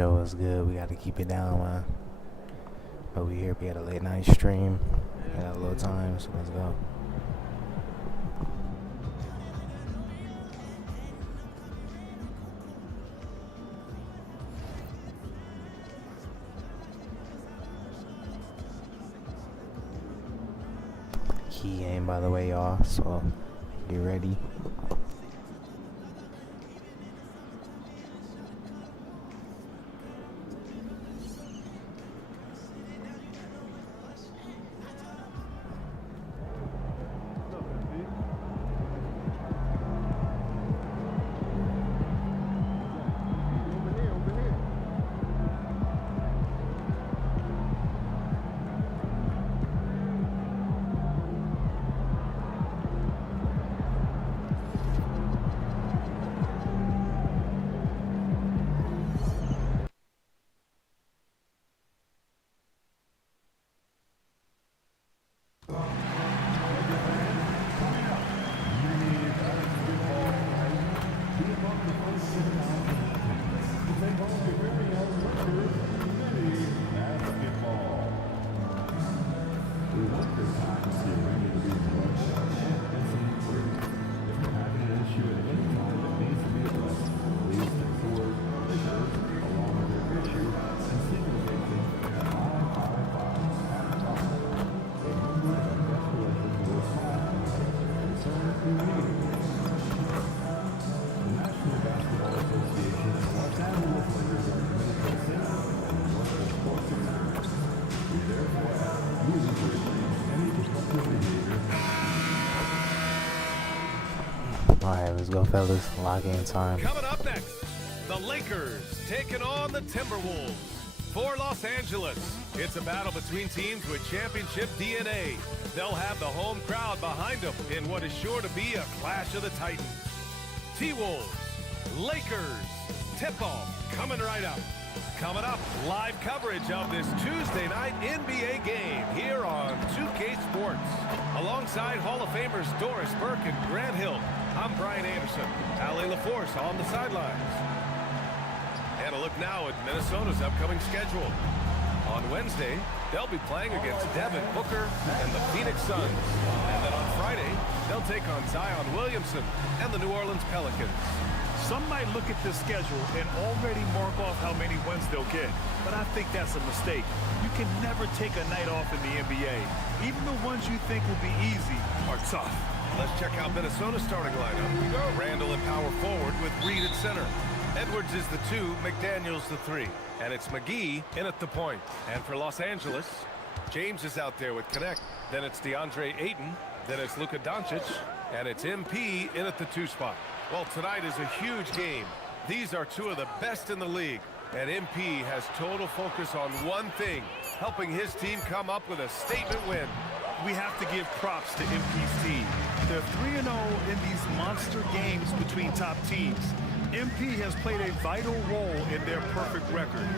Yo, what's good? We got to keep it down, man. But we here. We had a late night stream. We got a little time, so let's go. Key game, by the way, y'all. So get ready. Alright, let's go, fellas. Lock in time. Coming up next, the Lakers taking on the Timberwolves. For Los Angeles, it's a battle between teams with championship DNA. They'll have the home crowd behind them in what is sure to be a clash of the Titans. T-Wolves, Lakers, tip-off coming right up. Coming up, live coverage of this Tuesday night NBA game here on 2K Sports. Alongside Hall of Famers Doris Burke and Grant Hill, I'm Brian Anderson. Allie LaForce on the sidelines. And a look now at Minnesota's upcoming schedule. On Wednesday, they'll be playing against Devin Booker and the Phoenix Suns. And then on Friday, they'll take on Zion Williamson and the New Orleans Pelicans. Some might look at this schedule and already mark off how many wins they'll get, but I think that's a mistake. You can never take a night off in the NBA. Even the ones you think will be easy are tough. Let's check out Minnesota's starting lineup. We go Randall at power forward with Reed at center. Edwards is the 2, McDaniels the 3. And it's McGee in at the point. And for Los Angeles, James is out there with Connect. Then it's DeAndre Ayton. Then it's Luka Doncic. And it's MP in at the 2 spot. Well, tonight is a huge game. These are 2 of the best in the league. And MP has total focus on one thing, helping his team come up with a statement win. We have to give props to MP's team. They're 3-0 in these monster games between top teams. MP has played a vital role in their perfect record.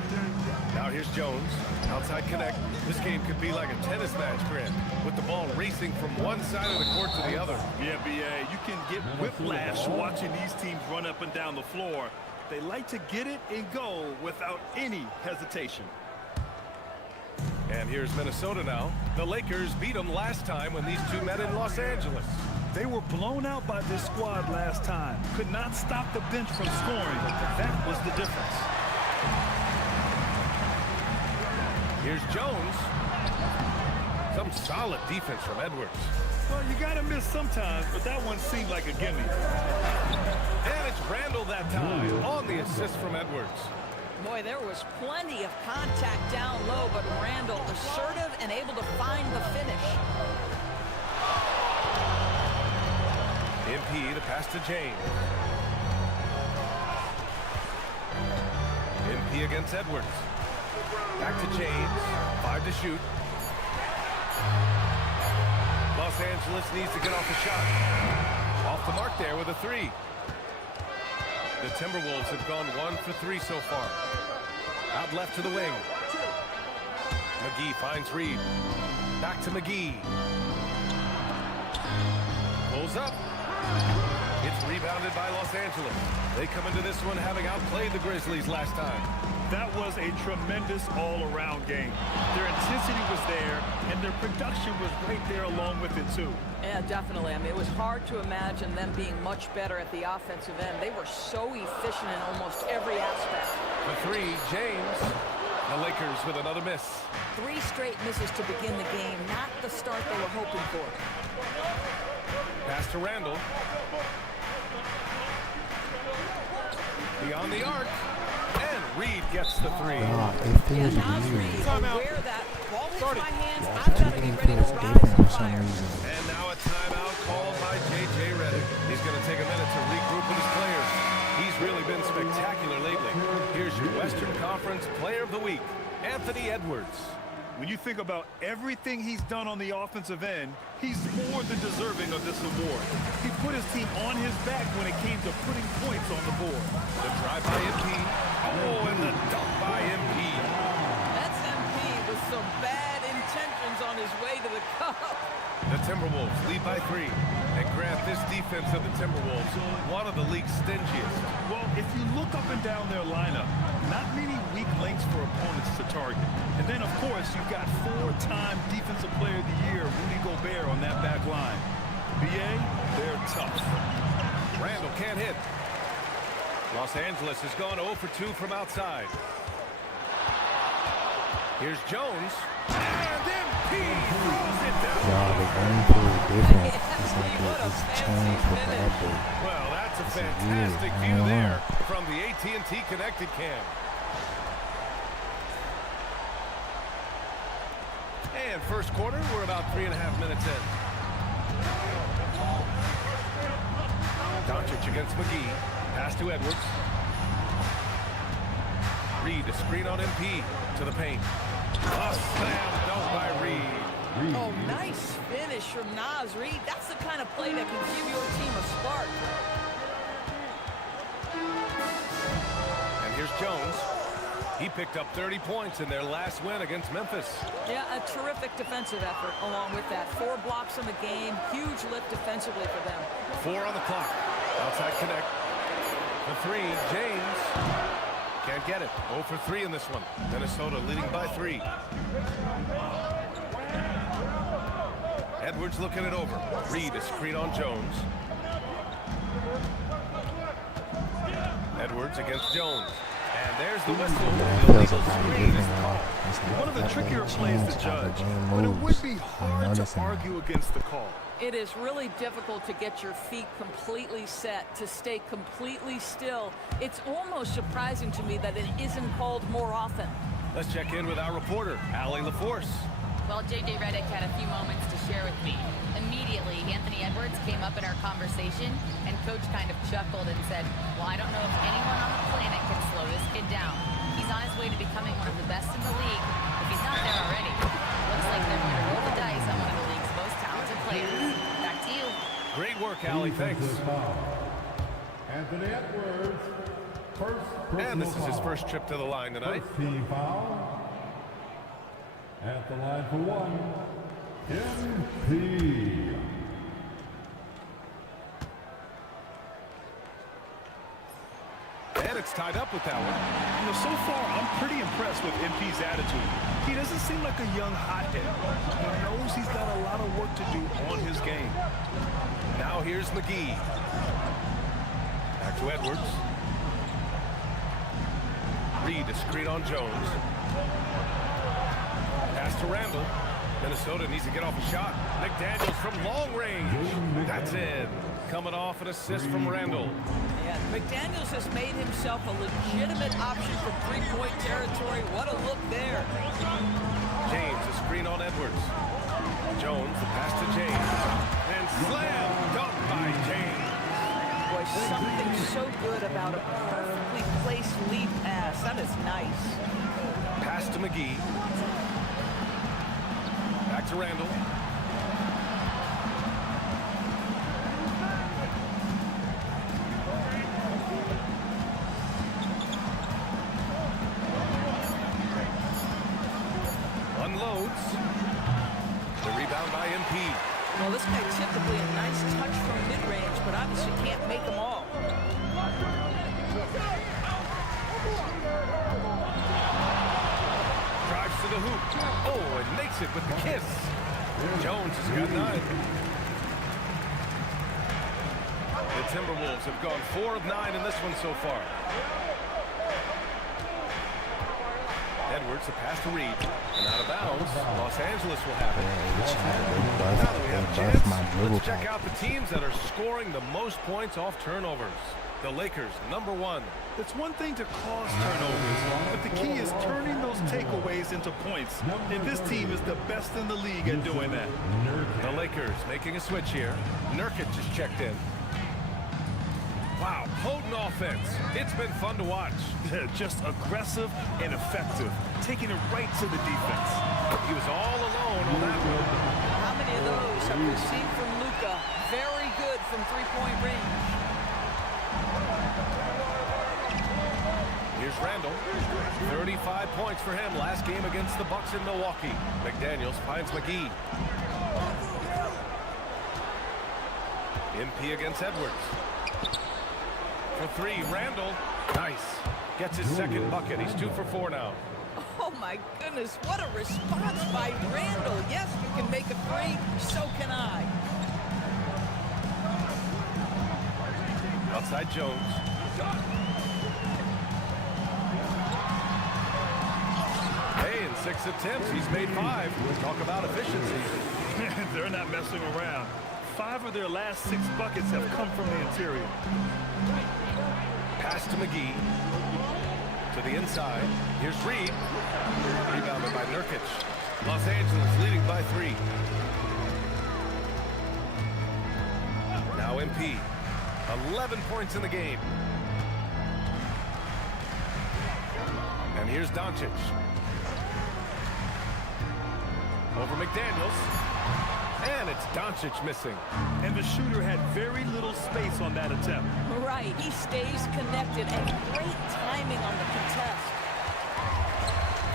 Now here's Jones, outside Connect. This game could be like a tennis match, Grant, with the ball racing from one side of the court to the other. Yeah, BA, you can get whiplash watching these teams run up and down the floor. They like to get it and go without any hesitation. And here's Minnesota now. The Lakers beat them last time when these 2 met in Los Angeles. They were blown out by this squad last time. Could not stop the bench from scoring. That was the difference. Here's Jones. Some solid defense from Edwards. Well, you got to miss sometimes, but that one seemed like a gimme. And it's Randall that time on the assist from Edwards. Boy, there was plenty of contact down low, but Randall assertive and able to find the finish. MP, the pass to James. MP against Edwards. Back to James. 5 to shoot. Los Angeles needs to get off the shot. Off the mark there with a 3. The Timberwolves have gone 1 for 3 so far. Out left to the wing. McGee finds Reed. Back to McGee. Pulls up. It's rebounded by Los Angeles. They come into this one having outplayed the Grizzlies last time. That was a tremendous all-around game. Their intensity was there, and their production was right there along with it, too. Yeah, definitely. I mean, it was hard to imagine them being much better at the offensive end. They were so efficient in almost every aspect. The three, James. The Lakers with another miss. 3 straight misses to begin the game. Not the start they were hoping for. Pass to Randall. Beyond the arc. And Reed gets the 3. It feels Nas weird. Reed, aware that ball hits my hands, Yeah, I've got to kicking be ready to feels rise different and for some fire. reason. And now a timeout called by J.J. Redick. He's going to take a minute to regroup with his players. He's really been spectacular lately. Here's your Western Conference Player of the Week, Anthony Edwards. When you think about everything he's done on the offensive end, he's more than deserving of this award. He put his team on his back when it came to putting points on the board. The drive by MP. Oh, and the dunk by MP. That's MP with some bad intentions on his way to the cup. The Timberwolves lead by 3. And Grant, this defense of the Timberwolves, one of the league's stingiest. Well, if you look up and down their lineup, not many weak links for opponents to target. And then, of course, you've got 4-time Defensive Player of the Year, Rudy Gobert, on that back line. BA, they're tough. Randall can't hit. Los Angeles has gone 0 for 2 from outside. Here's Jones. And MP throws it down. The game feels different. It's like it's changed forever. Well, that's a It's fantastic weird. view I there know. from the AT&T Connected Cam. And first quarter, we're about 3.5 minutes in. Doncic against McGee. Pass to Edwards. Reed, a screen on MP to the paint. A slam dunk by Reed. Oh, nice finish from Nas Reed. That's the kind of play that can give your team a spark. And here's Jones. He picked up 30 points in their last win against Memphis. Yeah, a terrific defensive effort along with that. 4 blocks in the game. Huge lift defensively for them. 4 on the clock. Outside connect. The 3, James. Can't get it. 0 for 3 in this one. Minnesota leading by 3. Edwards looking it over. Reed, a screen on Jones. Edwards against Jones. And there's the whistle. It The feels illegal like screen is different. called. It's like One of the that trickier really plays to changed how the judge, game but it would moves. be I'm hard to noticing that. argue against the call. It is really difficult to get your feet completely set, to stay completely still. It's almost surprising to me that it isn't called more often. Let's check in with our reporter, Allie LaForce. Well, J.J. Redick had a few moments to share with me. Immediately, Anthony Edwards came up in our conversation, and Coach kind of chuckled and said, well, I don't know if anyone on the planet can slow this kid down. He's on his way to becoming one of the best in the league, if he's not there already. Looks like they're going to roll the dice on one of the league's most talented players. Back to you. Great work, Allie. Thanks. Anthony Edwards, first And this is his foul. first trip to the line tonight. First team foul. At the line for 1, MP. And it's tied up with that one. You know, so far, I'm pretty impressed with MP's attitude. He doesn't seem like a young hothead. He knows he's got a lot of work to do on his game. Now here's McGee. Back to Edwards. Reed, a screen on Jones. Pass to Randall. Minnesota needs to get off a shot. McDaniels from long range. That's in. Coming off an assist from Randall. Yeah, McDaniels has made himself a legitimate option for 3-point territory. What a look there. James, a screen on Edwards. Jones, the pass to James. And slam dunk by James. Boy, something so good about a perfectly placed lead pass. That is nice. Pass to McGee. Back to Randall. Unloads. The rebound by MP. Well, this guy typically a nice touch from mid-range, but but obviously can't make them all. Drives to the hoop. Oh, and makes it with the kiss. Jones has got 9. The Timberwolves have gone 4 of 9 in this one so far. Edwards, a pass to Reed, and out of bounds. Los Angeles will have it. Now that we have a chance, let's check out the teams that are scoring the most points off turnovers. The Lakers, number 1. It's one thing to cause turnovers, but the key is turning those takeaways into points. And this team is the best in the league at doing that. The Lakers making a switch here. Nurkic just checked in. Wow, potent offense. It's been fun to watch. Just aggressive and effective, taking it right to the defense. He was all alone on that one. How many of those have we seen from Luka? Very good from three-point range. Here's Randall. 35 points for him last game against the Bucks in Milwaukee. McDaniels finds McGee. MP against Edwards. For 3, Randall. Nice. Gets his second bucket. He's 2 for 4 now. Oh my goodness, what a response by Randall. Yes, you can make a 3, so can I. Outside Jones. Hey, in 6 attempts, he's made 5. Talk about efficiency. They're not messing around. 5 of their last 6 buckets have come from the interior. Pass to McGee. To the inside. Here's Reed. Rebounded by Nurkic. Los Angeles leading by 3. Now MP. 11 points in the game. And here's Doncic. Over McDaniels. And it's Doncic missing. And the shooter had very little space on that attempt. Right, he stays connected and great timing on the contest.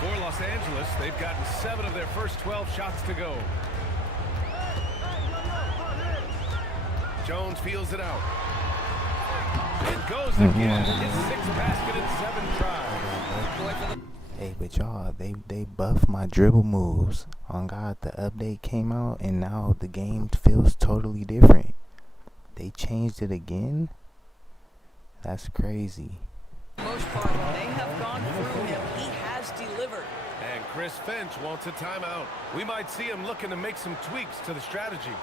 For Los Angeles, they've gotten 7 of their first 12 shots to go. Jones feels it out. It goes again. His 6th basket in 7 tries. Hey, but y'all, they buffed my dribble moves. On God, the update came out, and now the game feels totally different. They changed it again? That's crazy. For the most part, when they have gone through him, he has delivered. And Chris Finch wants a timeout. We might see him looking to make some tweaks to the strategy.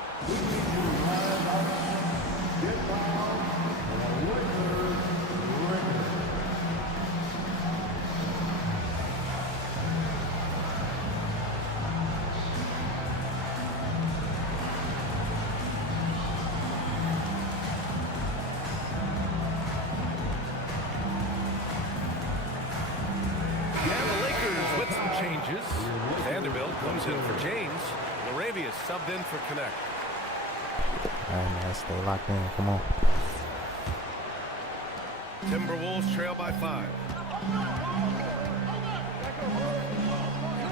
Vanderbilt comes in for James. Laravius subbed in for Connect. All right, man, stay locked in. Come on. Timberwolves trail by 5.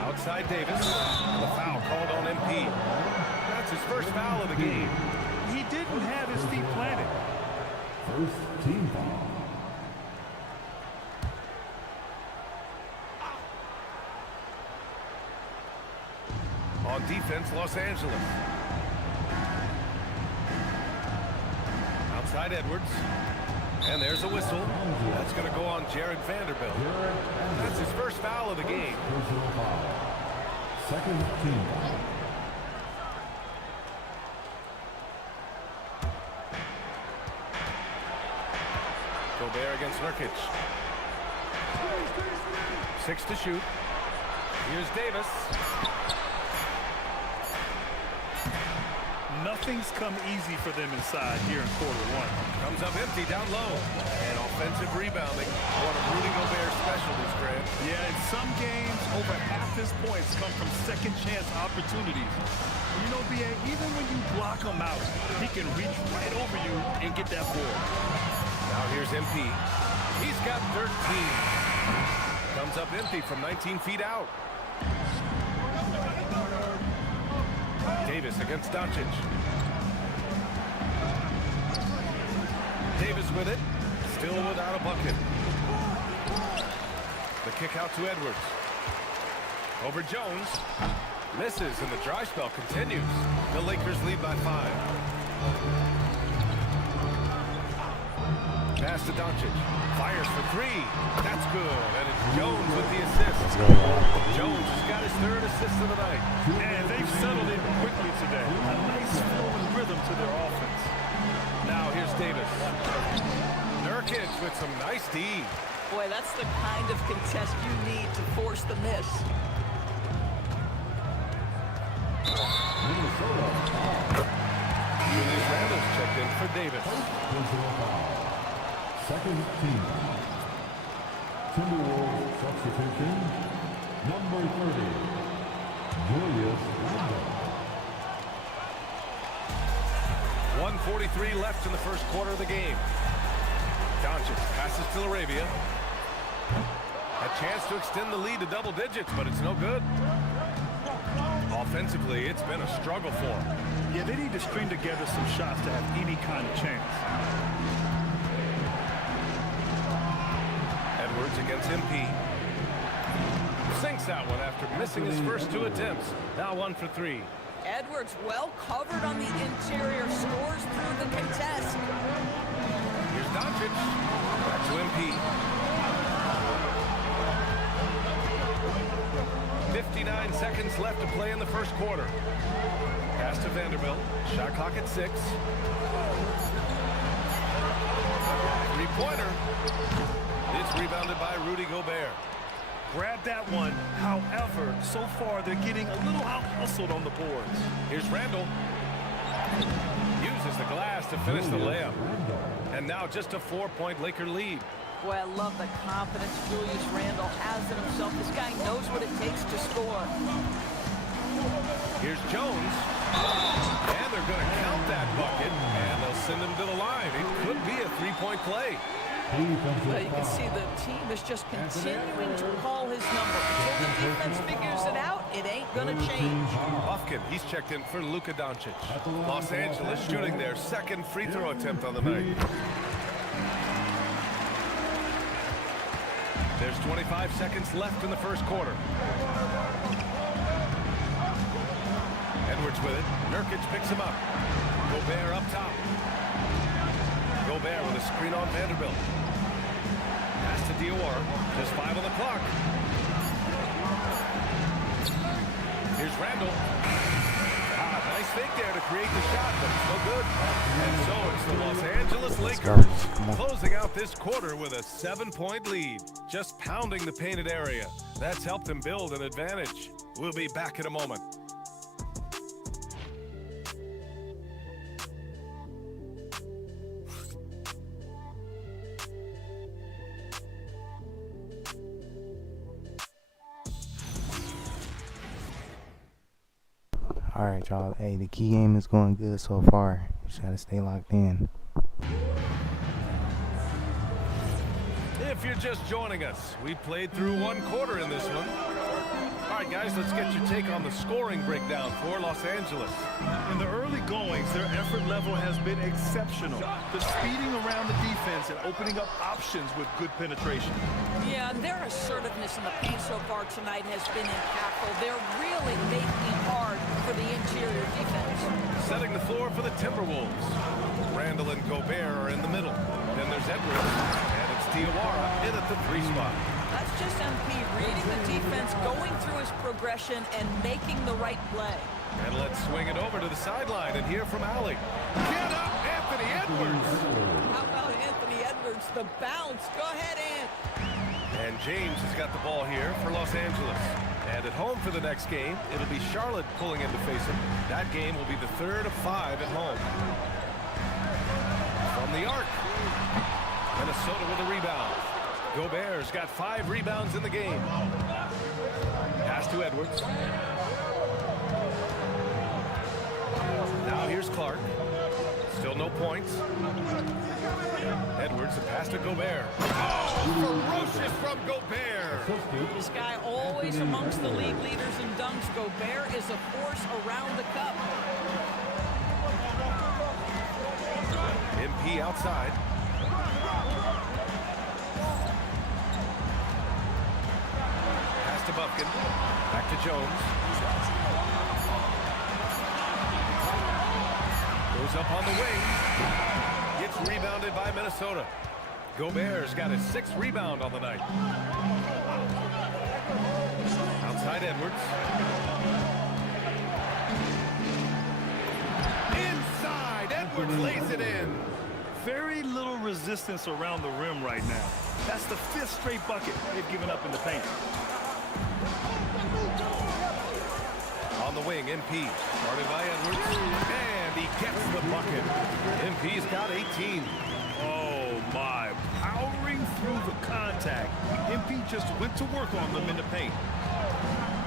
Outside Davis. The foul called on MP. That's his first foul of the game. He didn't have his feet planted. First team foul. On defense, Los Angeles. Outside Edwards. And there's a whistle. That's going to go on Jared Vanderbilt. That's his first foul of the game. Personal foul. Second team foul. Gobert against Nurkic. 6 to shoot. Here's Davis. Nothing's come easy for them inside here in quarter 1. Comes up empty down low. And offensive rebounding. One of Rudy Gobert's specialties, Grant. Yeah, in some games, over half his points come from second chance opportunities. You know, B.A., even when you block him out, he can reach right over you and get that ball. Now here's MP. He's got 13. Comes up empty from 19 feet out. Davis against Doncic. Davis with it. Still without a bucket. The kick out to Edwards. Over Jones. Misses, and the dry spell continues. The Lakers lead by 5. Pass to Doncic. Fires for 3. That's good. And it's Jones with the assist. Jones has got his 3rd assist of the night. And they've settled in quickly today. A nice flow and rhythm to their offense. Now here's Davis. Nurkic with some nice D. Boy, that's the kind of contest you need to force the miss. Julius Randle's checked in for Davis. Second team. Timberwolves substitution. Number 30. Julius Randle. 1:43 left in the first quarter of the game. Doncic passes to Arabia. A chance to extend the lead to double digits, but it's no good. Offensively, it's been a struggle for them. Yeah, they need to string together some shots to have any kind of chance. Edwards against MP. Sinks that one after missing his first 2 attempts. Now 1 for 3. Edwards well covered on the interior, scores through the contest. Here's Doncic. Back to MP. 59 seconds left to play in the first quarter. Pass to Vanderbilt. Shot clock at 6. 3-pointer. It's rebounded by Rudy Gobert. Grab that one. However, so far they're getting a little out-hustled on the boards. Here's Randle. Uses the glass to finish the layup. And now just a 4-point Laker lead. Boy, I love the confidence Julius Randle has in himself. This guy knows what it takes to score. Here's Jones. And they're going to count that bucket. And they'll send him to the line. It could be a 3-point play. Well, you can see the team is just continuing to call his number. Until the defense figures it out, it ain't going to change. Buffkin, he's checked in for Luka Doncic. Los Angeles shooting their 2nd free throw attempt on the night. There's 25 seconds left in the first quarter. Edwards with it. Nurkic picks him up. Gobert up top. Gobert with a screen on Vanderbilt. Pass to Diawara. Just 5 on the clock. Here's Randle. Nice fake there to create the shot, but it's no good. And so it's the Los Angeles Lakers closing out this quarter with a 7-point lead. Just pounding the painted area. That's helped them build an advantage. We'll be back in a moment. Alright, y'all. Hey, the key game is going good so far. Just gotta stay locked in. If you're just joining us, we played through 1 quarter in this one. All right, guys, let's get your take on the scoring breakdown for Los Angeles. In the early goings, their effort level has been exceptional. The speeding around the defense and opening up options with good penetration. Yeah, and their assertiveness in the paint so far tonight has been impactful. They're really making it hard for the interior defense. Setting the floor for the Timberwolves. Randle and Gobert are in the middle. Then there's Edwards, and it's Diawara in at the 3 spot. That's just MP reading the defense, going through his progression, and making the right play. And let's swing it over to the sideline and hear from Allie. Get up, Anthony Edwards! How about Anthony Edwards, the bounce? Go ahead, Ant. And James has got the ball here for Los Angeles. And at home for the next game, it'll be Charlotte pulling in to face him. That game will be the 3rd of 5 at home. From the arc. Minnesota with a rebound. Gobert's got 5 rebounds in the game. Pass to Edwards. Now here's Clark. Still no points. Edwards, the pass to Gobert. Oh, ferocious from Gobert. This guy always amongst the league leaders in dunks. Gobert is a force around the cup. MP outside. to Buffkin. Back to Jones. Goes up on the wing. Gets rebounded by Minnesota. Gobert's got his 6th rebound on the night. Outside Edwards. Inside, Edwards lays it in. Very little resistance around the rim right now. That's the 5th straight bucket they've given up in the paint. On the wing, MP. Started by Edwards. And he gets the bucket. MP's got 18. Oh, my. Powering through the contact. MP just went to work on them in the paint.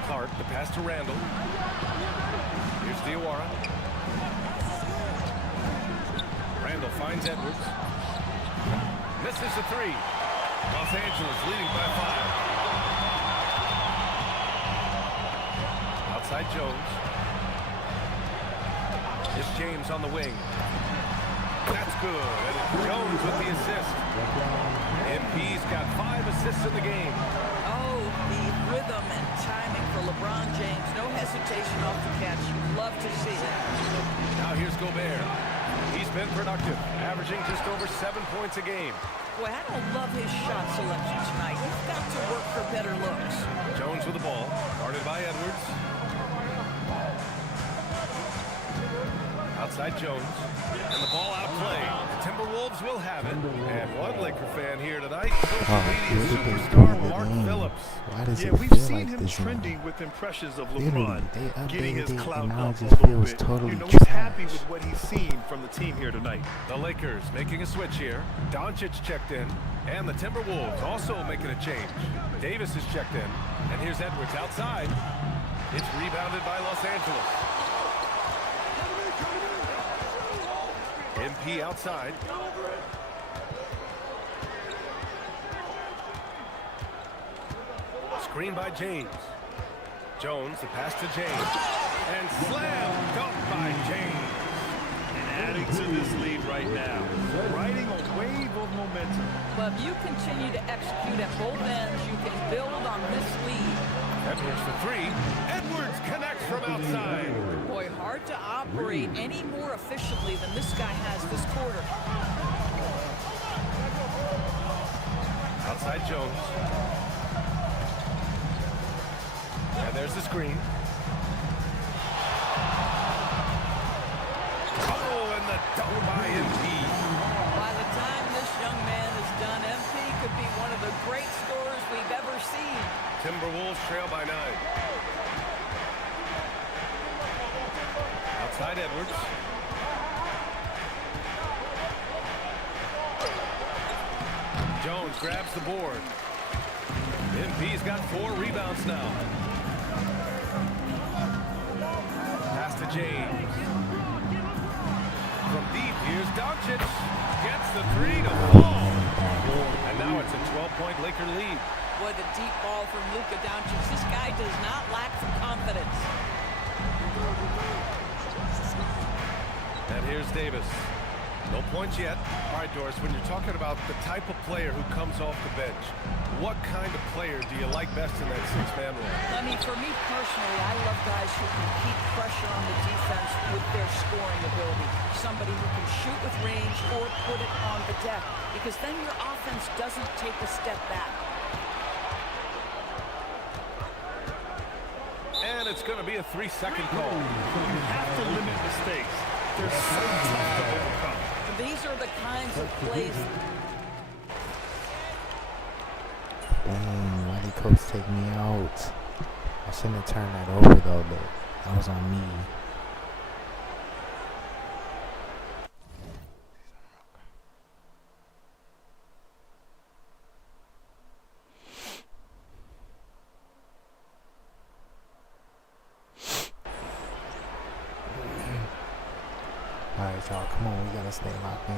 Clark, the pass to Randall. Here's Diawara. Randall finds Edwards. Misses the 3. Los Angeles leading by 5. Outside Jones. It's James on the wing. That's good. And it's Jones with the assist. MP's got 5 assists in the game. Oh, the rhythm and timing for LeBron James. No hesitation off the catch. You love to see it. Now here's Gobert. He's been productive, averaging just over 7 points a game. Boy, I don't love his shot selection tonight. He's got to work for better looks. Jones with the ball, guarded by Edwards. Outside Jones, and the ball out of play. The Timberwolves will have it. And one Laker fan here tonight, social media superstar Mark Phillips. Why does Yeah, it we've feel seen like him this trending now? with impressions of Literally, LeBron, they getting his updated it clout and now up it a just little feels bit. totally You know, he's happy trash. with what he's seen from the team here tonight. The Lakers making a switch here. Doncic checked in, and the Timberwolves also making a change. Davis is checked in, and here's Edwards outside. It's rebounded by Los Angeles. MP outside. Screen by James. Jones, the pass to James. And slam dunk by James. And adding to this lead right now. Riding a wave of momentum. Well, if you continue to execute at both ends, you can build on this lead. Edwards for 3. Edwards connects from outside. Boy, hard to operate any more efficiently than this guy has this quarter. Outside Jones. And there's the screen. Oh, and the dunk by MP. By the time this young man is done, MP could be one of the great scorers we've ever seen. Timberwolves trail by 9. Outside Edwards. Jones grabs the board. MP's got 4 rebounds now. Pass to James. From deep, here's Doncic. Gets the 3 to fall. And now it's a 12-point Laker lead. Boy, the deep ball from Luka Doncic. This guy does not lack for confidence. And here's Davis. No points yet. All right, Doris, when you're talking about the type of player who comes off the bench, what kind of player do you like best in that 6-man role? I mean, for me personally, I love guys who can keep pressure on the defense with their scoring ability. Somebody who can shoot with range or put it on the deck, because then your offense doesn't take a step back. And it's going to be a 3-second call. You have to limit mistakes. They're so tough to overcome. These are the kinds of plays. Dang, why did coach take me out? I shouldn't have turned that over though, but that was on me. Alright, y'all, come on, we gotta stay locked in.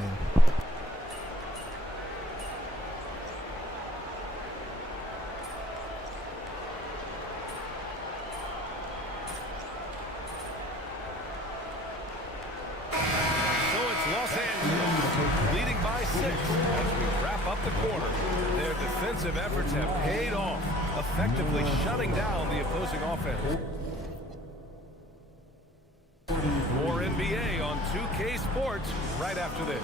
So it's Los Angeles leading by 6 as we wrap wrap up the quarter. Their defensive efforts have paid off, effectively shutting down the opposing offense. More NBA on 2K Sports right after this.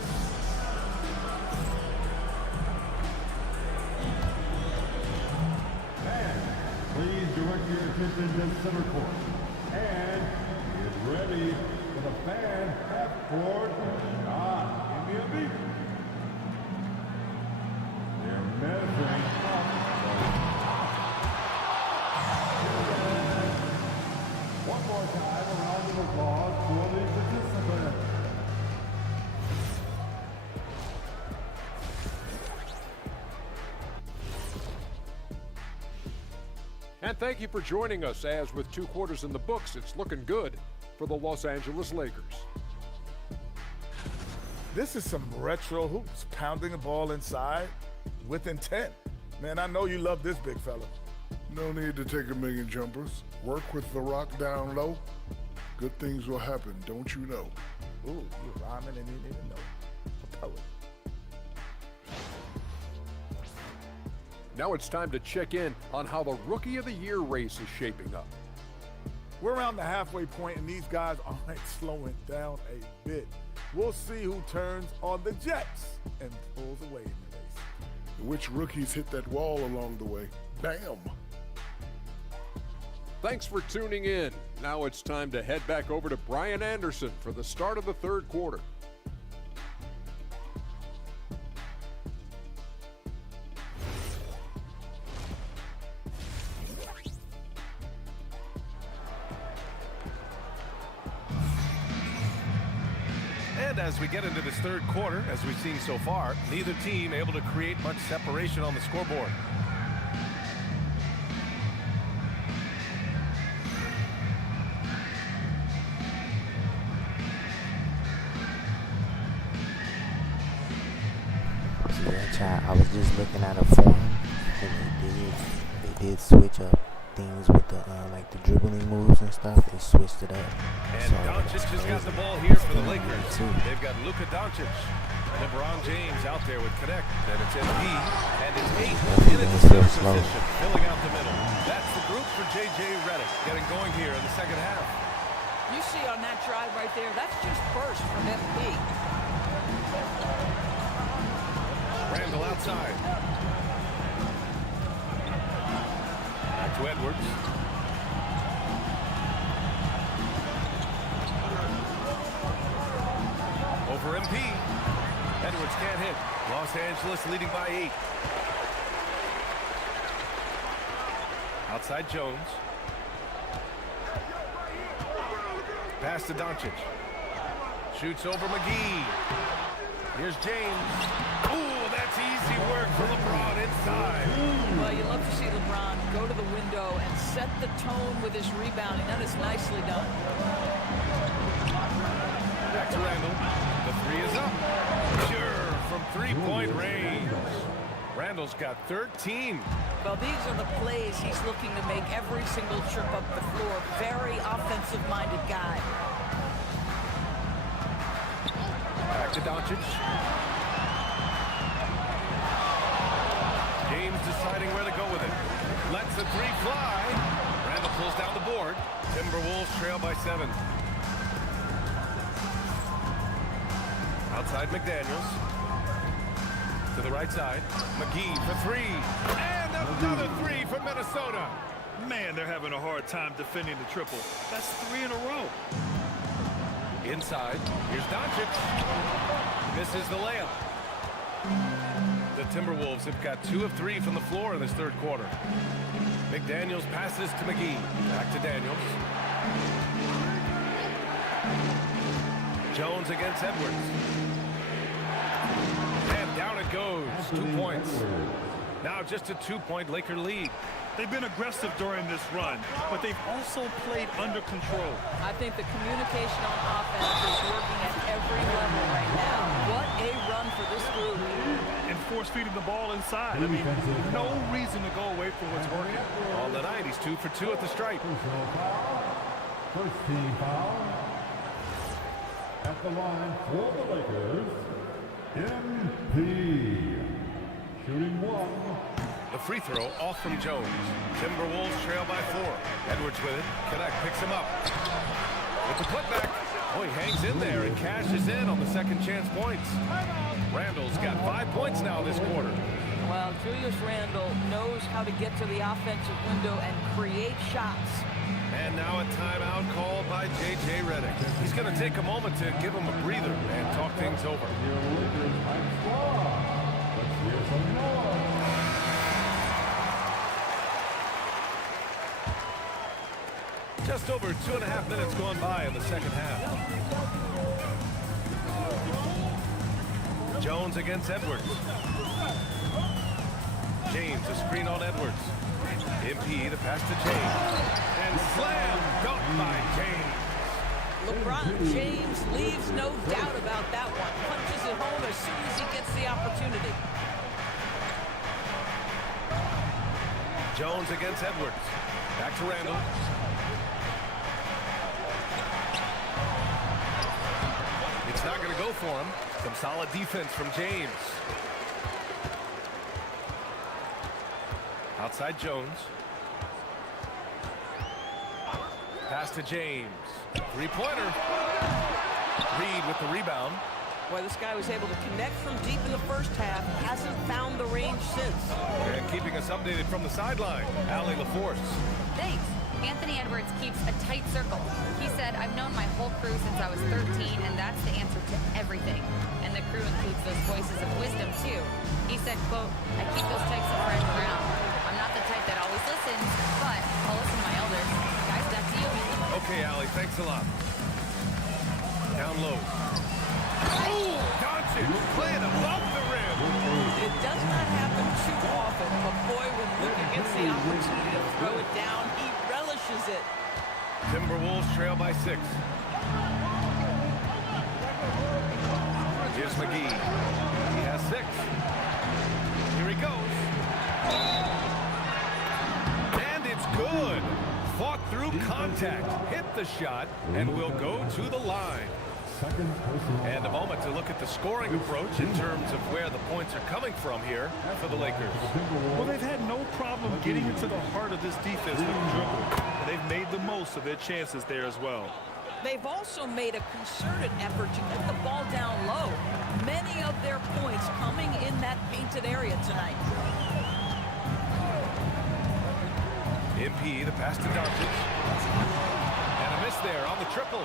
Please direct your attention to center court. And get ready for the fan half-court shot in the elite. They're measuring up one more time, a round of applause for the participants. And thank you for joining us, as with 2 quarters in the books, it's looking good for the Los Angeles Lakers. This is some retro hoops, pounding the ball inside with intent. Man, I know you love this big fella. No need to take a million jumpers. Work with the rock down low. Good things will happen, don't you know? Ooh, you rhyming and you didn't even know. A poet. Now it's time to check in on how the Rookie of the Year race is shaping up. We're around the halfway point, and these guys aren't slowing down a bit. We'll see who turns on the Jets and pulls away in the race. Which rookies hit that wall along the way? Bam! Thanks for tuning in. Now it's time to head back over to Brian Anderson for the start of the 3rd quarter. And as we get into this 3rd quarter, as we've seen so far, neither team able to create much separation on the scoreboard. Yeah, child, I was just looking at a forum, and they did switch up things with the like the dribbling moves and stuff. They switched it up. And So, Doncic that's just got the crazy. ball here for the That's Lakers. too. They've got Luka Doncic, LeBron James out there with Connect, and it's MP, and it's 8 in a defensive position, filling out the middle. That's the group for J.J. Redick getting going here in the 2nd half. You see on that drive right there, that's just burst from MP. Randall outside. Back to Edwards. Over MP. Edwards can't hit. Los Angeles leading by 8. Outside Jones. Pass to Doncic. Shoots over McGee. Here's James. Ooh, that's easy work for LeBron inside. Well, you love to see LeBron go to the window and set the tone with his rebounding. That is nicely done. Back to Randall. The 3 is up. Sure, from 3-point range. Randall's got 13. Well, these are the plays he's looking to make every single trip up the floor. Very offensive-minded guy. Back to Doncic. James deciding where to go with it. Lets the 3 fly. Randall pulls down the board. Timberwolves trail by 7. Outside McDaniels. To the right side. McGee for 3. And another 3 for Minnesota. Man, they're having a hard time defending the triple. That's 3 in a row. Inside. Here's Doncic. Misses the layup. The Timberwolves have got 2 of 3 from the floor in this 3rd quarter. McDaniels passes to McGee. Back to Daniels. Jones against Edwards. And down it goes. 2 points. Now just a 2-point Laker lead. They've been aggressive during this run, but they've also played under control. I think the communication on offense is working at every level right now. What a run for this group. And force feeding the ball inside. I mean, no reason to go away from what's working. All the night, he's 2 for 2 at the stripe. First team foul. At the line for the Lakers, MP. free throw off from Jones. Timberwolves trail by 4. Edwards with it. Connect picks him up. With the putback. Oh, he hangs in there and cashes in on the second chance points. Randall's got 5 points now this quarter. Well, Julius Randle knows how to get to the offensive window and create shots. And now a timeout called by J.J. Redick. He's going to take a moment to give him a breather and talk things over. Just over 2.5 minutes gone by in the second half. Jones against Edwards. James, a screen on Edwards. MP, the pass to James. And slam dunk by James. LeBron James leaves no doubt about that one. Punches it home as soon as he gets the opportunity. Jones against Edwards. Back to Randall. It's not going to go for him. Some solid defense from James. Outside Jones. Pass to James. Three-pointer. Reed with the rebound. Boy, this guy was able to connect from deep in the first half. Hasn't found the range since. And keeping us updated from the sideline, Allie LaForce. Thanks. Anthony Edwards keeps a tight circle. He said, I've known my whole crew since I was 13, and that's the answer to everything. And the crew includes those voices of wisdom, too. He said, quote, I keep those types of friends around. I'm not the type that always listens, but I'll listen to my elders. Guys, back to you. Okay, Allie, thanks a lot. Down low. Oh, Doncic playing above the rim. It does not happen too often, but boy, when Luka gets the opportunity to throw it down, he relishes it. Timberwolves trail by 6. Here's McGee. He has 6. Here he goes. And it's good. Fought through contact, hit the shot, and will go to the line. And a moment to look at the scoring approach in terms of where the points are coming from here for the Lakers. Well, they've had no problem getting into the heart of this defense with the dribble. They've made the most of their chances there as well. They've also made a concerted effort to get the ball down low. Many of their points coming in that painted area tonight. MP, the pass to Doncic. And a miss there on the triple.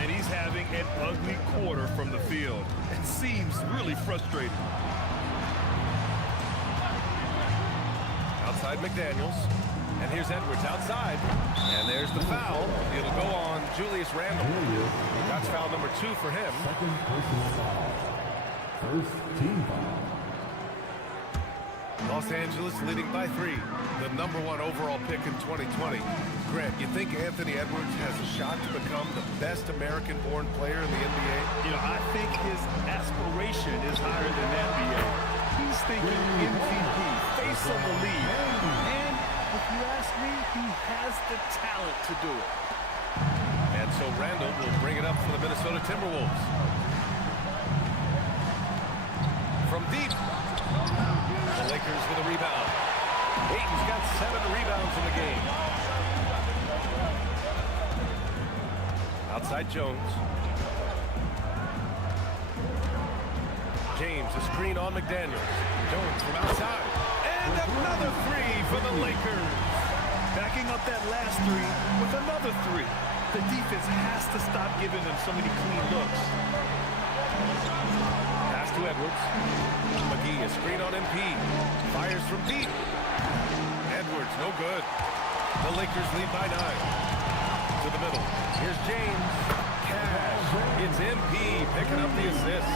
And he's having an ugly quarter from the field. It seems really frustrating. Outside McDaniels. And here's Edwards outside. And there's the foul. It'll go on Julius Randle. That's foul number 2 for him. Second personal foul. First team foul. Los Angeles leading by 3. The #1 overall pick in 2020. Grant, you think Anthony Edwards has a shot to become the best American-born player in the NBA? You know, I think his aspiration is higher than the NBA. He's thinking MVP, face of the league. And if you ask me, he has the talent to do it. And so Randall will bring it up for the Minnesota Timberwolves. From deep. The Lakers with a rebound. Ayton's got 7 rebounds in the game. Outside Jones. James, a screen on McDaniels. Jones from outside. And another 3 for the Lakers. Backing up that last 3 with another 3. The defense has to stop giving them so many clean looks. Pass to Edwards. McGee, a screen on MP. Fires from deep. Edwards, no good. The Lakers lead by 9. To the middle. Here's James. Cash. It's MP picking up the assist.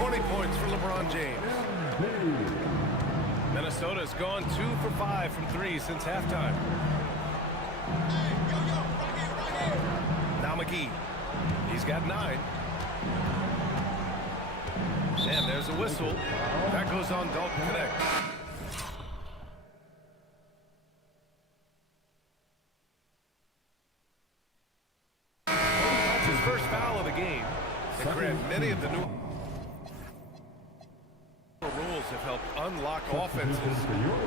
20 points for LeBron James. Minnesota's gone 2 for 5 from 3 since halftime. Now McGee. He's got 9. And there's a whistle. That goes on Dalton Connect. That's his first foul of the game. And Grant, many of the new rules have helped unlock offenses.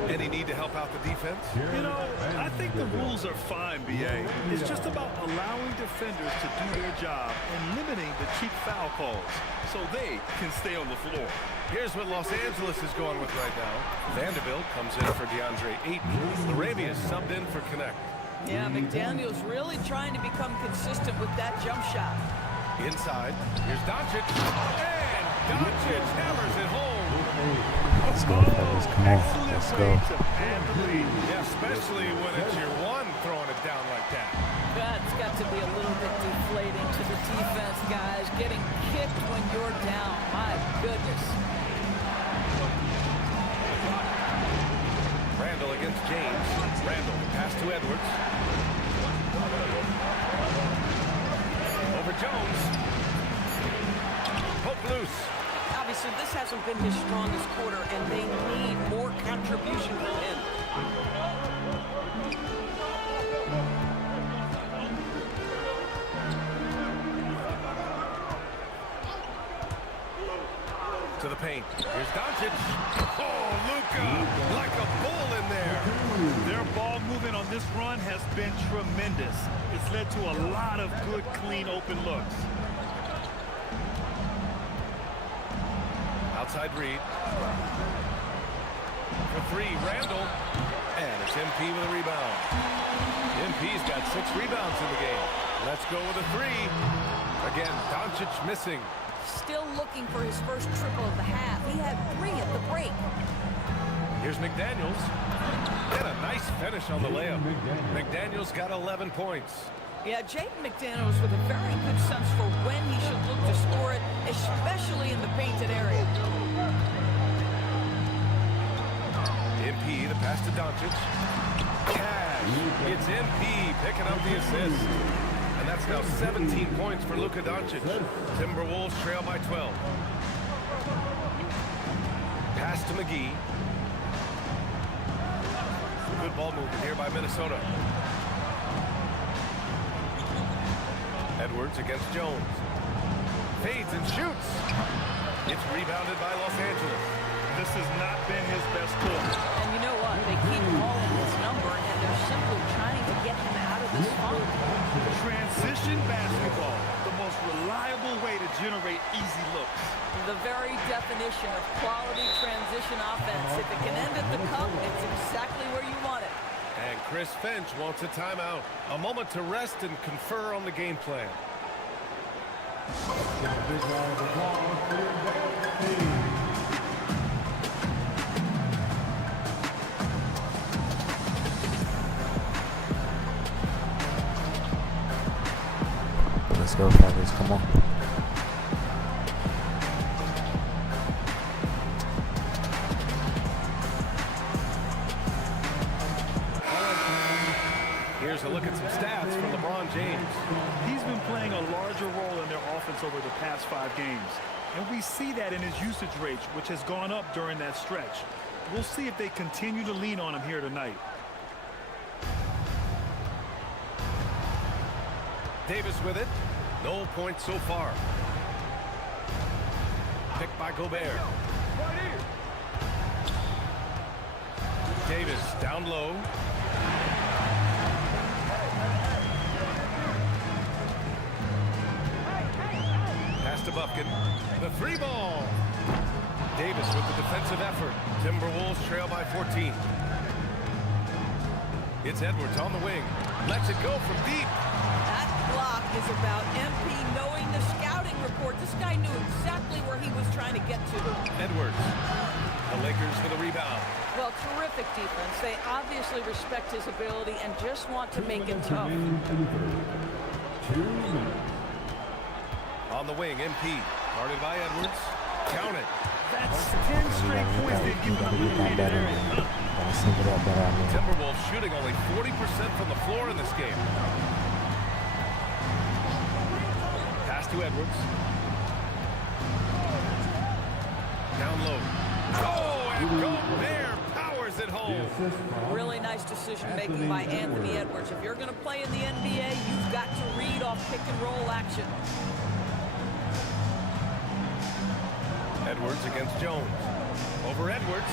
Any need to help out the defense? You know, I think the rules are fine, B.A. It's just about allowing defenders to do their job and limiting the cheap foul calls so they can stay on the floor. Here's what Los Angeles is going with right now. Vanderbilt comes in for DeAndre Ayton. Larami is subbed in for Connect. Yeah, McDaniel's really trying to become consistent with that jump shot. Inside, here's Doncic, and Doncic hammers it home. Let's go, fellas. Come on. Let's go. Yeah, especially when it's your one throwing it down like that. That's got to be a little bit deflating to the defense, guys. Getting kicked when you're down. My goodness. Randall against James. Randall, pass to Edwards. Over Jones. Poke loose. Obviously, this hasn't been his strongest quarter, and they need more contribution from him. To the paint. Here's Doncic. Oh, Luka, like a bull in there. Their ball movement on this run has been tremendous. It's led to a lot of good, clean, open looks. Outside Reed. For three, Randall. And it's MP with a rebound. MP's got 6 rebounds in the game. Let's go with a three. Again, Doncic missing. Still looking for his first triple of the half. He had 3 at the break. Here's McDaniels. And a nice finish on the layup. McDaniels got 11 points. Yeah, Jaden McDaniels with a very good sense for when he should look to score it, especially in the painted area. MP, the pass to Doncic. Cash. It's MP picking up the assist. And that's now 17 points for Luka Doncic. Timberwolves trail by 12. Pass to McGee. Good ball movement here by Minnesota. Edwards against Jones. Fades and shoots. It's rebounded by Los Angeles. This has not been his best quarter. And you know what? They keep calling his number, and they're simply trying to get him out of this funk. Transition basketball, the most reliable way to generate easy looks. The very definition of quality transition offense. If it can end at the cup, it's exactly where you want it. And Chris Finch wants a timeout. A moment to rest and confer on the game plan. Give a big round of applause for your band team. Let's go, fellas. Come on. Here's a look at some stats from LeBron James. He's been playing a larger role in their offense over the past 5 games. And we see that in his usage rate, which has gone up during that stretch. We'll see if they continue to lean on him here tonight. Davis with it. No points so far. Picked by Gobert. Davis down low. Pass to Buffkin. The 3 ball. Davis with the defensive effort. Timberwolves trail by 14. It's Edwards on the wing. Lets it go from deep. That block is about MP knowing the scouting report. This guy knew exactly where he was trying to get to. Edwards. The Lakers for the rebound. Well, terrific defense. They obviously respect his ability and just want to make it tough. 2 minutes. On the wing, MP. Guarded by Edwards. Count it. That's 10 straight points they've given up in the painted area. Gotta sync it up better. I mean. Timberwolves shooting only 40% from the floor in this game. Pass to Edwards. Down low. Oh, and Gobert powers it home. Really nice decision-making by Anthony Edwards. If you're going to play in the NBA, you've got to read off pick-and-roll action. Edwards against Jones. Over Edwards.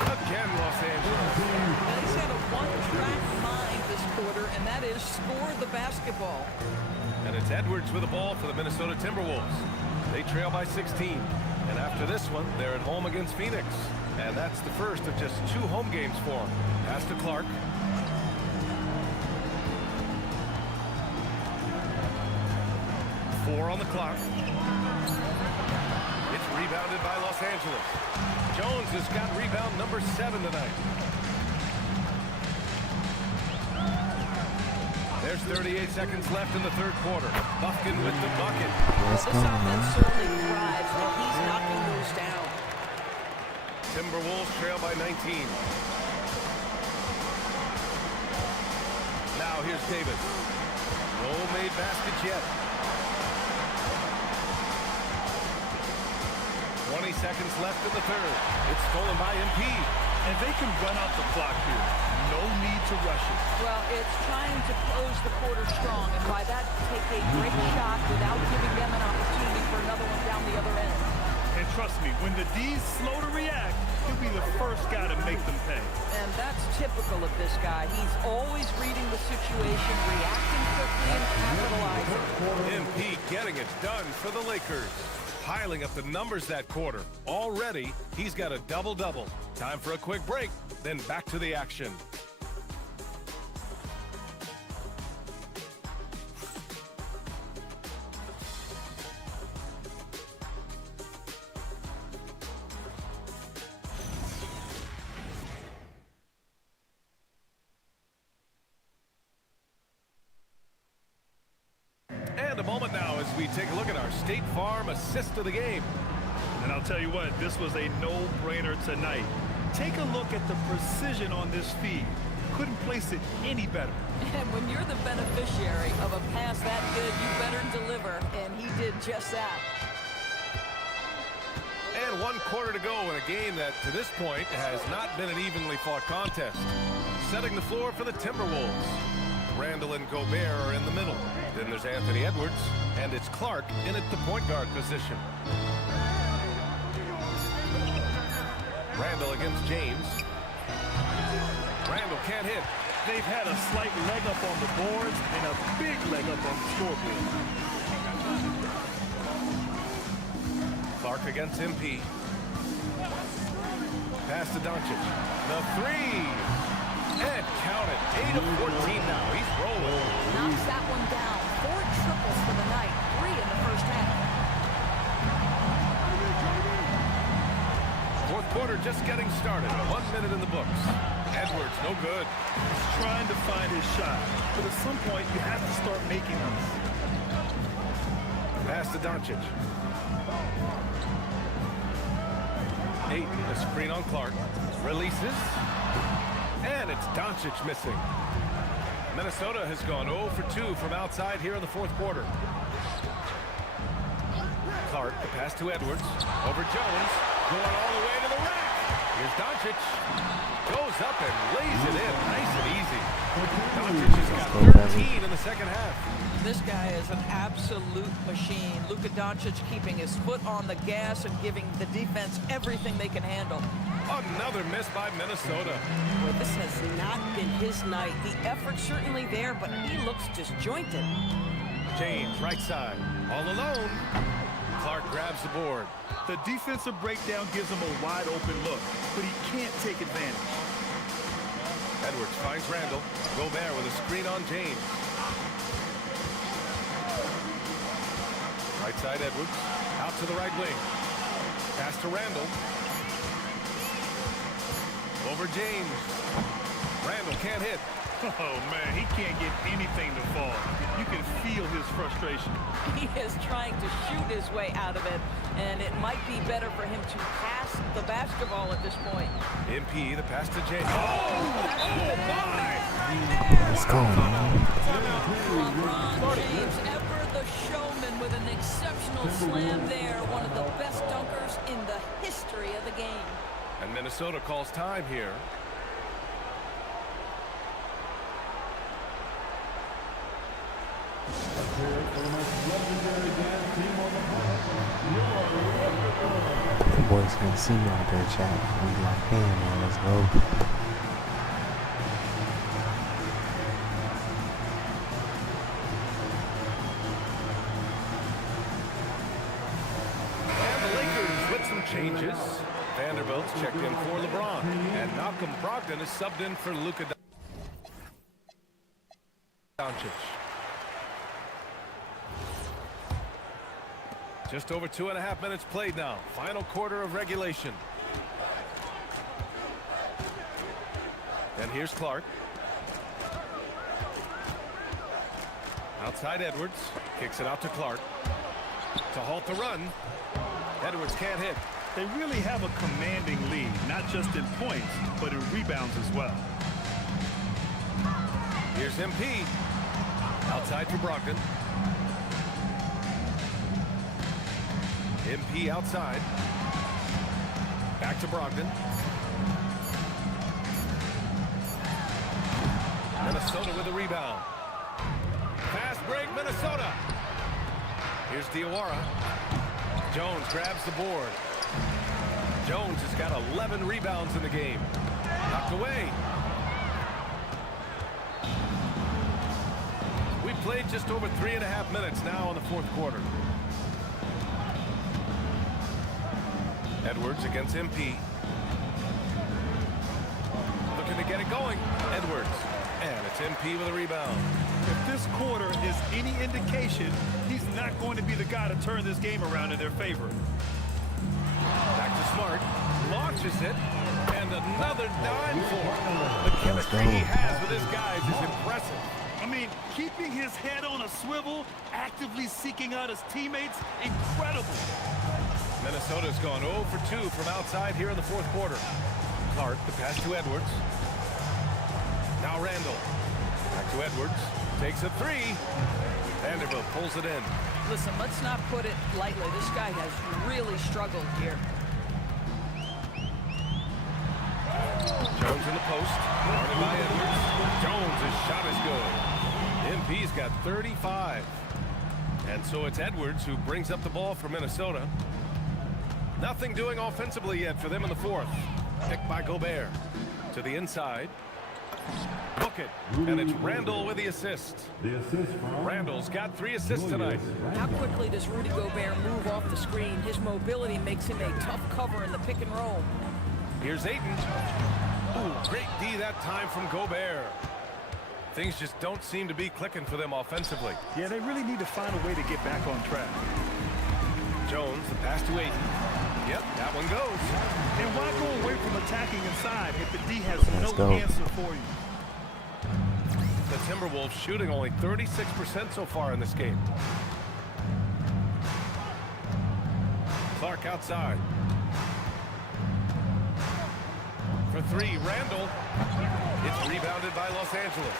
Again, Los Angeles. And he's got a one-track mind this quarter, and that is score the basketball. And it's Edwards with the ball for the Minnesota Timberwolves. They trail by 16. And after this one, they're at home against Phoenix. And that's the first of just 2 home games for them. Pass to Clark. Four on the clock. It's rebounded by Los Angeles. Jones has got rebound number 7 tonight. There's 38 seconds left in the third quarter. Buffkin with the bucket. Let's This go, offense man. certainly thrives when he's knocking those down. Timberwolves trail by 19. Now here's Davis. No made baskets yet. 20 seconds left in the third. It's stolen by MP. And they can run out the clock here. No need to rush it. Well, it's trying to close the quarter strong, and by that, take a great shot without giving them an opportunity for another one down the other end. And trust me, when the D's slow to react, he'll be the first guy to make them pay. And that's typical of this guy. He's always reading the situation, reacting quickly, and capitalizing. MP getting it done for the Lakers. Piling up the numbers that quarter. Already, he's got a double-double. Time for a quick break, then back to the action. And a moment now as we take a look at our State Farm assist of the game. And I'll tell you what, this was a no-brainer tonight. Take a look at the precision on this feed. Couldn't place it any better. And when you're the beneficiary of a pass that good, you better deliver, and he did just that. And 1 quarter to go in a game that, to this point, has not been an evenly fought contest. Setting the floor for the Timberwolves. Randall and Gobert are in the middle. Then there's Anthony Edwards, and it's Clark in at the point guard position. Randall against James. Randall can't hit. They've had a slight leg up on the boards and a big leg up on the scoreboard. Clark against MP. Pass to Doncic. The three. And count it. 8 of 14 now. He's rolling. Knocks that one down. 4 triples for the night. 3 in the first half. Fourth quarter just getting started. 1 minute in the books. Edwards, no good. He's trying to find his shot, but at some point you have to start making them. Pass to Doncic. 8, the screen on Clark. Releases. And it's Doncic missing. Minnesota has gone 0 for 2 from outside here in the fourth quarter. Clark, the pass to Edwards. Over Jones. Going all the way to the rack. Here's Doncic. Goes up and lays it in. Nice and easy. Doncic has got 13 in the second half. This guy is an absolute machine. Luka Doncic keeping his foot on the gas and giving the defense everything they can handle. Another miss by Minnesota. Boy, this has not been his night. The effort's certainly there, but he looks disjointed. James, right side. All alone. Clark grabs the board. The defensive breakdown gives him a wide open look, but he can't take advantage. Edwards finds Randall. Gobert with a screen on James. Right side Edwards. Out to the right wing. Pass to Randall. Over James. Randall can't hit. Oh, man, he can't get anything to fall. You can feel his frustration. He is trying to shoot his way out of it, and it might be better for him to pass the basketball at this point. MP, the pass to James. Oh, my! Let's go, man. LeBron James, ever the showman, with an exceptional slam there. One of the best dunkers in the history of the game. And Minnesota calls time here. Here for the most legendary dance team on the planet. boys can see you out there, chat. We locked in, man. Let's go. Changes. Vanderbilt's checked in for LeBron, and Malcolm Brogdon is subbed in for Luka Doncic. Just over 2.5 minutes played now. Final quarter of regulation. And here's Clark. Outside Edwards. Kicks it out to Clark. To halt the run. Edwards can't hit. They really have a commanding lead, not just in points, but in rebounds as well. Here's MP. Outside for Brogdon. MP outside. Back to Brogdon. Minnesota with a rebound. Fast break, Minnesota. Here's Diawara. Jones grabs the board. Jones has got 11 rebounds in the game. Knocked away. We've played just over 3.5 minutes now in the fourth quarter. Edwards against MP. Looking to get it going. Edwards. And it's MP with a rebound. If this quarter is any indication, he's not going to be the guy to turn this game around in their favor. Back to Smart. Launches it. And another dime for him. The chemistry he has with his guys is impressive. I mean, keeping his head on a swivel, actively seeking out his teammates, incredible. Minnesota's gone 0 for 2 from outside here in the fourth quarter. Clark, the pass to Edwards. Now Randall. Back to Edwards. Takes a three. Vanderbilt pulls it in. Listen, let's not put it lightly. This guy has really struggled here. Jones in the post. Guarded by Edwards. Jones' shot is good. MP's got 35. And so it's Edwards who brings up the ball for Minnesota. Nothing doing offensively yet for them in the fourth. Picked by Gobert. To the inside. Book it. And it's Randall with the assist. Randall's got 3 assists tonight. How quickly does Rudy Gobert move off the screen? His mobility makes him a tough cover in the pick and roll. Here's Ayton. Ooh, great D that time from Gobert. Things just don't seem to be clicking for them offensively. Yeah, they really need to find a way to get back on track. Jones, the pass to Ayton. Yep, that one goes. And why go away from attacking inside if the D has Let's no go. answer for you? The Timberwolves shooting only 36% so far in this game. Clark outside. For three, Randall. It's rebounded by Los Angeles.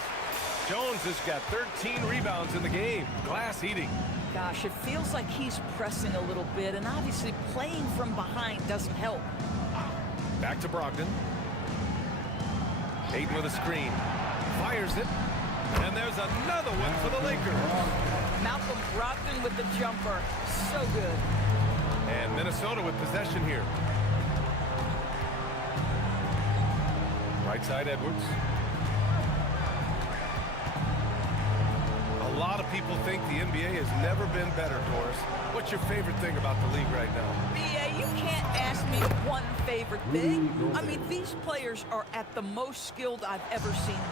Jones has got 13 rebounds in the game. Glass eating. Gosh, it feels like he's pressing a little bit, and obviously playing from behind doesn't help. Back to Brogdon. Ayton with a screen. Fires it. And there's another one for the Lakers. Malcolm Brogdon with the jumper. So good. And Minnesota with possession here. Right side Edwards. A lot of people think the NBA has never been better, Doris. What's your favorite thing about the league right now? BA, you can't ask me one favorite thing. I mean, these players are at the most skilled I've ever seen.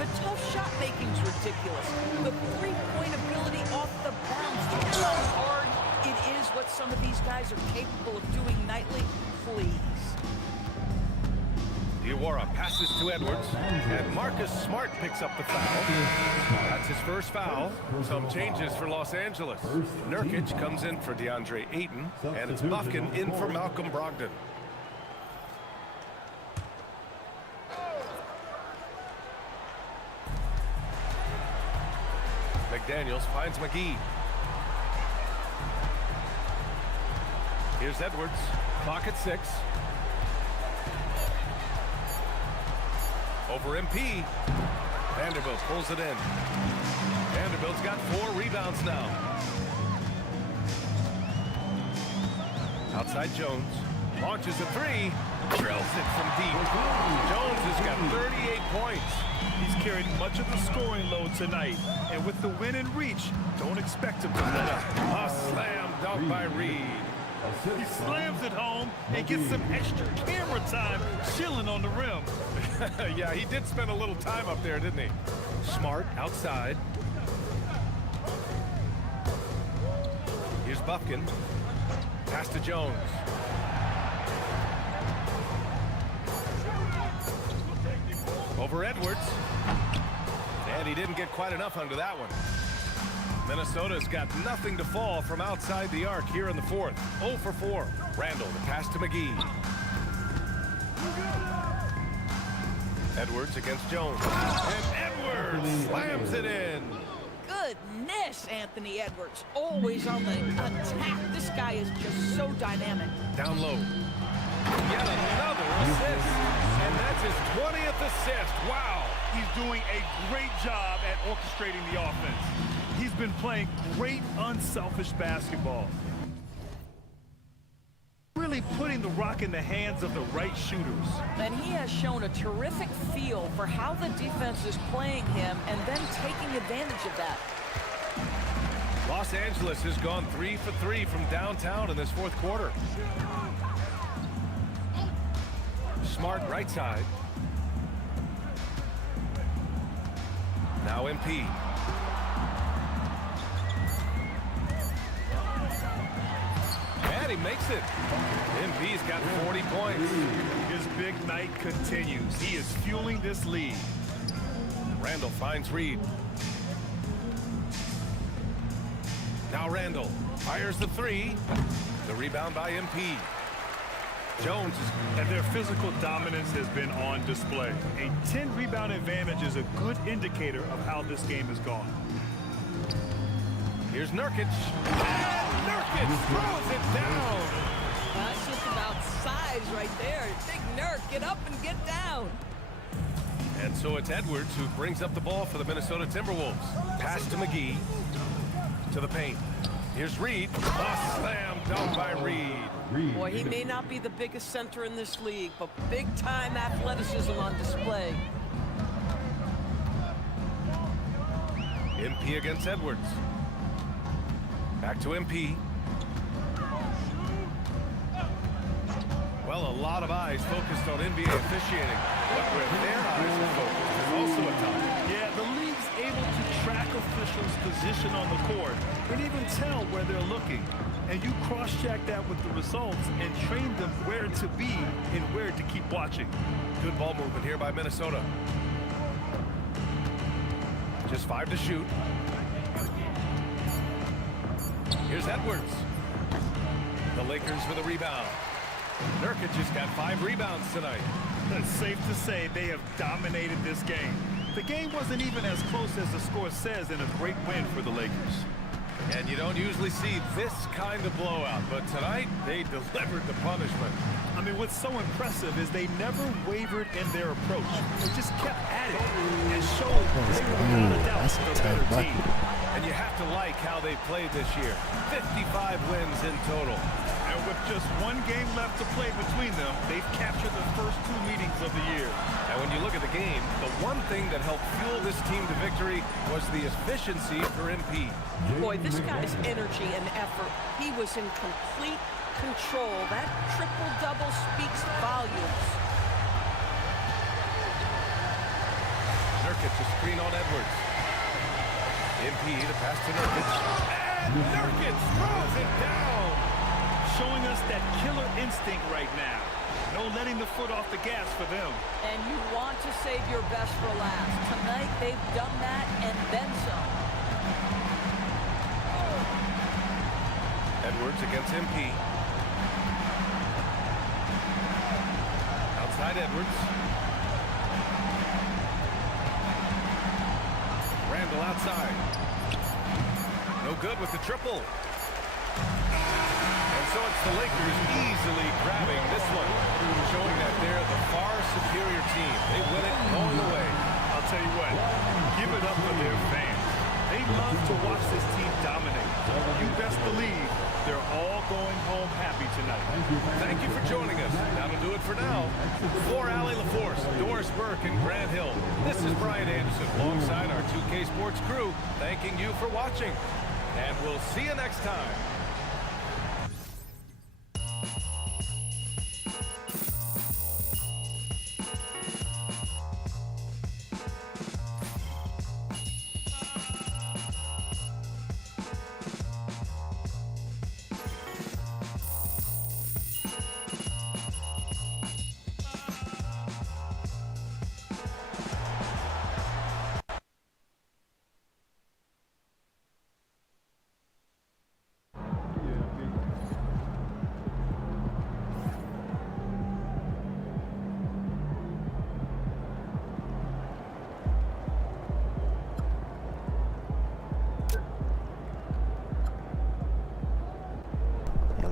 The tough shot making's ridiculous. The three-point ability off the bounce. Do you know how hard it is what some of these guys are capable of doing nightly? Please. Diawara passes to Edwards, and Marcus Smart picks up the foul. That's his first foul. Some changes for Los Angeles. Nurkic comes in for DeAndre Ayton, and it's Buffkin in for Malcolm Brogdon. McDaniels finds McGee. Here's Edwards. Clock at 6. Over MP. Vanderbilt pulls it in. Vanderbilt's got 4 rebounds now. Outside Jones. Launches a three. Drills it from deep. Jones has got 38 points. He's carried much of the scoring load tonight. And with the win in reach, don't expect him to let up. A slam dunk by Reed. He slams it home and gets some extra camera time chilling on the rim. Yeah, he did spend a little time up there, didn't he? Smart outside. Here's Buffkin. Pass to Jones. Over Edwards. And he didn't get quite enough under that one. Minnesota's got nothing to fall from outside the arc here in the fourth. 0 for 4. Randall, the pass to McGee. Edwards against Jones. And Edwards slams it in. Goodness, Anthony Edwards. Always on the attack. This guy is just so dynamic. Down low. Yet another assist. And that's his 20th assist. Wow. He's doing a great job at orchestrating the offense. He's been playing great, unselfish basketball. Really putting the rock in the hands of the right shooters. And he has shown a terrific feel for how the defense is playing him and then taking advantage of that. Los Angeles has gone 3 for 3 from downtown in this fourth quarter. Smart right side. Now MP. And he makes it. MP's got 40 points. His big night continues. He is fueling this lead. Randall finds Reed. Now Randall fires the three. The rebound by MP. Jones is... And their physical dominance has been on display. A 10 rebound advantage is a good indicator of how this game has gone. Here's Nurkic. And Nurkic throws it down. That's just about size right there. Big Nurk, get up and get down. And so it's Edwards who brings up the ball for the Minnesota Timberwolves. Pass to McGee. To the paint. Here's Reed. A slam dunk by Reed. Boy, he may not be the biggest center in this league, but big-time athleticism on display. MP against Edwards. Back to MP. Well, a lot of eyes focused on NBA officiating, but where their eyes are focused is also a tough. Yeah, the league's able to track officials' position on the court and even tell where they're looking. And you cross-check that with the results and train them where to be and where to keep watching. Good ball movement here by Minnesota. Just 5 to shoot. Here's Edwards. The Lakers with a rebound. Nurkic just got 5 rebounds tonight. It's safe to say they have dominated this game. The game wasn't even as close as the score says, and a great win for the Lakers. And you don't usually see this kind of blowout, but tonight they delivered the punishment. I mean, what's so impressive is they never wavered in their approach. They just kept at it and showed they were without a doubt the better team. And you have to like how they played this year. 55 wins in total. And with just one game left to play between them, they've captured the first 2 meetings of the year. And when you look at the game, the one thing that helped fuel this team to victory was the efficiency for MP. Boy, this guy's energy and effort, he was in complete control. That triple-double speaks volumes. Nurkic, a screen on Edwards. MP, the pass to Nurkic. And Nurkic throws it down. Showing us that killer instinct right now. No letting the foot off the gas for them. And you want to save your best for last. Tonight, they've done that and then some. Edwards against MP. Outside Edwards. Randall outside. No good with the triple. And so it's the Lakers easily grabbing this one, showing that they're the far superior team. They win it going away. I'll tell you what, give it up for their fans. They love to watch this team dominate. You best believe They're all going home happy tonight. Thank you for joining us. That'll do it for now. For Allie LaForce, Doris Burke, and Grant Hill, this is Brian Anderson alongside our 2K Sports crew, thanking you for watching. And we'll see you next time.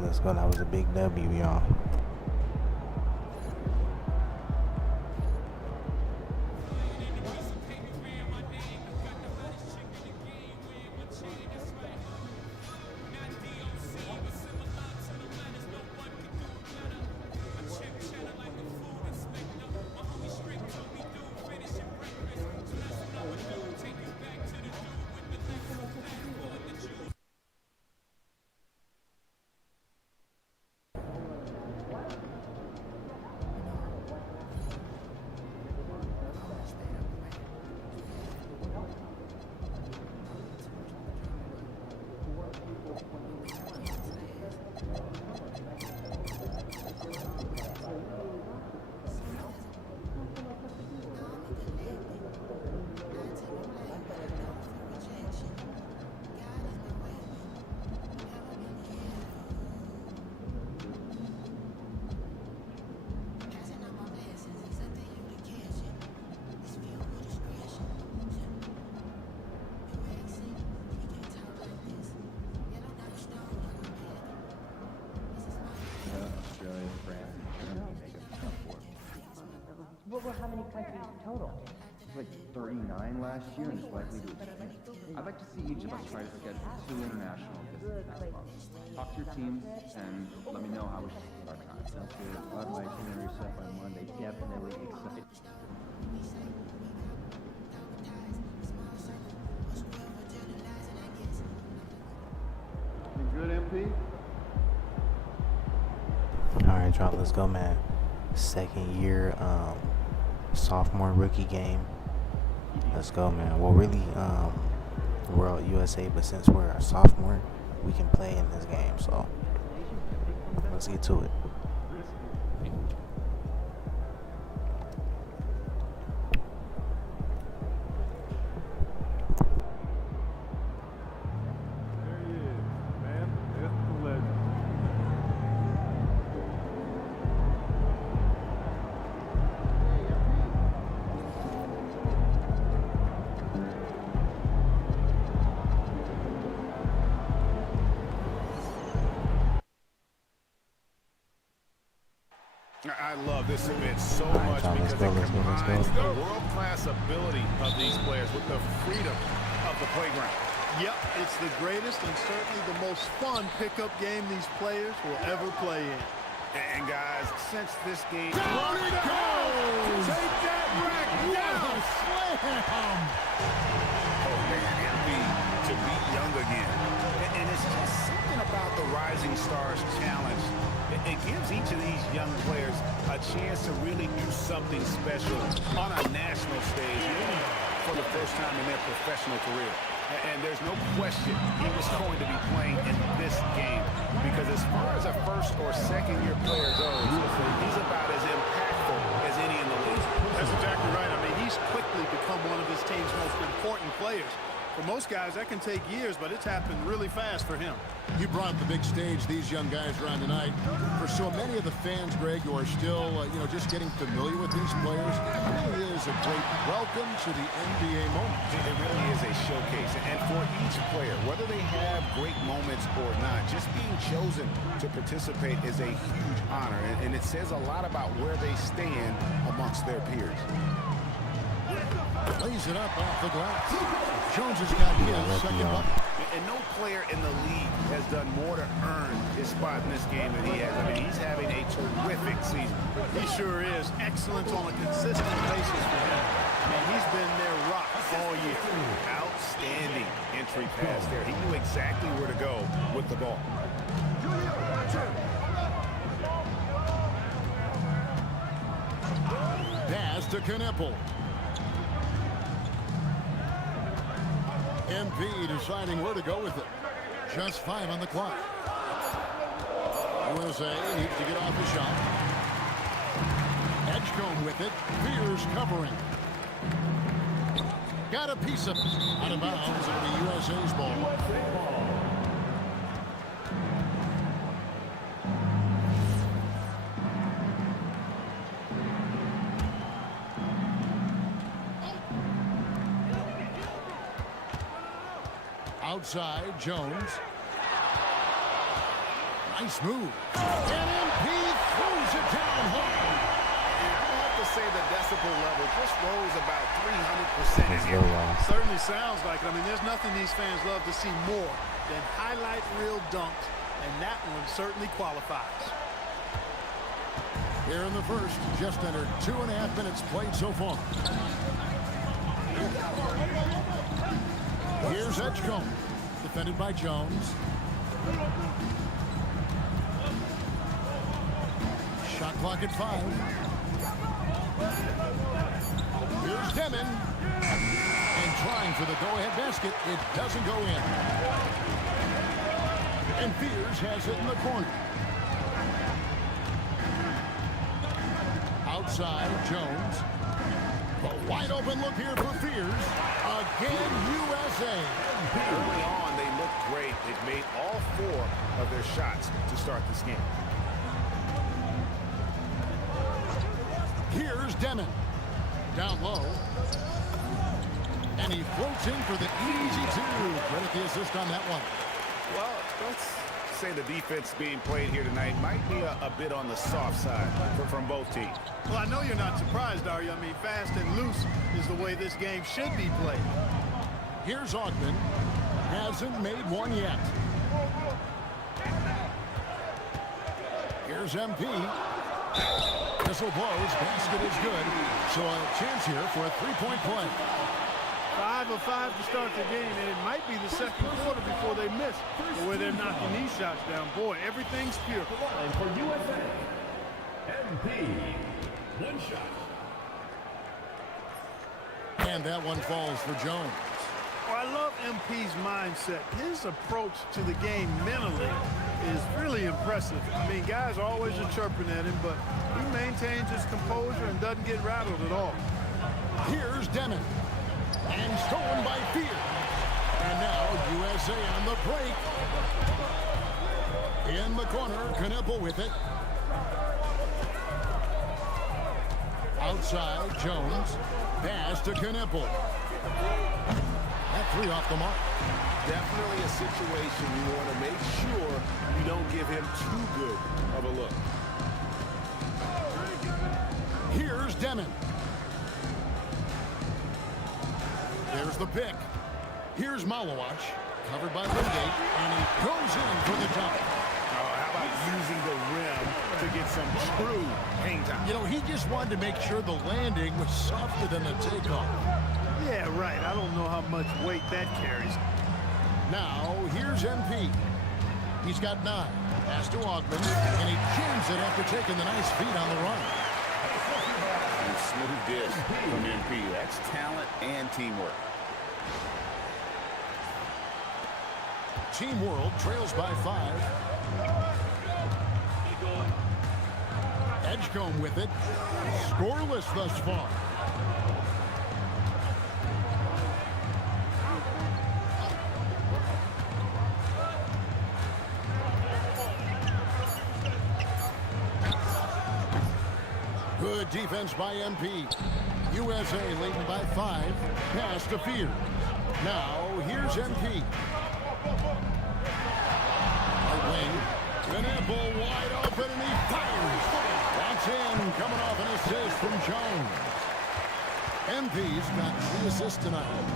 Let's go. That was a big W, y'all. How many countries total? It's like 39 last year, and it's likely to expand. I'd like to see each of us try to schedule 2 international visits next month. Talk to your teams and let me know how we should split our time. Sounds good. I'll have my itinerary set by Monday. Definitely excited. You good, MP? Alright, y'all, let's go, man. Second year, sophomore rookie game. Let's go, man. Well, really, we're all USA, but since we're a sophomore, we can play in this game. So let's get to it. There he is, man. That's the legend. I love this event so much John, because let's it go. combines the world-class ability of these players with the freedom of the playground. Yep, it's the greatest and certainly the most fun pickup game these players will ever play in. And guys, since this game... Down it goes! Take that rack down! Slam! Oh, man, it'll be to be young again. And it's just something about the Rising Stars Challenge. It gives each of these young players a chance to really do something special on a national stage, maybe for the first time in their professional career. And there's no question he was going to be playing in this game because as far as a first or second year player goes, he's about as impactful as any in the league. That's exactly right. I mean, he's quickly become one of his team's most important players. For most guys, that can take years, but it's happened really fast for him. You brought the big stage these young guys are on tonight. For so many of the fans, Greg, who are still, just getting familiar with these players, it really is a great welcome to the NBA moment. It really is a showcase. And for each player, whether they have great moments or not, just being chosen to participate is a huge honor. And it says a lot about where they stand amongst their peers. Lays it up off the glass. Jones has got his second bucket. And no player in the league has done more to earn his spot in this game than he has. I mean, he's having a terrific season. He sure is. Excellence on a consistent basis for him. And he's been their rock all year. Outstanding entry pass there. He knew exactly where to go with the ball. Pass to Kneppel. MP deciding where to go with it. Just 5 on the clock. USA needs to get off the shot. Edgecombe with it. Fears covering. Got a piece of it. Out of bounds. It'll be USA's ball. Outside, Jones. Nice move. And MP throws it down hard. I have to say the decibel level just rose about 300% in here. Certainly sounds like it. I mean, there's nothing these fans love to see more than highlight reel dunks, and that one certainly qualifies. Here in the first, just under 2.5 minutes played so far. Here's Edgecombe, defended by Jones. Shot clock at 5. Here's Demon. And trying for the go-ahead basket. It doesn't go in. And Fears has it in the corner. Outside, Jones. A wide open look here for Fears. Again, USA. Early on, they looked great. They've made all 4 of their shots to start this game. Here's Demon. Down low. And he floats in for the easy 2. Credit the assist on that one. Well, let's say the defense being played here tonight might be a bit on the soft side from both teams. Well, I know you're not surprised, are you? I mean, fast and loose is the way this game should be played. Here's Ogden. Hasn't made one yet. Here's MP. Whistle blows. Basket is good. So a chance here for a 3-point play. 5 of 5 to start the game, and it might be the second quarter before they miss the way they're knocking these shots down. Boy, everything's pure. And for USA, MP, 1 shot. And that one falls for Jones. Well, I love MP's mindset. His approach to the game mentally is really impressive. I mean, guys always are chirping at him, but he maintains his composure and doesn't get rattled at all. Here's Demon. And stolen by Fear. And now USA on the break. In the corner, Kneppel with it. Outside, Jones. Pass to Kneppel. That 3 off the mark. Definitely a situation you want to make sure you don't give him too good of a look. Here's Demon. There's the pick. Here's Malowacz, covered by Wingate, and he goes in for the jump. Oh, how about using the rim to get some true hang time? You know, he just wanted to make sure the landing was softer than the takeoff. Yeah, right. I don't know how much weight that carries. Now, here's MP. He's got 9. Pass to Ogden, and he jams it after taking the nice feed on the run. Smooth dish from MP. That's talent and teamwork. Team World trails by 5. Edgecombe with it. Scoreless thus far. Good defense by MP. USA leading by 5. Pass to Fear. Now, here's MP. Right wing. Kneppel wide open, and he fires. That's in, coming off an assist from Jones. MP's got 3 assists tonight.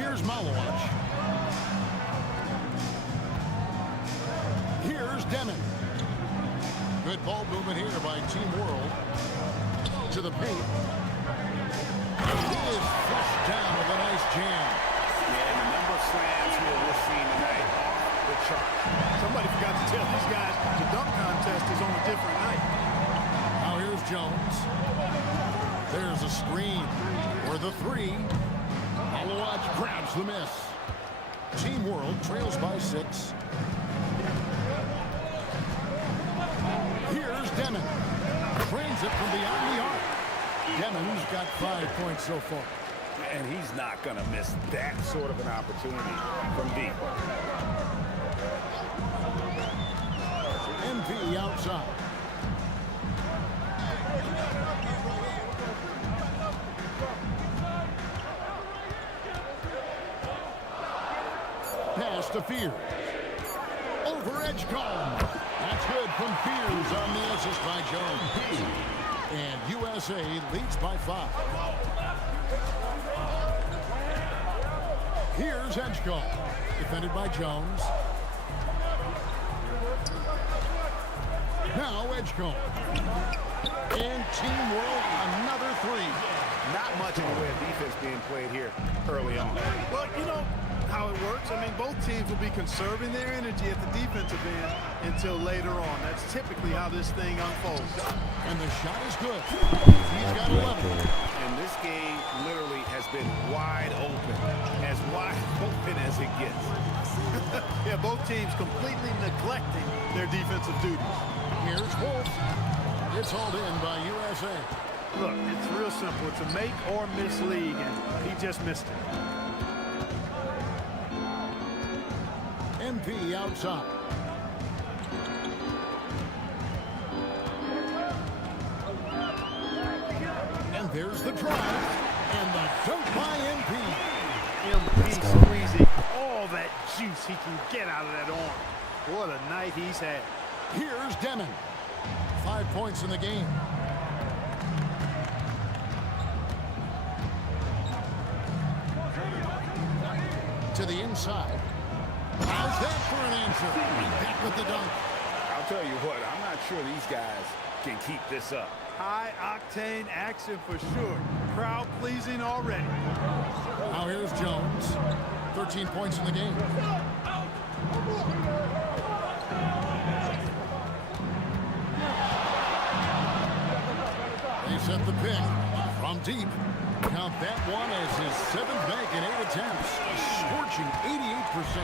Here's Malowich. Here's Demon. Good ball movement here by Team World. To the paint. He is flushed down with a nice jam. Yeah, and the number of slams here we're seeing tonight off the chart. Somebody forgot to tell these guys the dunk contest is on a different night. Now here's Jones. There's a screen for the three. Malowich grabs the miss. Team World trails by 6. Here's Demon. Trains it from beyond the arc. Demon's got 5 points so far. And he's not going to miss that sort of an opportunity from deep. MP outside. Pass to Fears. Over Edgecombe. That's good from Fears on the assist by Jones. And USA leads by 5. Here's Edgecombe. Defended by Jones. Now Edgecombe. And Team World, another 3. Not much in the way of defense being played here early on. Well, you know how it works. I mean, both teams will be conserving their energy at the defensive end until later on. That's typically how this thing unfolds. And the shot is good. He's got 11. And this game literally has been wide open. As wide open as it gets. Yeah, both teams completely neglecting their defensive duties. Here's Wolf. It's hauled in by USA. Look, it's real simple. It's a make or miss league, and he just missed it. MP outside. And there's the drive. And the dunk by MP. MP squeezing all that juice he can get out of that arm. What a night he's had. Here's Demon. 5 points in the game. To the inside. How's that for an answer? Back with the dunk. I'll tell you what, I'm not sure these guys can keep this up. High-octane action for sure. Crowd-pleasing already. Now here's Jones. 13 points in the game. They set the pick from deep. Count that one as his 7th bank in 8 attempts. A scorching 88%.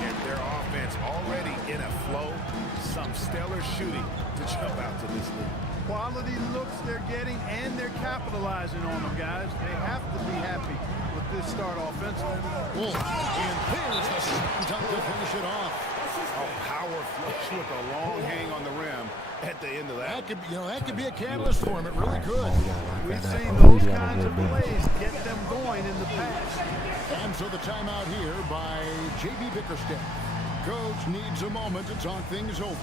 And their offense already in a flow. Some stellar shooting to jump out to this league. Quality looks they're getting, and they're capitalizing on them, guys. They have to be happy with this start offensively. Wolf, and there's the second dunk to finish it off. A power flush with a long hang on the rim at the end of that. That could be a catalyst for him. It really could. We've seen those kinds of plays get them going in the past. And so the timeout here by J.B. Bickerstaff. Coach needs a moment to talk things over.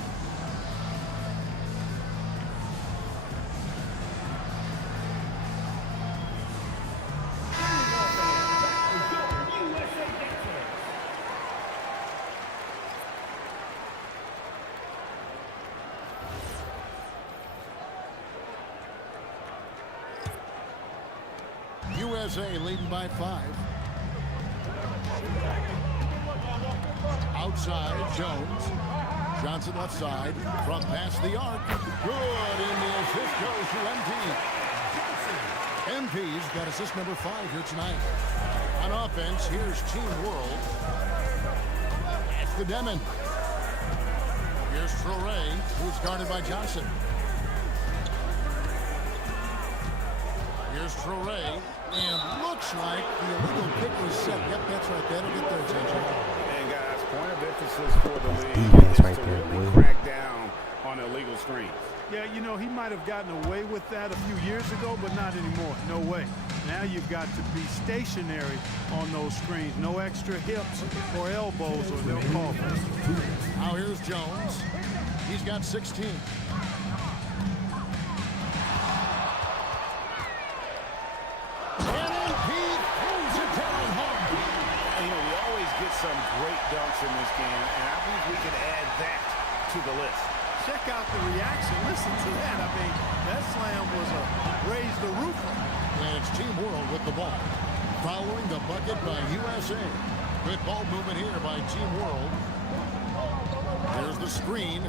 USA leading by 5. Outside, Jones. Johnson left side. From past the arc. Good, and the assist goes to MP. MP's got assist number 5 here tonight. On offense, here's Team World. That's the Demon. Here's Traore, who's guarded by Johnson. Here's Traore, and looks like the illegal pick was set. Yep, that's right. That'll get their attention. And guys, point of emphasis for the league is right to there, really boy. crack down on illegal screens. Yeah, you know, he might have gotten away with that a few years ago, but not anymore. No way. Now you've got to be stationary on those screens. No extra hips or elbows, or they'll call for it. Now here's Jones. He's got 16. some great dunks in this game, and I believe we can add that to the list. Check out the reaction. Listen to that. I mean, that slam was a raise the roof. And it's Team World with the ball. Following the bucket by USA. Good ball movement here by Team World. Here's the screen.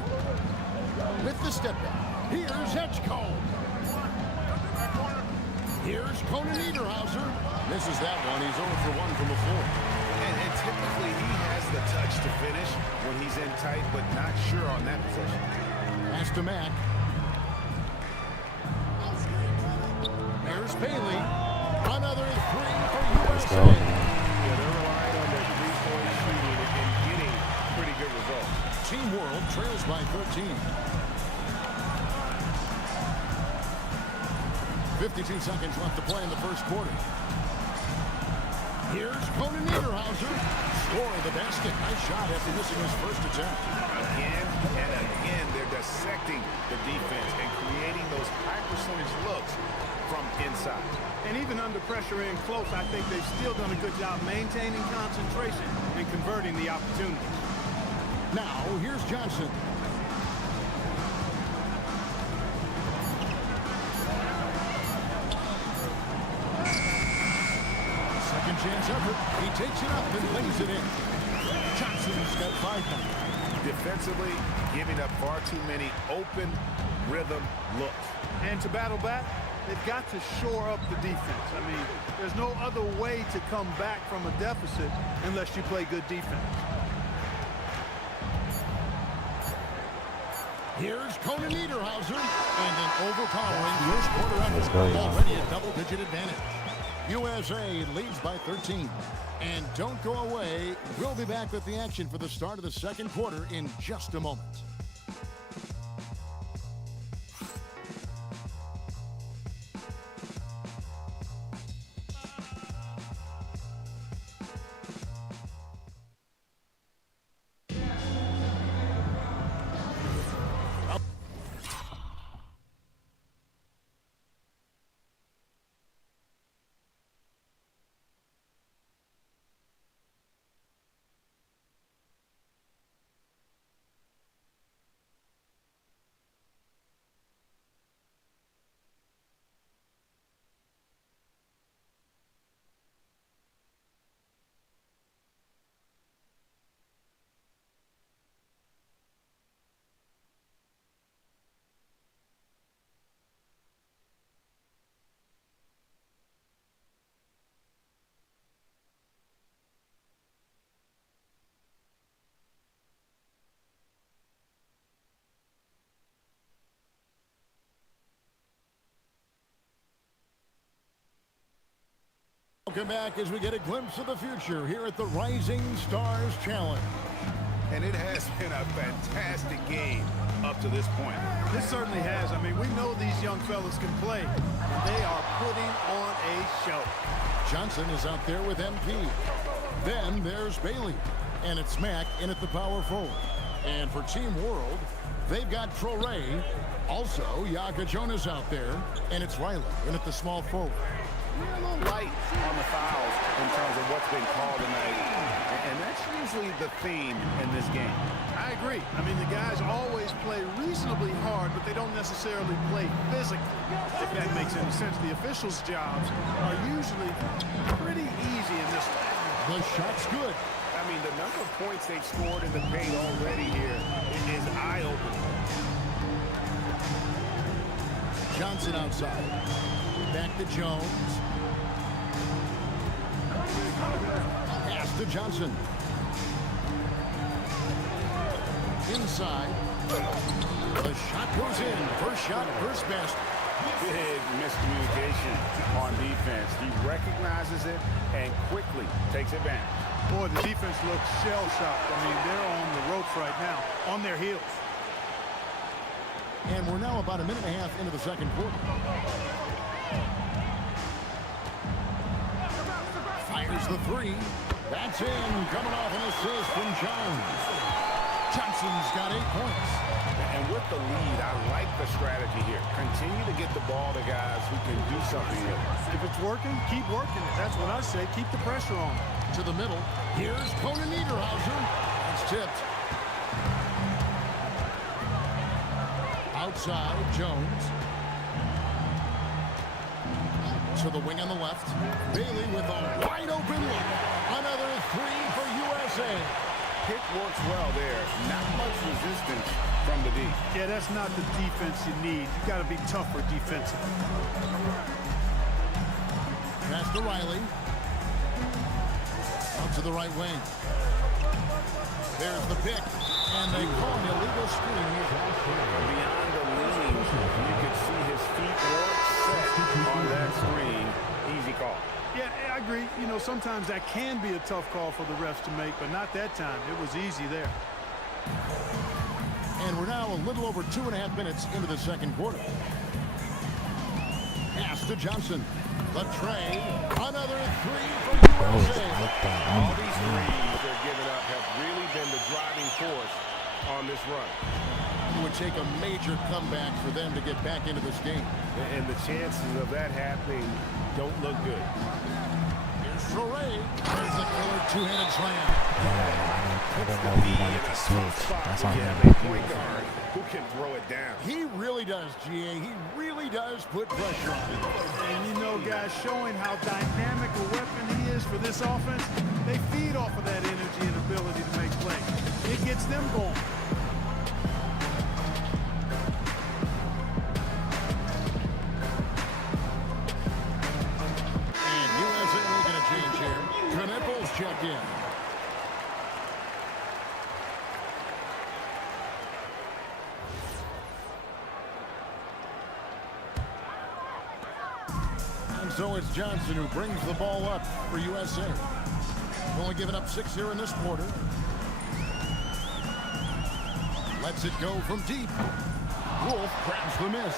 With the step back. Here's Edgecombe. Here's Conan Niederhauser. Misses that one. He's 0 for 1 from the floor. And typically he has the touch to finish when he's in tight, but not sure on that possession. Pass to Mack. There's Bailey. Another 3 for USA. Yeah, they're relying on their three-point shooting and getting pretty good results. Team World trails by 13. 52 seconds left to play in the first quarter. Here's Conan Niederhauser. Scoring the basket. Nice shot after missing his first attempt. Again and again, they're dissecting the defense and creating those high-percentage looks from inside. And even under pressure in close, I think they've still done a good job maintaining concentration and converting the opportunity. Now, here's Johnson. Second chance effort. He takes it up and lays it in. Johnson's got 5 points. Defensively, giving up far too many open rhythm looks. And to battle back, they've got to shore up the defense. I mean, there's no other way to come back from a deficit unless you play good defense. Here's Conan Niederhauser, and an overpowering first quarter effort. Already a double-digit advantage. USA leads by 13. And don't go away. We'll be back with the action for the start of the second quarter in just a moment. Welcome back as we get a glimpse of the future here at the Rising Stars Challenge. And it has been a fantastic game up to this point. This certainly has. I mean, we know these young fellas can play, and they are putting on a show. Johnson is out there with MP. Then there's Bailey, and it's Mack in at the power forward. And for Team World, they've got Traoré. Also, Yaka Jonas out there, and it's Riley in at the small forward. We're a little light on the fouls in terms of what's been called tonight. And that's usually the theme in this game. I agree. I mean, the guys always play reasonably hard, but they don't necessarily play physically, if that makes any sense. The officials' jobs are usually pretty easy in this one. The shot's good. I mean, the number of points they've scored in the paint already here is eye-opening. Johnson outside. Back to Jones. Pass to Johnson. Inside. The shot goes in. First shot, first best. Big miscommunication on defense. He recognizes it and quickly takes advantage. Boy, the defense looks shell-shocked. I mean, they're on the ropes right now, on their heels. And we're now about a minute and a half into the second quarter. Fires the three. That's in. Coming off an assist from Jones. Johnson's got 8 points. And with the lead, I like the strategy here. Continue to get the ball to guys who can do something with it. If it's working, keep working it. That's what I say. Keep the pressure on. To the middle. Here's Conan Niederhauser. It's tipped. Outside, Jones. To the wing on the left. Bailey with a wide open look. Another three for USA. Pick works well there. Not much resistance from the D. Yeah, that's not the defense you need. You got to be tougher defensively. Pass to Riley. Out to the right wing. There's the pick. And they call an illegal screen. Beyond the leaning, you could see his feet were set on that screen. Easy call. Yeah, I agree. You know, sometimes that can be a tough call for the refs to make, but not that time. It was easy there. And we're now a little over 2.5 minutes into the second quarter. Pass to Johnson. The tray. Another three for USA. All these threes they're giving up have really been the driving force on this run. It would take a major comeback for them to get back into this game. And the chances of that happening don't look good. Here's Torrey. There's the killer two-handed slam. I didn't know he wanted to switch. That's on him. Point guard who can throw it down. He really does, GA. He really does put pressure on him. And you know, guys, showing how dynamic a weapon he is for this offense, they feed off of that energy and ability to make plays. It gets them going. And USA making a change here. Knipples checked in. So it's Johnson who brings the ball up for USA. Only giving up 6 here in this quarter. Lets it go from deep. Wolf grabs the miss.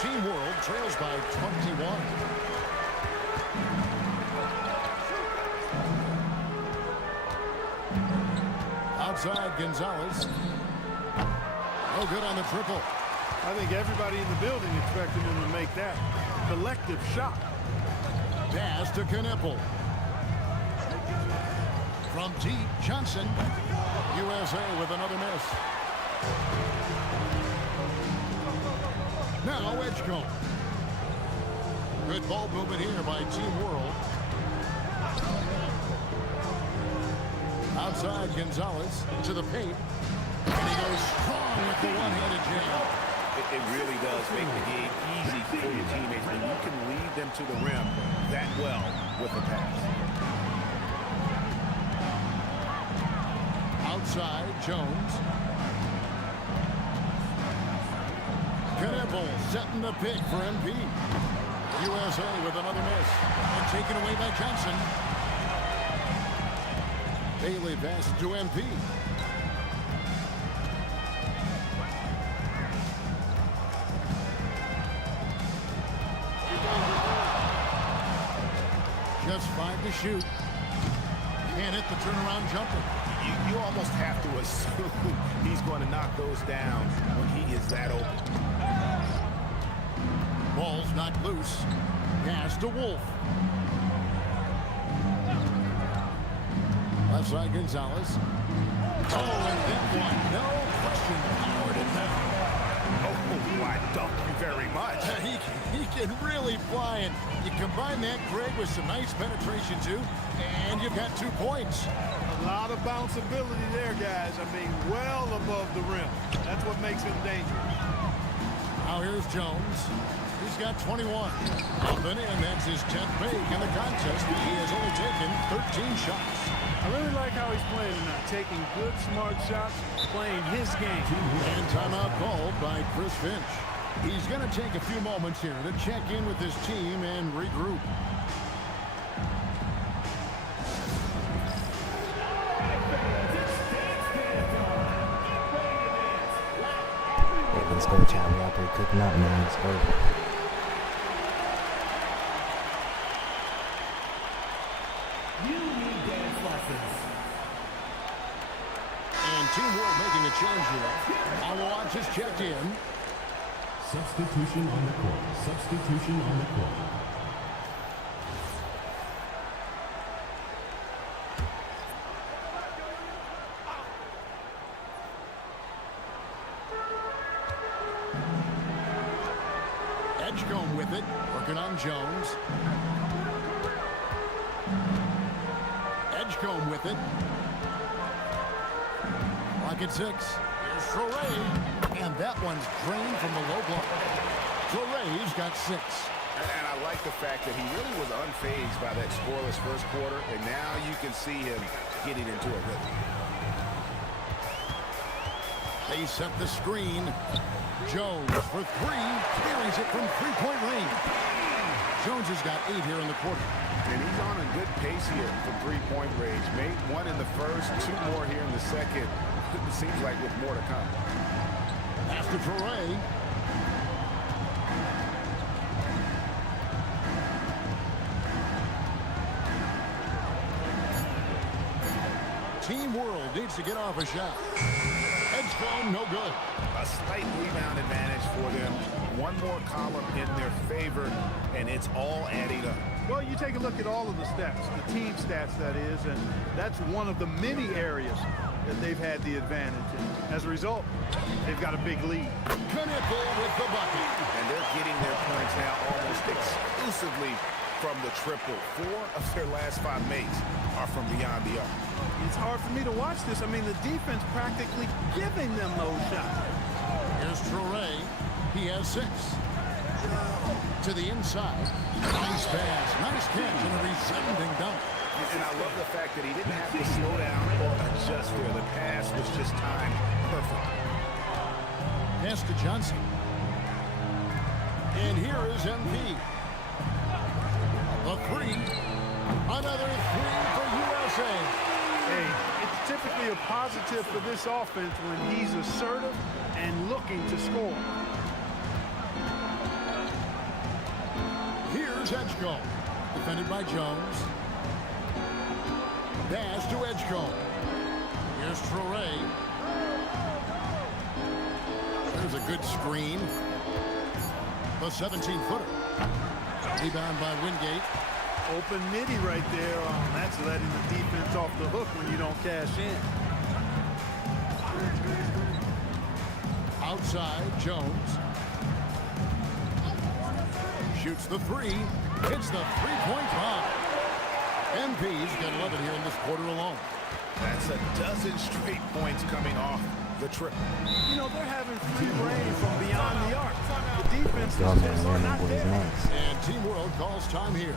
Team World trails by 21. Outside Gonzalez. No good on the triple. I think everybody in the building expected him to make that collective shot. Pass to Knippel. From deep, Johnson. USA with another miss. Now Edgecombe. Good ball movement here by Team World. Outside Gonzalez to the paint. And he goes strong with the one-handed jam. It really does make the game easy for your teammates when you can lead them to the rim that well with a pass. Outside, Jones. Knippel setting the pick for MP. USA with another miss. And taken away by Johnson. Bailey pass to MP. Just 5 to shoot. Can't hit the turnaround jumper. You almost have to assume he's going to knock those down when he is that open. Ball's knocked loose. Pass to Wolf. Left side Gonzalez. Oh, and that one. No question. Powered it down. Oh, I thank you very much. He can really fly, and you combine that, Greg, with some nice penetration, too, and you've got 2 points. A lot of bounceability there, guys. I mean, well above the rim. That's what makes him dangerous. Now here's Jones. He's got 21. Up and in, that's his 10th make in the contest. He has only taken 13 shots. I really like how he's playing tonight. Taking good, smart shots, playing his game. And timeout called by Chris Finch. He's going to take a few moments here to check in with his team and regroup. Hey, let's go, Chad. We out there cooking up, man. Let's go. And Team World making a change here. Alawad just checked in. Substitution on the court. Substitution on the court. Edgecombe with it, working on Jones. Edgecombe with it. Rocket 6. Here's Traore, and that one's drained from the low block. Traore's got 6. And I like the fact that he really was unfazed by that scoreless first quarter, and now you can see him getting into a rhythm. They set the screen. Jones for 3, carries it from three-point range. Jones has got 8 here in the quarter. And he's on a good pace here from three-point range. Made 1 in the first, 2 more here in the second. It seems like with more to come. Pass to Traore. Team World needs to get off a shot. Edgecombe, no good. A slight rebound advantage for them. One more column in their favor, and it's all adding up. Well, you take a look at all of the stats, the team stats, that is, and that's one of the many areas that they've had the advantage. And as a result, they've got a big lead. Knipple with the bucket. And they're getting their points now almost exclusively from the triple. 4 of their last 5 makes are from beyond the arc. It's hard for me to watch this. I mean, the defense practically giving them those shots. Here's Traore. He has 6. To the inside. Nice pass. Nice catch and a resounding dunk. And I love the fact that he didn't have to slow down or adjust there. The pass was just timed perfect. Pass to Johnson. And here is MP. The 3. Another 3 for USA. Hey, it's typically a positive for this offense when he's assertive and looking to score. Here's Edgecombe. Defended by Jones. Pass to Edgecombe. Here's Traore. There's a good screen. The 17-footer. Rebound by Wingate. Open midi right there. That's letting the defense off the hook when you don't cash in. Outside, Jones. Shoots the 3. Hits the three-point bomb. MP's got 11 here in this quarter alone. That's a dozen straight points coming off the triple. You know, they're having free reign from beyond the arc. The defense is man, just not what is there. next? And Team World calls time here.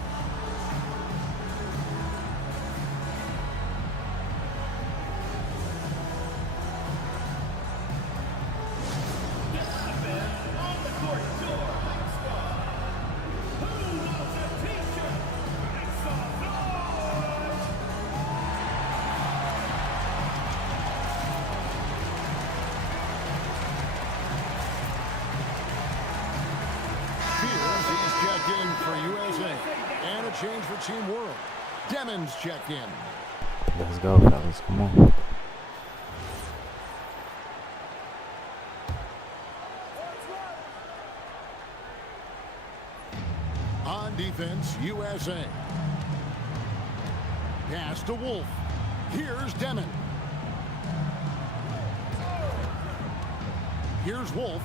For USA. And a change for Team World. Demons check in. Let's go, fellas. Come on. On defense, USA. Pass to Wolf. Here's Demon. Here's Wolf.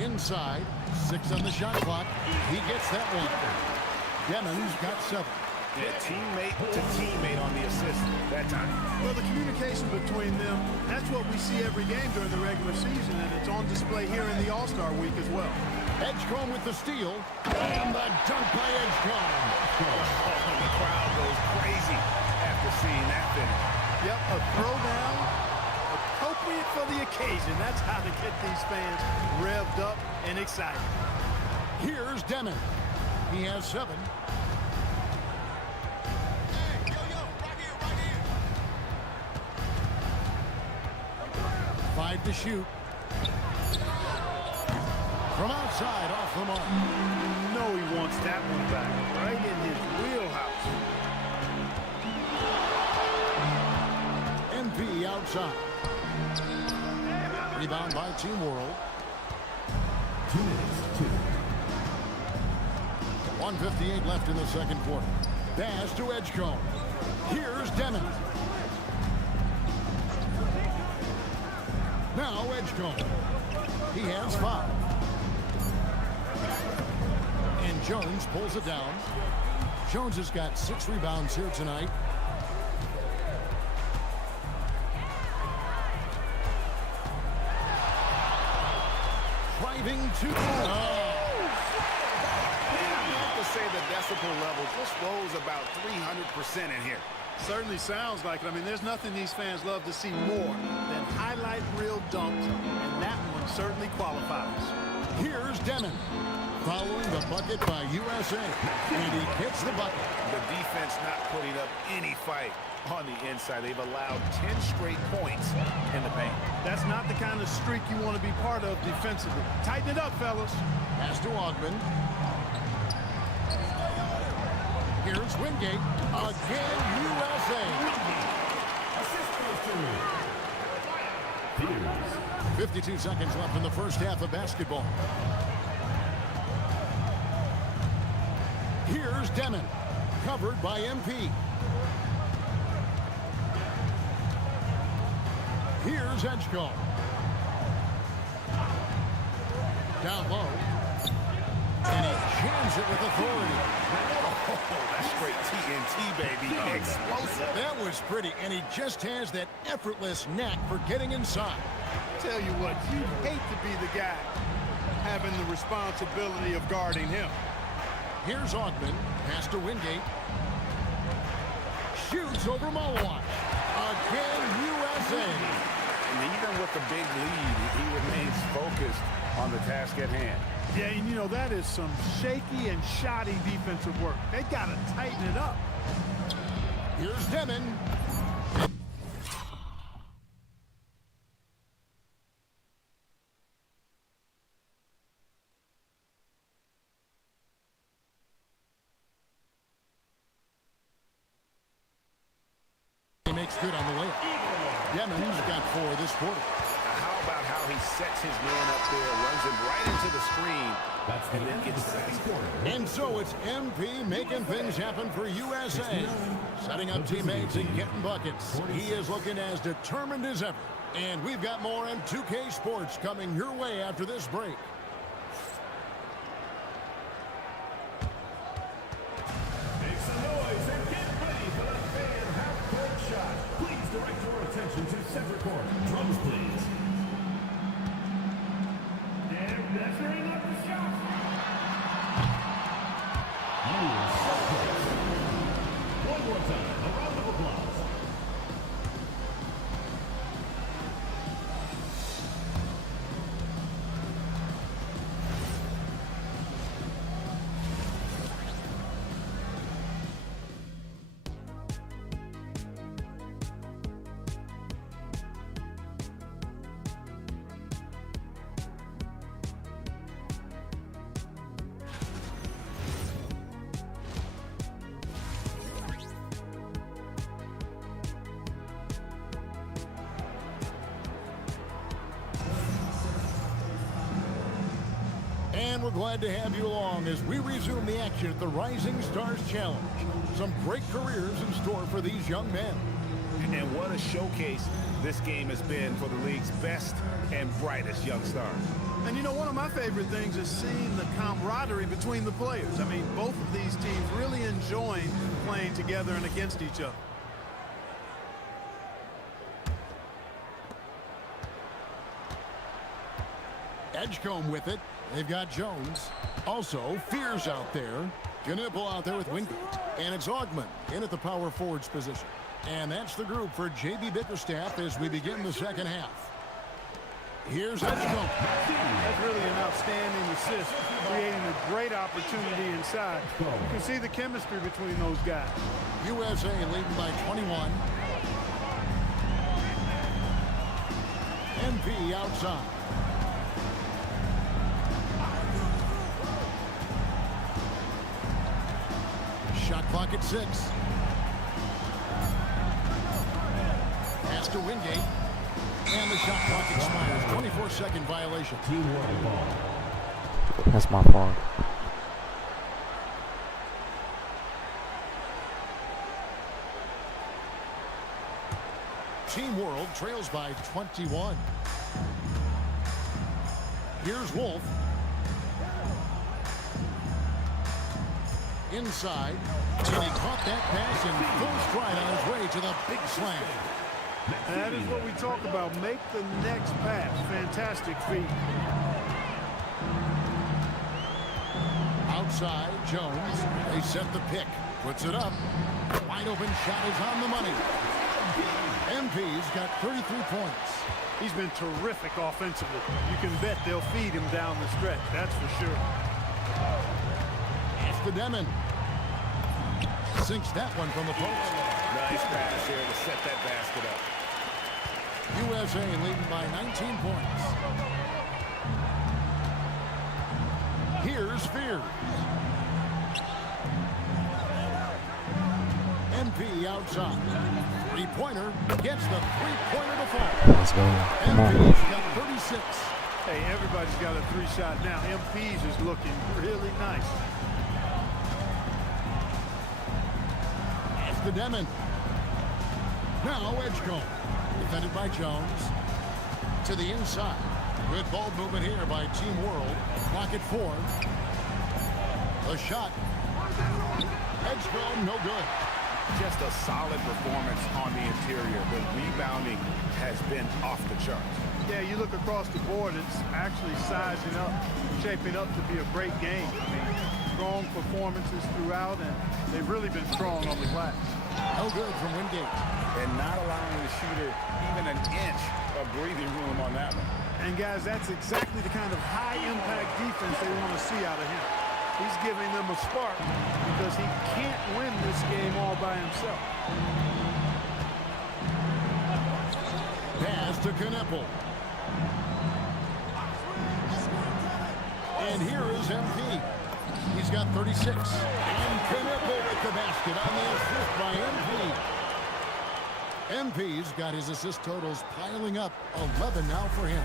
Inside. 6 on the shot clock. He gets that one. Demon's got 7. Yeah, teammate to teammate on the assist that time. Well, the communication between them, that's what we see every game during the regular season, and it's on display here in the All-Star week as well. Edgecombe with the steal. And the dunk by Edgecombe. The crowd goes crazy after seeing that finish. Yep, a throwdown, appropriate for the occasion. That's how to get these fans revved up and excited. Here's Demon. He has 7. Hey, right here. 5 to shoot. From outside, off the mark. No, he wants that one back. Right in his wheelhouse. MP outside. Rebound by Team World. 2 minutes, 2. 1:58 left in the second quarter. Pass to Edgecombe. Here's Demon. Now Edgecombe. He has 5. Jones pulls it down. Jones has got 6 rebounds here tonight. Driving to say the decibel level just rose about 300% in here. Certainly sounds like it. I mean, there's nothing these fans love to see more than highlight reel dunks, and that one certainly qualifies. Here's Demon, following the bucket by USA, and he hits the bucket. The defense not putting up any fight on the inside. They've allowed 10 straight points in the paint. That's not the kind of streak you want to be part of defensively. Tighten it up, fellas. Pass to Ogman. Here's Wingate. Again, USA. 52 seconds left in the first half of basketball. Here's Demon, covered by MP. Here's Edgecombe. Down low. And he jams it with authority. Oh, that's straight TNT, baby. Explosive. That was pretty, and he just has that effortless knack for getting inside. Tell you what, you'd hate to be the guy having the responsibility of guarding him. Here's Ogman, pass to Wingate. Shoots over Malawak. Again, USA. And even with the big lead, he remains focused on the task at hand. Yeah, and you know, that is some shaky and shoddy defensive work. They got to tighten it up. Here's Demon. He makes good on the layup. Demon's got 4 this quarter. How about how he sets his man up there, runs him right into the screen, and then gets the basket. And so it's MP making things happen for USA. Setting up teammates and getting buckets. He is looking as determined as ever. And we've got more on 2K Sports coming your way after this break. Make some noise and get ready for the fan half-court shot. Please direct your attention to center court. Drums, please. And measuring up the shot. One more time. A round of applause. And we're glad to have you along as we resume the action at the Rising Stars Challenge. Some great careers in store for these young men. And what a showcase this game has been for the league's best and brightest young stars. And you know, one of my favorite things is seeing the camaraderie between the players. I mean, both of these teams really enjoying playing together and against each other. Edgecombe with it. They've got Jones. Also, Fears out there. Knipple out there with Wingate. And it's Ogman in at the power forwards position. And that's the group for J.B. Bickerstaff as we begin the second half. Here's Edgecombe. That's really an outstanding assist, creating a great opportunity inside. You can see the chemistry between those guys. USA leading by 21. MP outside. Shot clock at 6. Pass to Wingate. And the shot clock expires. 24-second violation. That's my fault. Team World trails by 21. Here's Wolf. inside. And he caught that pass in full stride on his way to the big slam. That is what we talk about. Make the next pass. Fantastic feat. Outside, Jones. They set the pick. Puts it up. Wide open shot is on the money. MP's got 33 points. He's been terrific offensively. You can bet they'll feed him down the stretch. That's for sure. After Demon. Sinks that one from the post. Nice pass here to set that basket up. USA leading by 19 points. Here's Fears. MP outside. Three-pointer gets the three-pointer to fall. Let's go. Come on. MP's got 36. Hey, everybody's got a three-shot now. MP's is looking really nice. After Demon. Now Edgecombe. Defended by Jones. To the inside. Good ball movement here by Team World. Clock at 4. A shot. Edgecombe, no good. Just a solid performance on the interior. The rebounding has been off the charts. Yeah, you look across the board, it's actually sizing up, shaping up to be a great game. I mean, strong performances throughout, and they've really been strong on the glass. No good from Wingate. And not allowing the shooter even an inch of breathing room on that one. And guys, that's exactly the kind of high-impact defense they want to see out of him. He's giving them a spark because he can't win this game all by himself. Pass to Kneppel. And here is MP. He's got 36. And Kneppel with the basket on the assist by MP. MP's got his assist totals piling up. 11 now for him.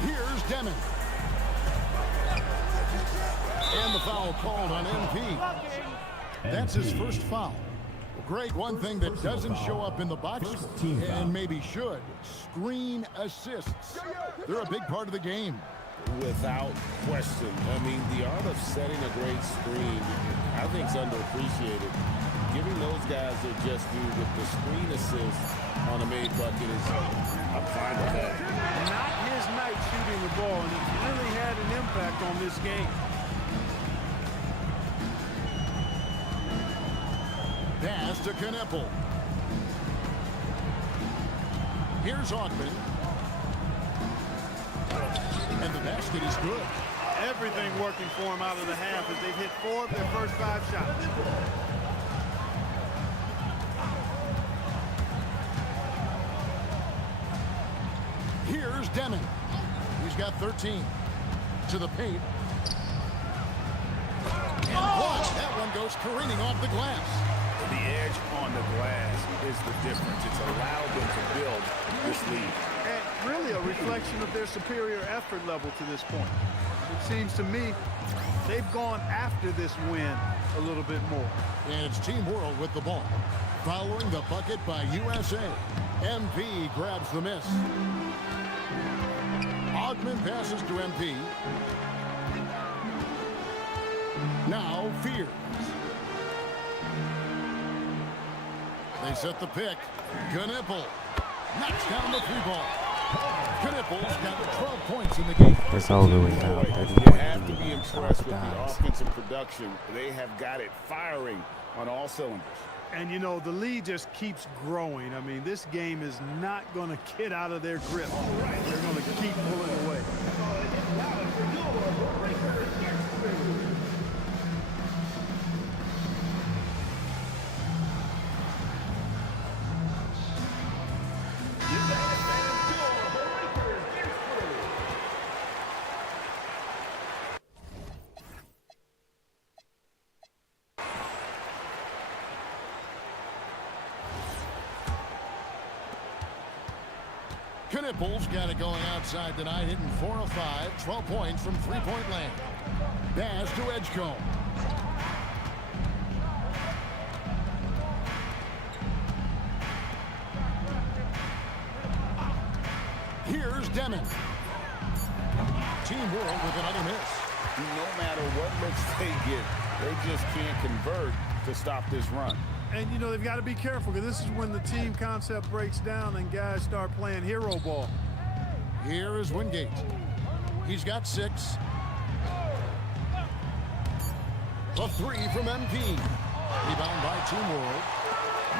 Here's Demon. And the foul called on MP. That's his first foul. Greg, one thing that doesn't show up in the box score, and maybe should, screen assists. They're a big part of the game. Without question. I mean, the art of setting a great screen, I think, is underappreciated. Giving those guys their just due with the screen assist on a made bucket is, I'm fine with that. Not his night shooting the ball, and it's really had an impact on this game. Pass to Kneppel. Here's Augman. And the basket is good. Everything working for him out of the half as they've hit 4 of their first 5 shots. Here's Demon. He's got 13. To the paint. And blocked. That one goes careening off the glass. The edge on the glass is the difference. It's allowed them to build this lead. And really a reflection of their superior effort level to this point. It seems to me they've gone after this win a little bit more. And it's Team World with the ball. Following the bucket by USA. MP grabs the miss. Augman passes to MP. Now Fears. They set the pick. Kneppel knocks down the 3-ball. Kneppel's got 12 points in the game. It's over with now. You have to be impressed with the offensive production. They have got it firing on all cylinders. And, you know, the lead just keeps growing. I mean, this game is not going to get out of their grip. They're going to keep pulling away. Kneppel's got it going outside tonight, hitting 4 of 5, 12 points from three-point land. Pass to Edgecombe. Here's Demon. Team World with another miss. No matter what looks they get, they just can't convert to stop this run. And, you know, they've got to be careful because this is when the team concept breaks down and guys start playing hero ball. Here is Wingate. He's got 6. The 3 from MP. Rebound by Team World.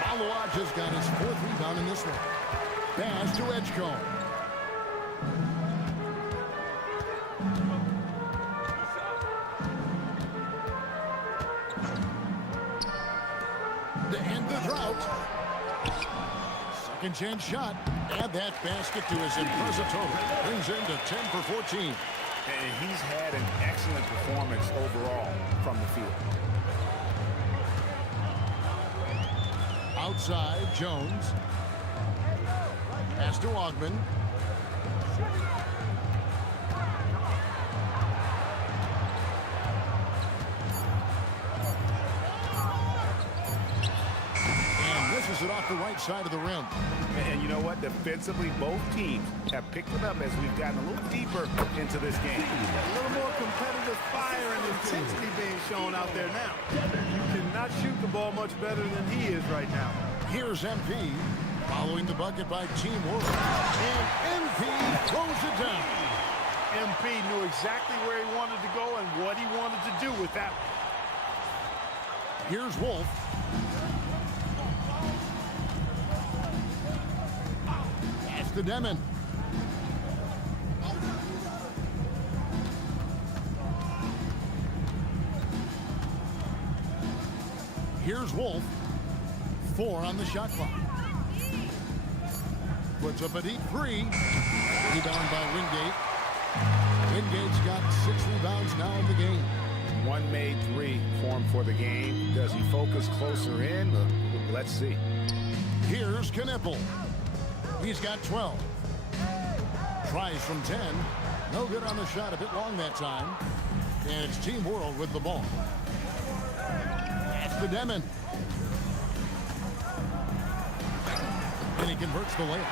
Malawaj has got his 4th rebound in this one. Pass to Edgecombe. To end the drought. Second chance shot. Add that basket to his impressive total. Brings him to 10 for 14. And he's had an excellent performance overall from the field. Outside, Jones. Pass to Ogman. It off the right side of the rim. And you know what? Defensively, both teams have picked it up as we've gotten a little deeper into this game. A little more competitive fire and intensity being shown out there now. You cannot shoot the ball much better than he is right now. Here's MP following the bucket by Team World. And MP throws it down. MP knew exactly where he wanted to go and what he wanted to do with that. Here's Wolf. To Demon. Here's Wolf. 4 on the shot clock. Puts up a deep 3. Rebound by Wingate. Wingate's got 6 rebounds now in the game. 1 made 3 for him for the game. Does he focus closer in? Let's see. Here's Knipple. He's got 12. Tries from 10. No good on the shot. A bit long that time. And it's Team World with the ball. That's the Demon. And he converts the layup.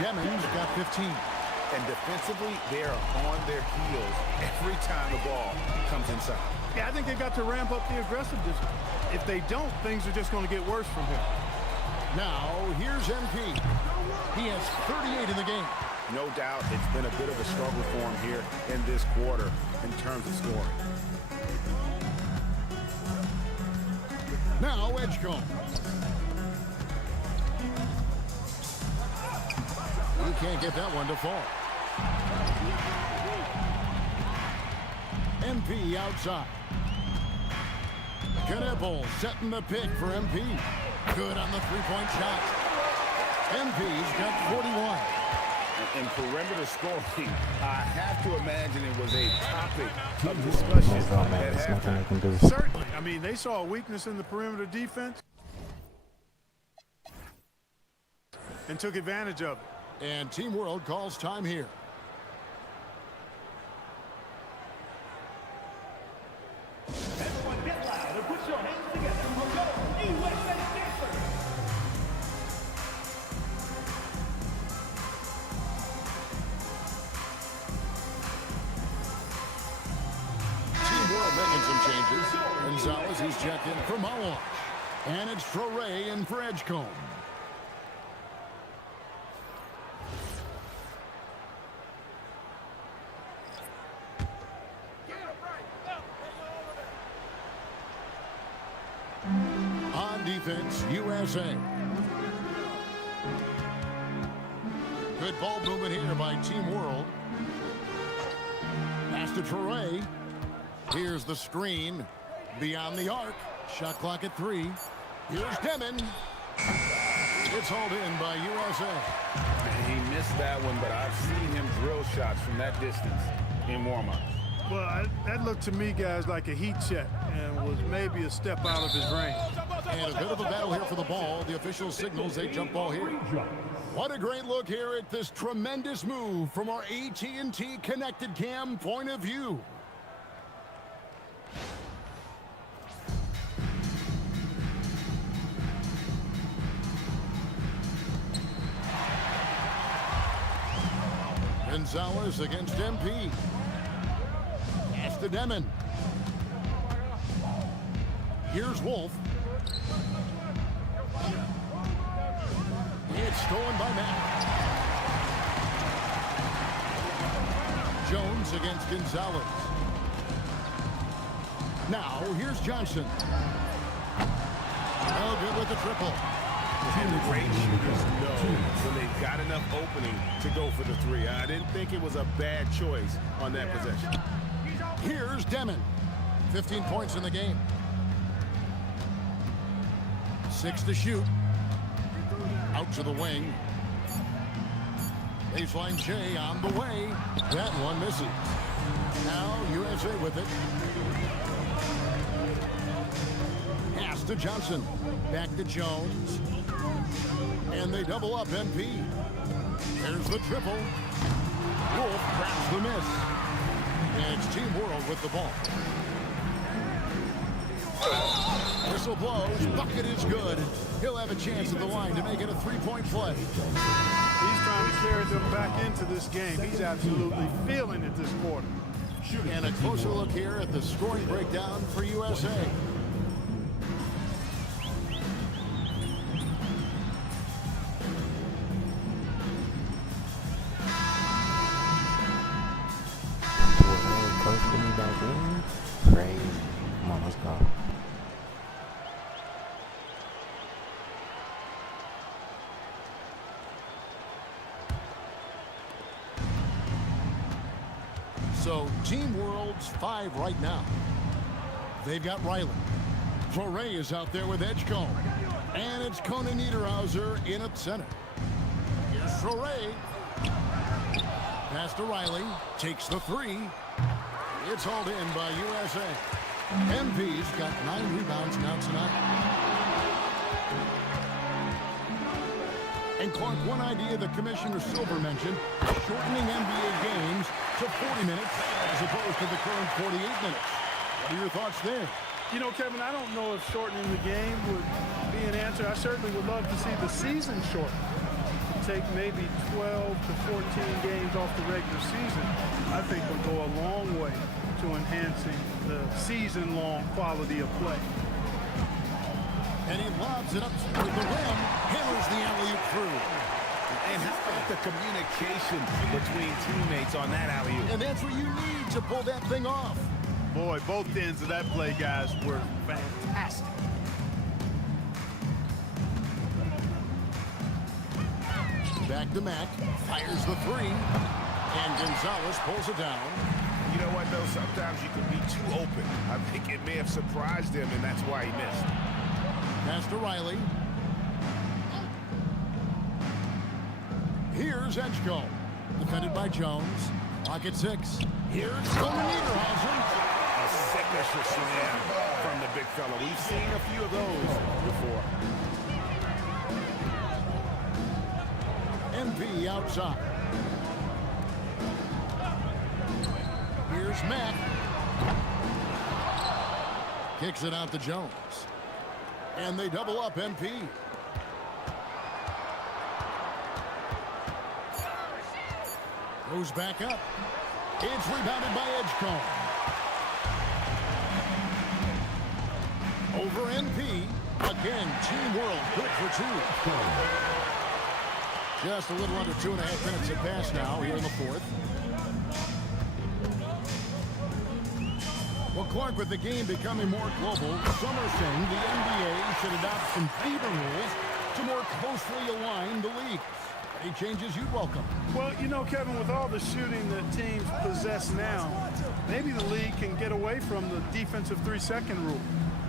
Demon's got 15. And defensively, they're on their heels every time the ball comes inside. Yeah, I think they got to ramp up the aggressiveness. If they don't, things are just going to get worse from here. Now, here's MP. He has 38 in the game. No doubt it's been a bit of a struggle for him here in this quarter in terms of scoring. Now, Edgecombe. He can't get that one to fall. MP outside. Knipple setting the pick for MP. Good on the 3-point shot. MP's got 41. And perimeter scoring, I have to imagine it was a topic of discussion There's nothing they can do. Certainly. I mean, they saw a weakness in the perimeter defense and took advantage of it. And Team World calls time here. Everyone get loud and put your hands together for Go USA Dancers! Team World making some changes. Gonzalez, he's checked in for Malawaj. And it's Traore in for Edgecombe. On defense, USA. Good ball movement here by Team World. Pass to Traore. Here's the screen. Beyond the arc. Shot clock at 3. Here's Demon. It's hauled in by USA. He missed that one, but I've seen him drill shots from that distance in warm-up. Well, that looked to me, guys, like a heat check and was maybe a step out of his range. And a bit of a battle here for the ball. The official signals a jump ball here. What a great look here at this tremendous move from our AT&T Connected Cam point of view. Gonzalez against MP. Pass to Demon. Here's Wolf. It's stolen by Matt. Jones against Gonzalez. Now, here's Johnson. Oh, good with the triple. And the great shooters know when they've got enough opening to go for the three. I didn't think it was a bad choice on that possession. Here's Demon. 15 points in the game. 6 to shoot. Out to the wing. Baseline J on the way. That one misses. Now USA with it. Pass to Johnson. Back to Jones. And they double up NP. There's the triple. Wolf grabs the miss. And it's Team World with the ball. Whistle blows. Bucket is good. He'll have a chance at the line to make it a three-point play. He's trying to carry them back into this game. He's absolutely feeling it this quarter. And a closer look here at the scoring breakdown for USA. Crazy. Come on, let's go. So, Team World's 5 right now. They've got Riley. Foray is out there with Edgecombe. And it's Conan Niederhauser in at center. Here's Foray. Pass to Riley. Takes the 3. It's hauled in by USA. MV's got 9 rebounds now tonight. And Clark, one idea that Commissioner Silver mentioned, shortening NBA games to 40 minutes as opposed to the current 48 minutes. What are your thoughts there? You know, Kevin, I don't know if shortening the game would be an answer. I certainly would love to see the season shortened. Take maybe 12 to 14 games off the regular season, I think would go a long way to enhancing the season-long quality of play. And he lobs it up to the rim, hammers the alley-oop through. And how about the communication between teammates on that alley-oop? And that's what you need to pull that thing off. Boy, both ends of that play, guys, were fantastic. Back to Mack, fires the 3, and Gonzalez pulls it down. You know what, though? Sometimes you can be too open. I think it may have surprised him, and that's why he missed. Pass to Riley. Here's Edgecombe, defended by Jones. Pocket 6. Here's Conan Niederhauser. A signature slam from the big fella. We've seen a few of those before. NP outside. Here's Mack. Kicks it out to Jones. And they double up NP. Goes back up. It's rebounded by Edgecombe. Over NP. Again, Team World good for 2. Just a little under 2.5 minutes have passed now here in the 4th. Well, Clark, with the game becoming more global, some are saying the NBA should adopt some feeder rules to more closely align the league. Any changes you'd welcome? Well, you know, Kevin, with all the shooting that teams possess now, maybe the league can get away from the defensive 3-second rule.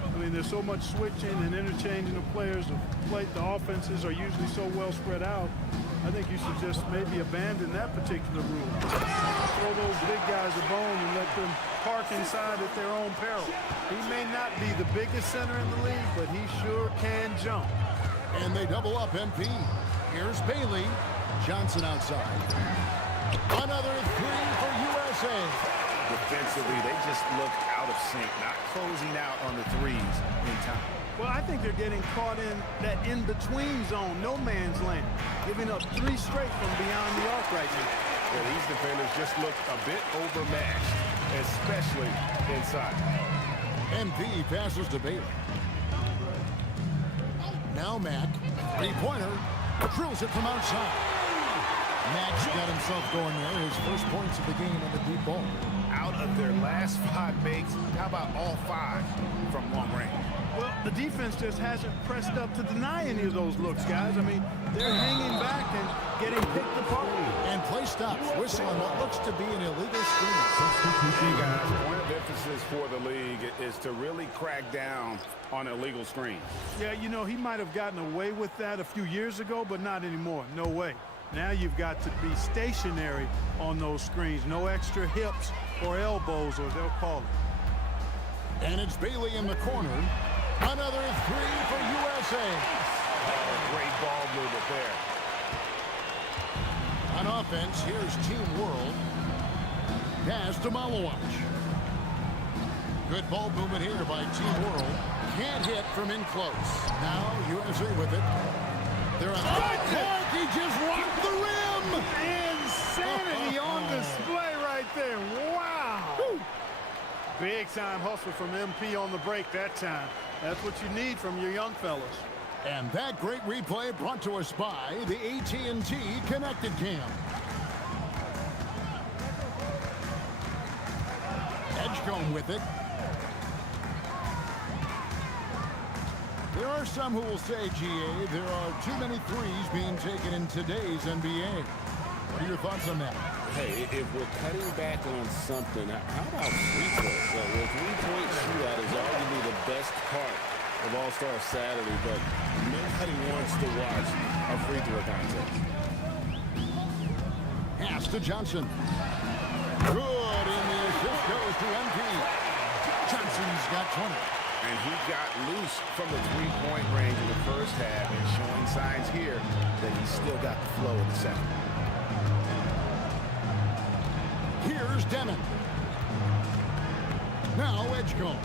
I mean, there's so much switching and interchanging of players. The offenses are usually so well spread out. I think you should just maybe abandon that particular rule. Throw those big guys a bone and let them park inside at their own peril. He may not be the biggest center in the league, but he sure can jump. And they double up NP. Here's Bailey. Johnson outside. Another 3 for USA. Defensively, they just look out of sync, not closing out on the threes in time. Well, I think they're getting caught in that in-between zone, no man's land, giving up 3 straight from beyond the arc right now. Yeah, these defenders just look a bit overmatched, especially inside. MP passes to Bailey. Now Mack, three-pointer, drills it from outside. Mack's got himself going there. His first points of the game on the deep ball. Out of their last 5 makes, how about all 5 from long range? Well, the defense just hasn't pressed up to deny any of those looks, guys. I mean, they're hanging back and getting picked apart. And play stops. Whistle on what looks to be an illegal screen. Hey guys, point of emphasis for the league is to really crack down on illegal screens. Yeah, you know, he might have gotten away with that a few years ago, but not anymore. No way. Now you've got to be stationary on those screens. No extra hips or elbows, or they'll call it. And it's Bailey in the corner. Another three for USA. Oh, great ball movement there. On offense, here's Team World. Pass to Malowacz. Good ball movement here by Team World. Can't hit from in close. Now USA with it. They're on the court. He just rocked the rim. Insanity on display right there. Wow. Big time hustle from MP on the break that time. That's what you need from your young fellas. And that great replay brought to us by the AT&T Connected Cam. Edgecombe with it. There are some who will say, GA, there are too many threes being taken in today's NBA. What are your thoughts on that? Hey, if we're cutting back on something, how about free throws? The three-point shootout is arguably the best part of All-Star Saturday, but nobody wants to watch a free throw contest. Pass to Johnson. Good, and the assist goes to MP. Johnson's got 20. And he got loose from the three-point range in the first half and showing signs here that he's still got the flow in the second. Here's Demon. Now Edgecombe.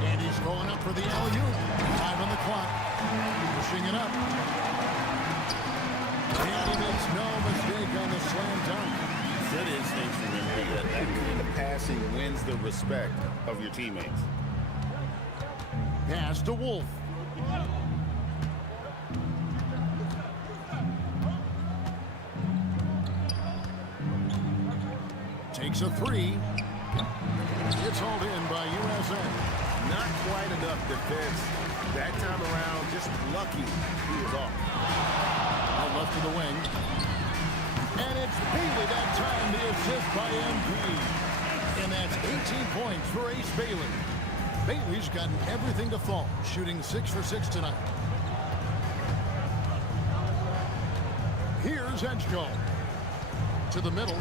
And he's going up for the alley-oop. 5 on the clock. Pushing it up. And he makes no mistake on the slam dunk. Good instincts from him. That kind of passing wins the respect of your teammates. Pass to Wolf. Takes a three. It's hauled in by USA. Not quite enough defense. That time around, just lucky he was off. Out left to the wing. And it's Bailey that time, the assist by MP. And that's 18 points for Ace Bailey. Bailey's gotten everything to fall, shooting 6 for 6 tonight. Here's Edgecombe. To the middle.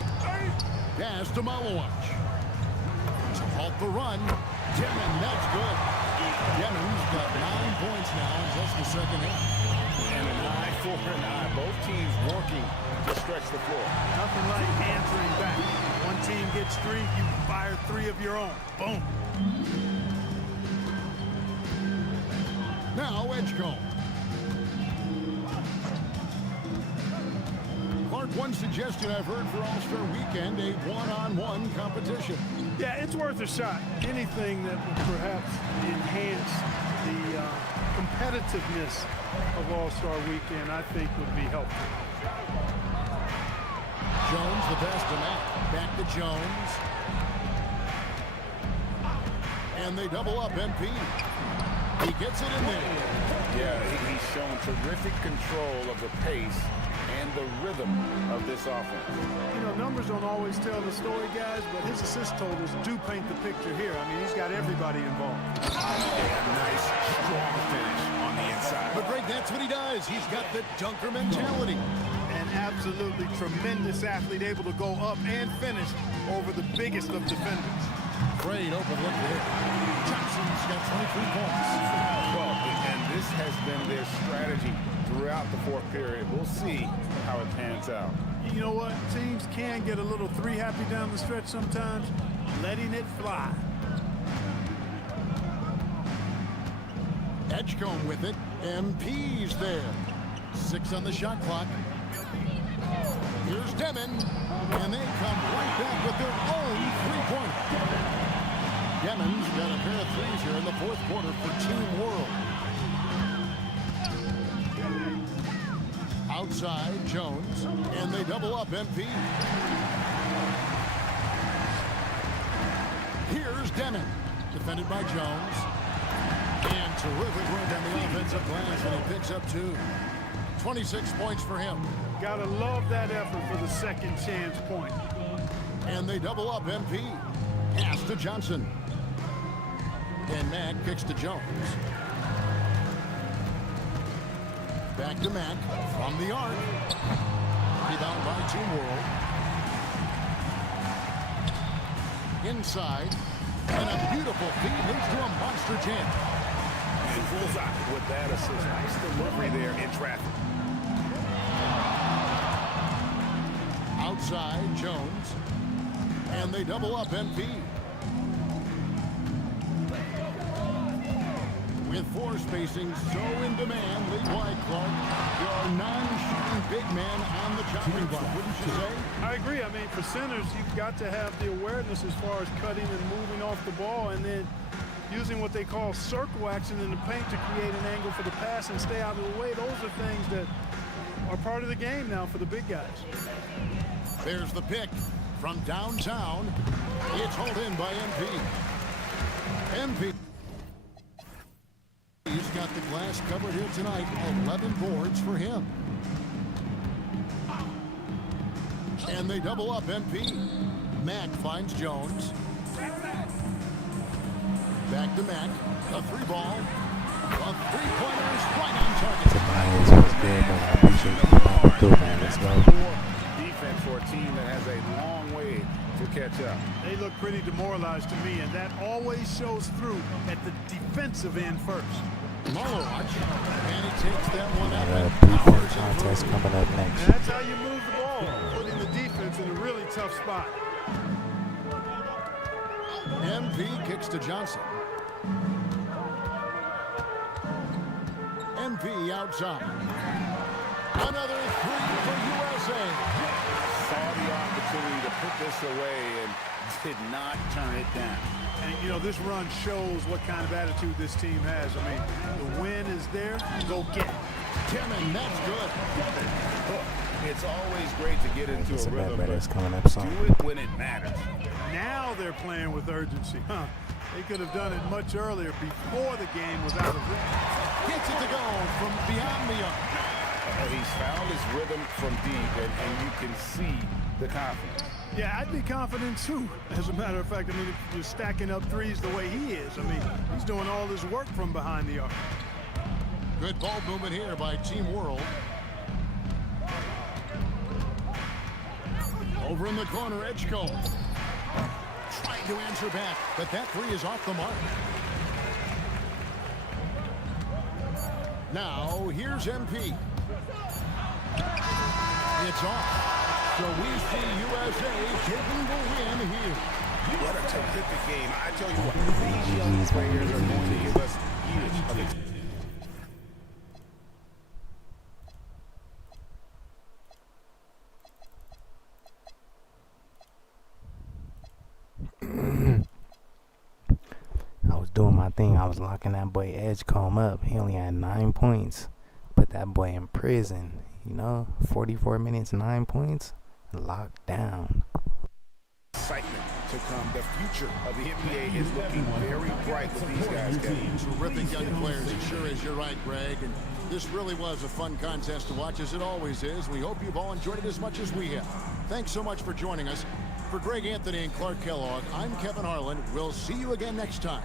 Pass to Malowacz. To halt the run. Demon, that's good. Demon's got 9 points now in just the second half. And an eye for an eye. Both teams working to stretch the floor. Nothing like answering back. One team gets 3, you fire 3 of your own. Boom. Now Edgecombe. Clark, one suggestion I've heard for All-Star Weekend, a one-on-one competition. Yeah, it's worth a shot. Anything that would perhaps enhance the competitiveness of All-Star Weekend, I think would be helpful. Jones, the best of that. Back to Jones. And they double up MP. He gets it in there. Yeah, he's shown terrific control of the pace and the rhythm of this offense. You know, numbers don't always tell the story, guys, but his assist totals do paint the picture here. I mean, he's got everybody involved. Yeah, nice, strong finish on the inside. But Greg, that's what he does. He's got the dunker mentality. An absolutely tremendous athlete, able to go up and finish over the biggest of defenders. Great open look here. Johnson's got 23 points. Well, and this has been their strategy throughout the fourth period. We'll see how it pans out. You know what? Teams can get a little three happy down the stretch sometimes, letting it fly. Edgecombe with it. MP's there. 6 on the shot clock. Demon, and they come right back with their own three-pointer. Demon's got a pair of threes here in the fourth quarter for Team World. Outside, Jones, and they double up MP. Here's Demon, defended by Jones. And terrific work on the offensive glass, and he picks up 2. 26 points for him. Gotta love that effort for the second chance point. And they double up MP. Pass to Johnson. And Mack kicks to Jones. Back to Mack from the arc. Rebound by Team World. Inside. And a beautiful feed leads to a monster jam. And bullseye with that assist. Nice delivery there in traffic. Outside, Jones. And they double up MP. With 4 spacing so in demand, league-wide, Clark, there are 9 shooting big men on the chopping block, wouldn't you say? I agree. I mean, for centers, you've got to have the awareness as far as cutting and moving off the ball, and then using what they call circle action in the paint to create an angle for the pass and stay out of the way. Those are things that are part of the game now for the big guys. There's the pick from downtown. It's hauled in by MP. He's got the glass covered here tonight. 11 boards for him. And they double up MP. Mack finds Jones. Back to Mack. A 3-ball. A 3-pointer is right on target. Tobias was good, but I appreciate you popping through, man. Let's go. Defense for a team that has a long way to catch up. They look pretty demoralized to me, and that always shows through at the defensive end first. Muller, and he takes that one out. A 3-point contest coming up next. And that's how you move the ball, putting the defense in a really tough spot. MP kicks to Johnson. MP outside. Another 3 for USA. Saw the opportunity to put this away and did not turn it down. And, you know, this run shows what kind of attitude this team has. I mean, the win is there. Go get it. Demon, that's good. Look, it's always great to get into a rhythm, but coming up soon. do it when it matters. Now they're playing with urgency. They could have done it much earlier before the game was out of reach. Gets it to go from beyond the arc. He's found his rhythm from deep, and you can see the confidence. Yeah, I'd be confident too. As a matter of fact, I mean, if you're stacking up threes the way he is, I mean, he's doing all his work from behind the arc. Good ball movement here by Team World. Over in the corner, Edgecombe. Trying to answer back, but that 3 is off the mark. Now, here's MP. It's off. So we see USA taking the win here. What a terrific game. I tell you what, these young players are going to give us years of experience. I was doing my thing. I was locking that boy Edgecombe up. He only had 9 points. Put that boy in prison. You know, 44 minutes, 9 points. Locked down. Excitement to come. The future of the NBA is looking very bright with these guys, Kevin. Terrific young players. It sure is. You're right, Greg. And this really was a fun contest to watch, as it always is. We hope you've all enjoyed it as much as we have. Thanks so much for joining us. For Greg Anthony and Clark Kellogg, I'm Kevin Harlan. We'll see you again next time.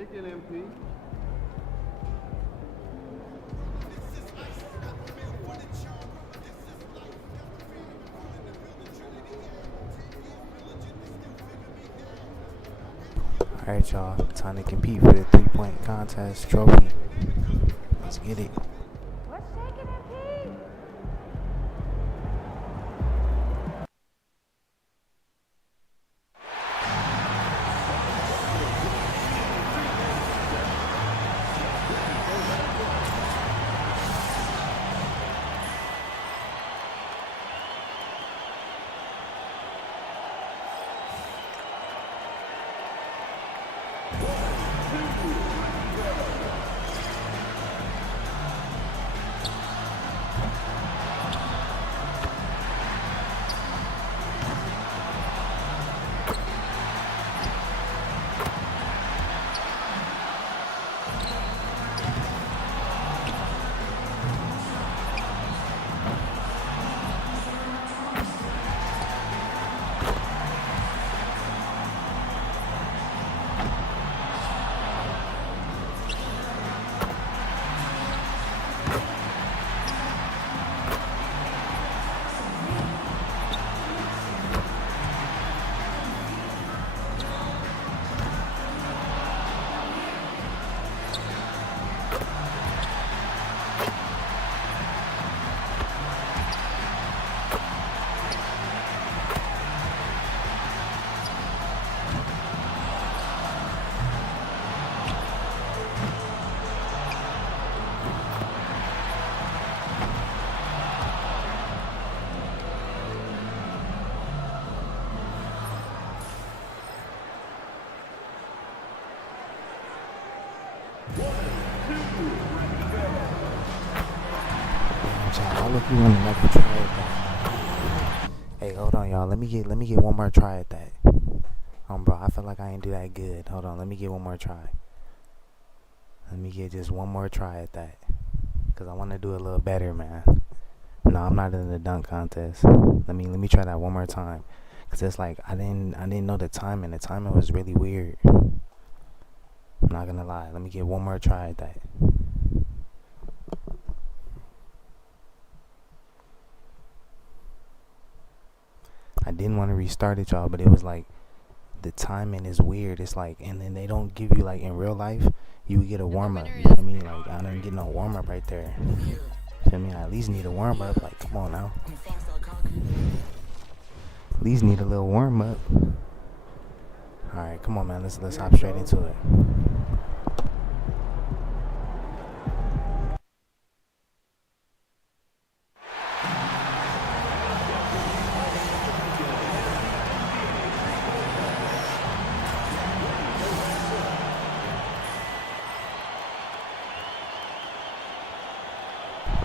Take it, MP. Alright, y'all. Time to compete for the 3-point contest trophy. Let's get it. I'll look you in another try at that. Hey, hold on, y'all. Let me get one more try at that. Bro, I feel like I ain't do that good. Hold on, let me get one more try. Let me get just one more try at that, cause I want to do a little better, man. No, I'm not in the dunk contest. Let me try that one more time, cause it's like I didn't know the timing. The timing was really weird. I'm not gonna lie. Let me get one more try at that. I didn't want to restart it, y'all, but it was like the timing is weird. It's like, and then they don't give you, like in real life, you get a warm up. You feel me? Like I didn't get no warm up right there. You feel me? I at least need a warm up. Like, come on now. At least need a little warm up. All right, come on, man. Let's hop straight into it.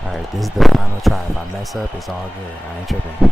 Alright, this is the final try. If I mess up, it's all good. I ain't tripping.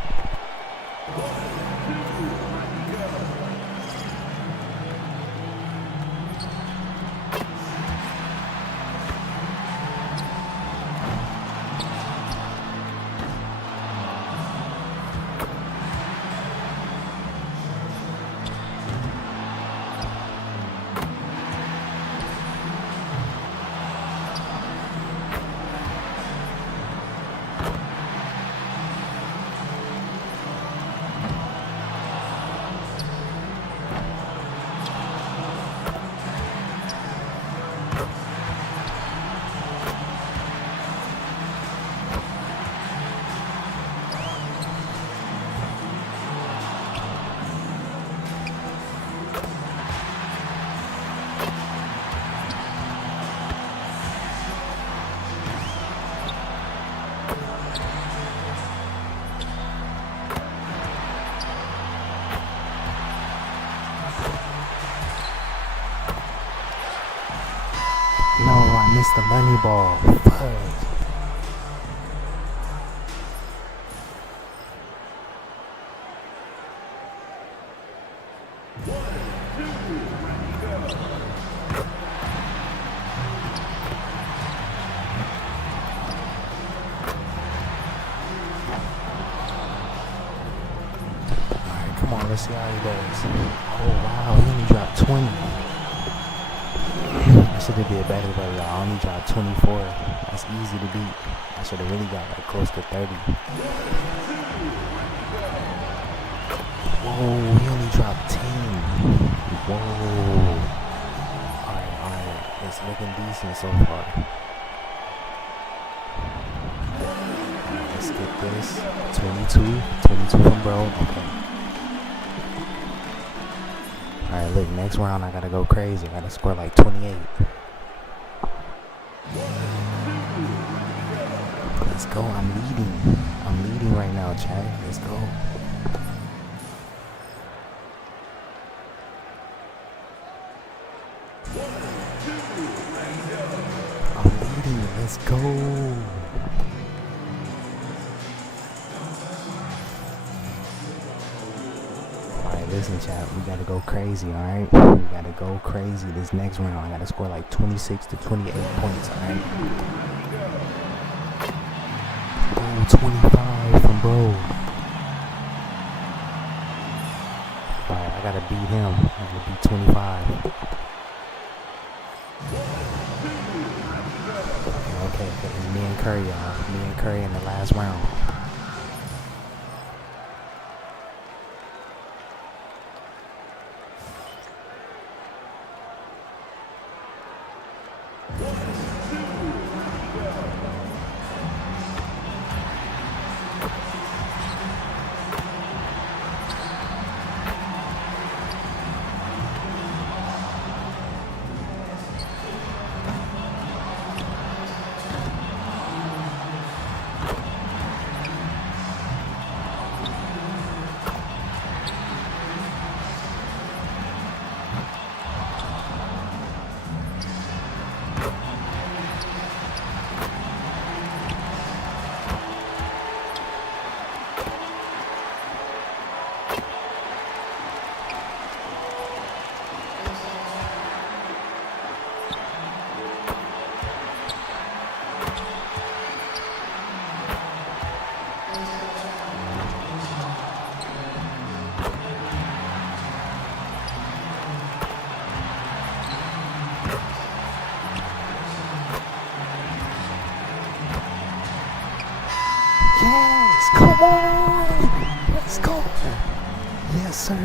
No, I missed the money ball. Fuck. Alright, come on, let's see how he does. Oh wow, he only dropped 20. should have did better, but y'all only dropped 24. That's easy to beat. I should have really got like close to 30. Whoa, he only dropped 10. Whoa. Alright. It's looking decent so far. Let's get this. 22 from bro. Okay. Alright, look, next round I gotta go crazy. I gotta score like 28. Let's go. I'm leading right now, Chad. Let's go. I'm leading. Let's go. Alright, listen, chat. We gotta go crazy, alright? We gotta go crazy this next round. I gotta score like 26 to 28 points, alright? Oh, 25 from bro. Alright, I gotta beat him. I gotta beat 25. Okay. Me and Curry, y'all. Me and Curry in the last round. Yes, come on. Let's go. Yes, sir.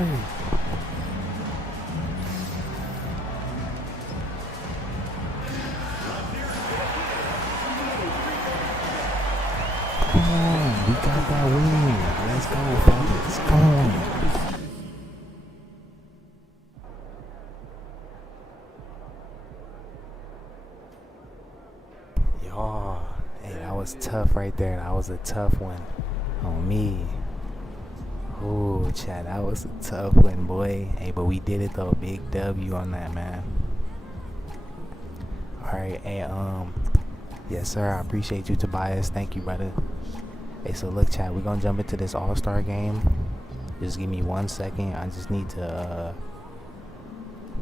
Come on, we got that win. Let's go, fellas. Come on. Y'all, hey, that was tough right there. That was a tough one on me. Ooh, chat, that was a tough one, boy. Hey, but we did it though. Big W on that, man. Alright, hey, yes, sir. I appreciate you, Tobias. Thank you, brother. Hey, so look, chat, we're gonna jump into this All-Star game. Just give me 1 second. I just need to,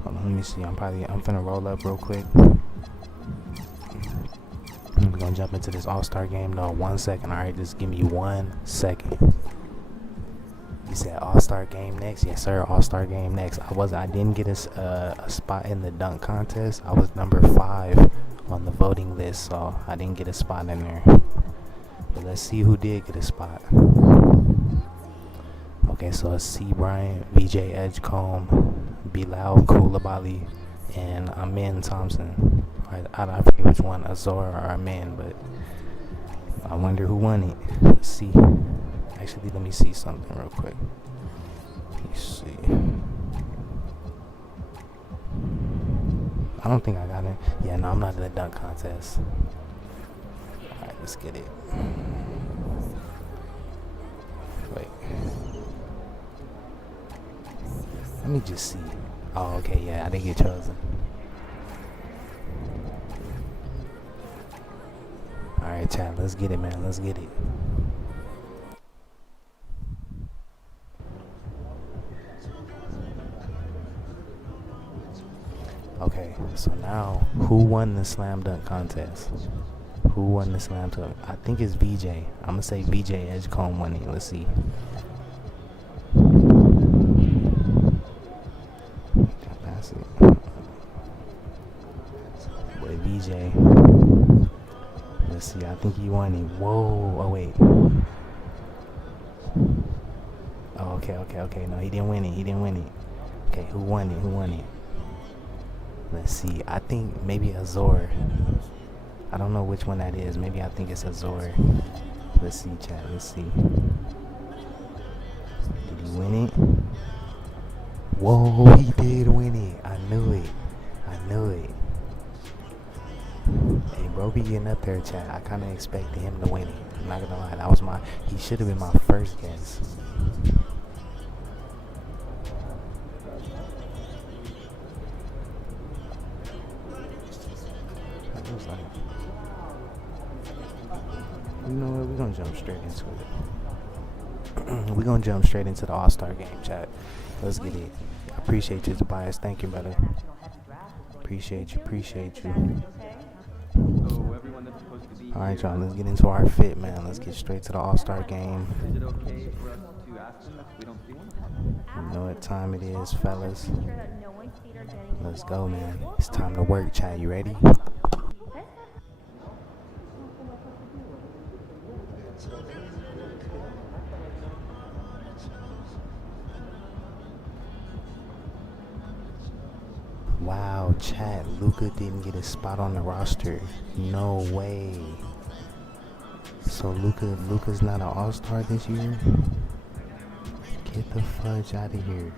hold on, let me see. I'm finna roll up real quick. We're gonna jump into this All-Star game. No, 1 second. All right, just give me 1 second. You said All-Star game next? Yes, sir. All-Star game next. I didn't get a spot in the dunk contest. I was number 5 on the voting list, so I didn't get a spot in there. But let's see who did get a spot. Okay, so it's C. Bryant, VJ Edgecombe, Bilal Koulibaly, and Amin Thompson. I forget which one, Azor or Amin, but I wonder who won it. Let's see. Actually, let me see something real quick. Let me see. I don't think I got it. Yeah, no, I'm not in the dunk contest. Alright, let's get it. Wait. Let me just see. Oh, okay, yeah, I didn't get chosen. Alright, chat, let's get it, man. Let's get it. Okay, so now, who won the slam dunk contest? Who won the slam dunk? I think it's VJ. I'm gonna say VJ Edgecombe won it. Let's see. That's it. Let's see. I think he won it. Whoa. Oh, wait. Oh, okay. No, he didn't win it. Okay, who won it? Let's see. I think maybe Azor. I don't know which one that is. Maybe I think it's Azor. Let's see, chat. Let's see. Did he win it? Whoa, he did win it. I knew it. Hey, bro, be getting up there, chat. I kind of expected him to win it. I'm not gonna lie. He should have been my first guess. You know what? We're gonna jump straight into it. We're gonna jump straight into the All-Star game, chat. Let's get it. I appreciate you, Tobias. Thank you, brother. Appreciate you. Alright, y'all, let's get into our fit, man. Let's get straight to the All-Star game. You know what time it is, fellas. Let's go, man. It's time to work, chat. You ready? Wow, chat, Luka didn't get a spot on the roster. No way. So Luka's not an all-star this year? Get the fudge out of here.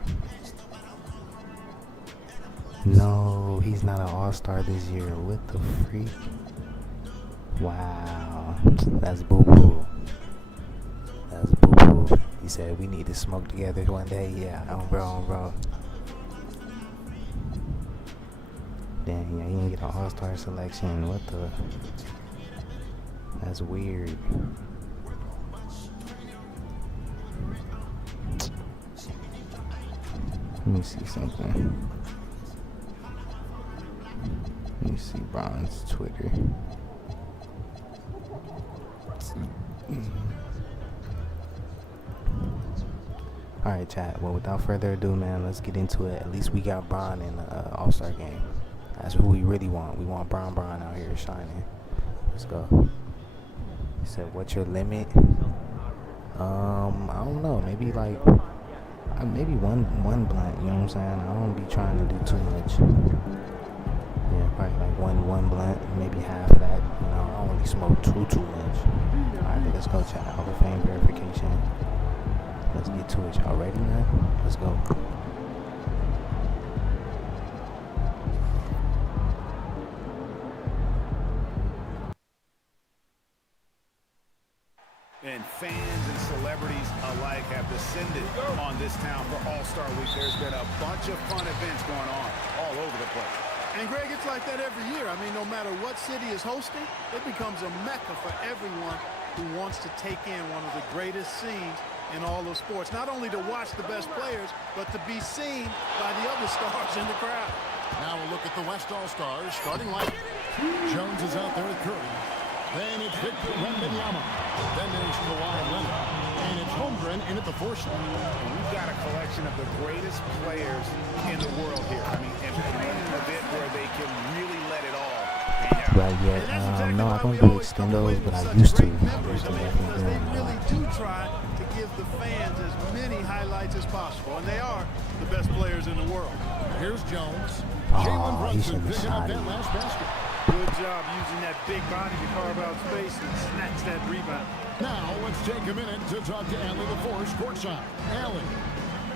No, he's not an all-star this year. What the freak? Wow. That's boo-boo. He said we need to smoke together one day. Yeah, bro. Dang, yeah, he didn't get an all-star selection. What the? That's weird. Let me see something. Let me see Bron's Twitter. Alright, chat. Well, without further ado, man, let's get into it. At least we got Bron in the All-Star game. That's who we really want. We want Bron out here shining. Let's go. He said, what's your limit? I don't know. Maybe like, maybe one blunt. You know what I'm saying? I don't be trying to do too much. Yeah, probably like one blunt, maybe half of that. You know, I don't really smoke too much. Alright, let's go, chat. Hall of Fame verification. Let's get to it. Y'all ready, man? Let's go. And fans and celebrities alike have descended on this town for All-Star Week. There's been a bunch of fun events going on all over the place. And Greg, it's like that every year. I mean, no matter what city is hosting, it becomes a mecca for everyone who wants to take in one of the greatest scenes in all of sports. Not only to watch the best players, but to be seen by the other stars in the crowd. Now a look at the West All-Stars starting lineup. Jones is out there with Curry. Then it's Victor Wembanyama. Then there's Kawhi Leonard. And it's Holmgren in at the 4 slot. We've got a collection of the greatest players in the world here. I mean, and playing in a bit where they can really let it all hang out. Right, yeah. No, I don't do extendos, but I used to. Because they really do try to give the fans as many highlights as possible. And they are the best players in the world. Here's Jones. Oh, he should have shot it. Last basket. Good job using that big body to carve out space and snatch that rebound. Now, let's take a minute to talk to Allie LaForce courtside. Allie.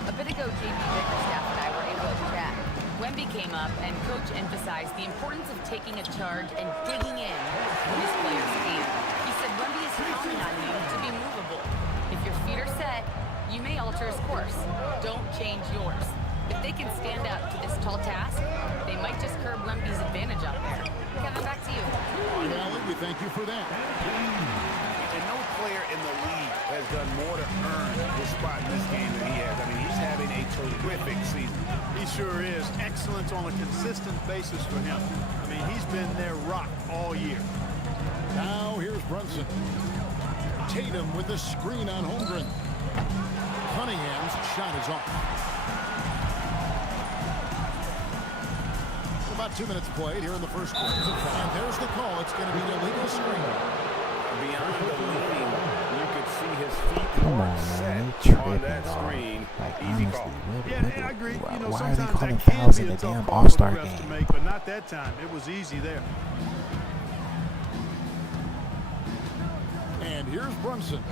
A bit ago, JB Bickerstaff and I were able to chat. Wemby came up and Coach emphasized the importance of taking a charge and digging in when his players can. He said Wemby is counting on you to be movable. If your feet are set, you may alter his course. Don't change yours. If they can stand up to this tall task, they might just curb Wemby's advantage out there. Kevin, back to you. Allie, we thank you for that. And no player in the league has done more to earn his spot in this game than he has. I mean, he's having a terrific season. He sure is. Excellence on a consistent basis for him. I mean, he's been their rock all year. Now here's Brunson. Tatum with the screen on Holmgren. Cunningham's shot is off. about 2 minutes played here in the first quarter. And there's the call. It's going to be an illegal screen. Beyond the leading, you could see his feet Come weren't on, man. set They on that tripping, screen. dog. Like, Easy honestly, call. Yeah, I agree. why, You know, why are they sometimes calling that can fouls be in a the tough damn call for the All-Star refs to game? make, but not that time. It was easy there. And here's Brunson.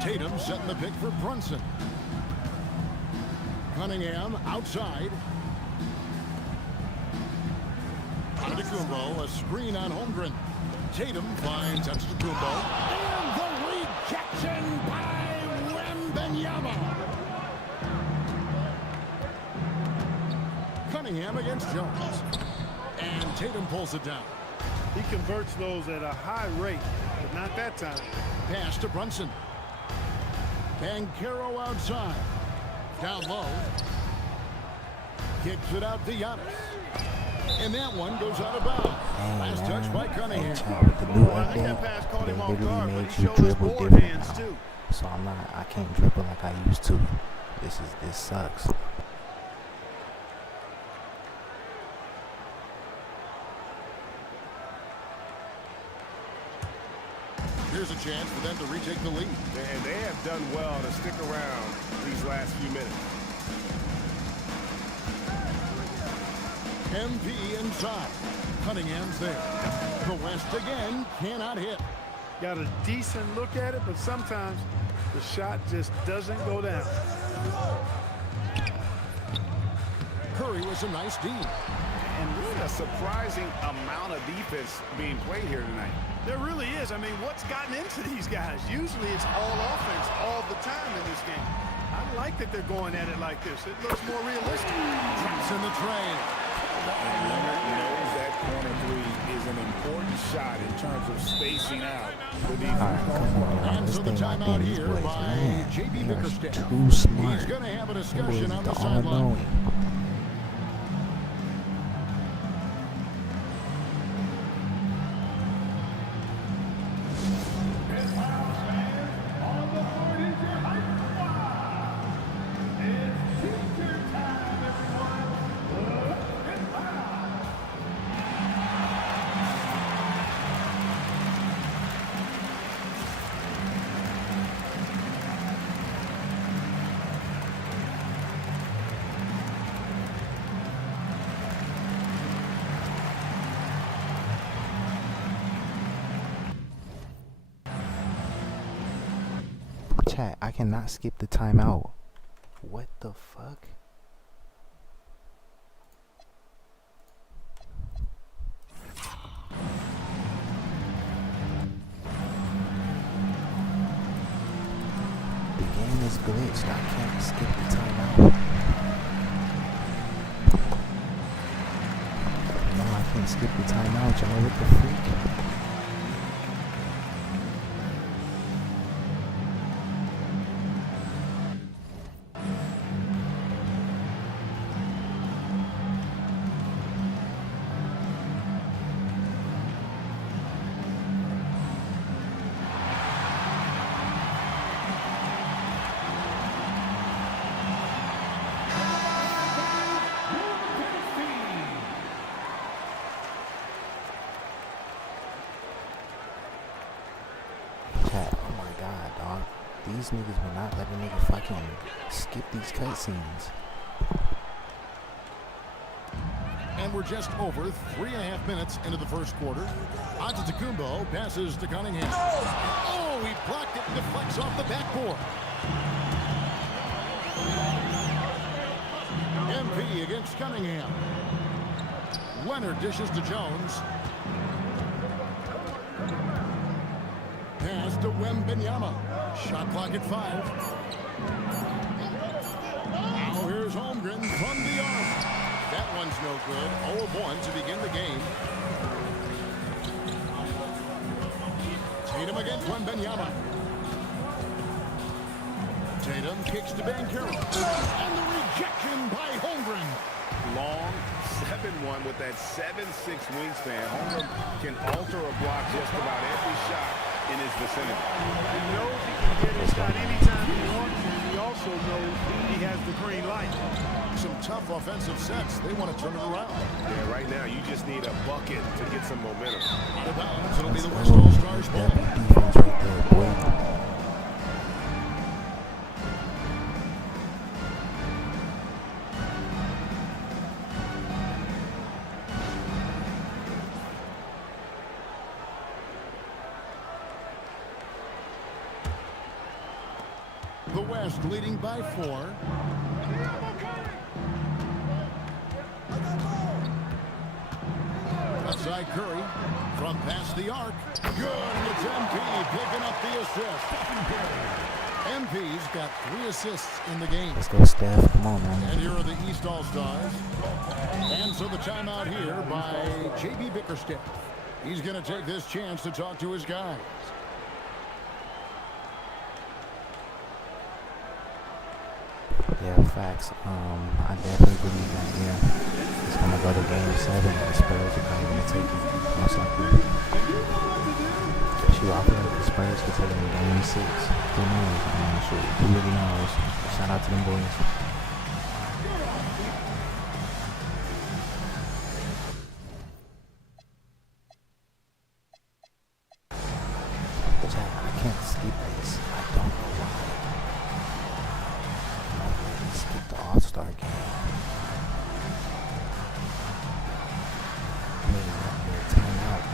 Tatum setting the pick for Brunson. Cunningham outside. Antetokounmpo, a screen on Holmgren. Tatum finds Antetokounmpo. And the rejection by Wembanyama. Cunningham against Jones. And Tatum pulls it down. He converts those at a high rate, but not that time. Pass to Brunson. Banchero outside. Down low. Kicks it out to Giannis. And that one goes out of bounds. Last touch by Cunningham. With the new update, they literally made you dribble different now. So I can't dribble like I used to. This sucks. Here's a chance for them to retake the lead. And they have done well to stick around these last few minutes. MP inside. Cunningham's there. The West again cannot hit. Got a decent look at it, but sometimes the shot just doesn't go down. Curry with a nice D. And really a surprising amount of defense being played here tonight. There really is. I mean, what's gotten into these guys? Usually it's all offense all the time in this game. I like that they're going at it like this. It looks more realistic. Drops in the tray. And Leonard knows that corner three is an important shot in terms of spacing out the defense. All right, come on, y'all. And This so the thing like timeout these here boys, by man. JB They are Bickerstaff. too smart. He's going to have a Them discussion boys on the the sideline. all-knowing. Chat, I cannot skip the timeout. What the fuck? The game is glitched. I can't skip the timeout. No, I can't skip the timeout, y'all. What the freak? Oh my god, dog. These niggas will not let a nigga fucking skip these cutscenes. And we're just over 3.5 minutes into the first quarter. Antetokounmpo passes to Cunningham. Oh, he blocked it and deflects off the backboard. MP against Cunningham. Leonard dishes to Jones. Pass to Wembanyama. Shot clock at 5. Now here's Holmgren from the arc. That one's no good. 0-1 to begin the game. Tatum against Wembanyama. Tatum kicks to Banchero. And the rejection by Holmgren. Long 7-1 with that 7'6" wingspan. Holmgren can alter a block just about every shot in his vicinity. He knows he can get his shot anytime he wants, and he also knows he has the green light. Some tough offensive sets. They want to turn it around. Yeah, right now you just need a bucket to get some momentum. Out of bounds. It'll be the West All-Stars ball. Defense right there, boy. The West leading by 4. Outside Curry from past the arc. Good, and it's MP picking up the assist. MP's got 3 assists in the game. Let's go, Steph. Come on, man. And here are the East All-Stars. And so the timeout here by J.B. Bickerstaff. He's going to take this chance to talk to his guys. Yeah, facts. I definitely believe that, yeah. It's going to go to game 7. The Spurs are probably going to take it. Most likely. Shoot, I feel like the Spurs could take it in game 6. Who knows? Shoot, who really knows? Shout out to them boys. But yeah, I can't skip this. I don't know why. Skip the All-Star game. I mean, timeout.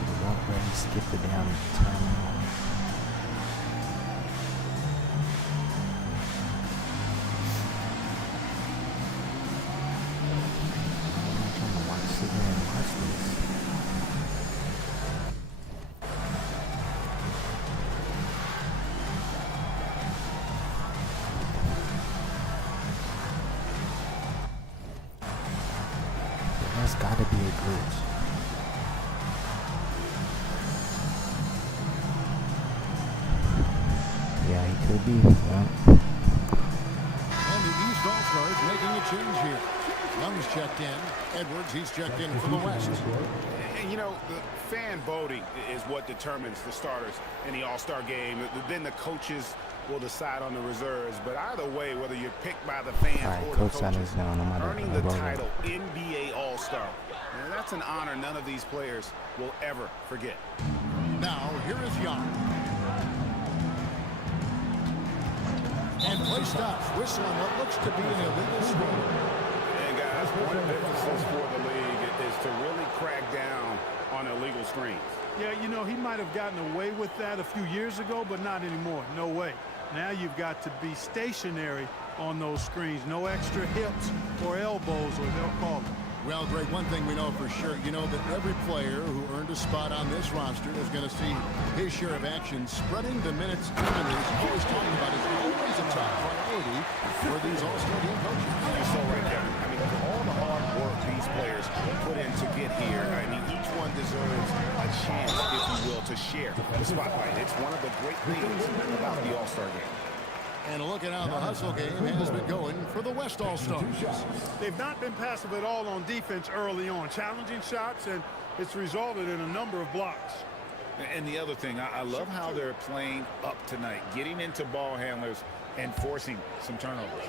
We won't really skip the damn timeout. I'm trying to sit here and watch this. That's gotta be a glitch. Yeah, he could be. Yeah. And the East All-Stars making a change here. Young's checked in. Edwards, he's checked in for the West. And you know, the fan voting is what determines the starters in the All-Star game. Then the coaches will decide on the reserves. But either way, whether you're picked by the fans or the coaches, earning the title NBA All-Star, that's an honor none of these players will ever forget. Now, here is Young. And play stops, whistling what looks to be an illegal screen. And guys, point of emphasis for the league is to really crack down on illegal screens. Yeah, you know, he might have gotten away with that a few years ago, but not anymore. No way. Now you've got to be stationary on those screens. No extra hips or elbows, or they'll call it. Well, Greg, one thing we know for sure, you know that every player who earned a spot on this roster is going to see his share of action. Spreading the minutes evenly, as always talking about, is always a top priority for these All-Star game coaches. You're so right, Kevin. I mean, all the hard work these players put in to get here, I mean, each one deserves a chance, if you will, to share the spotlight. It's one of the great things about the All-Star game. And a look at how the hustle game has been going for the West All-Stars. They've not been passive at all on defense early on. Challenging shots, and it's resulted in a number of blocks. And the other thing, I love how they're playing up tonight, getting into ball handlers and forcing some turnovers.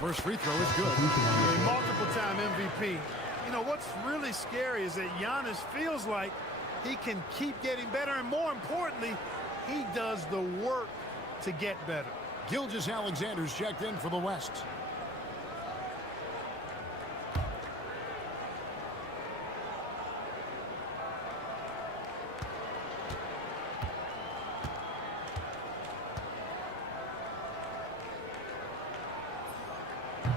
First free throw is good. A multiple-time MVP. You know, what's really scary is that Giannis feels like he can keep getting better, and more importantly, he does the work to get better. Gilgeous-Alexander's checked in for the West.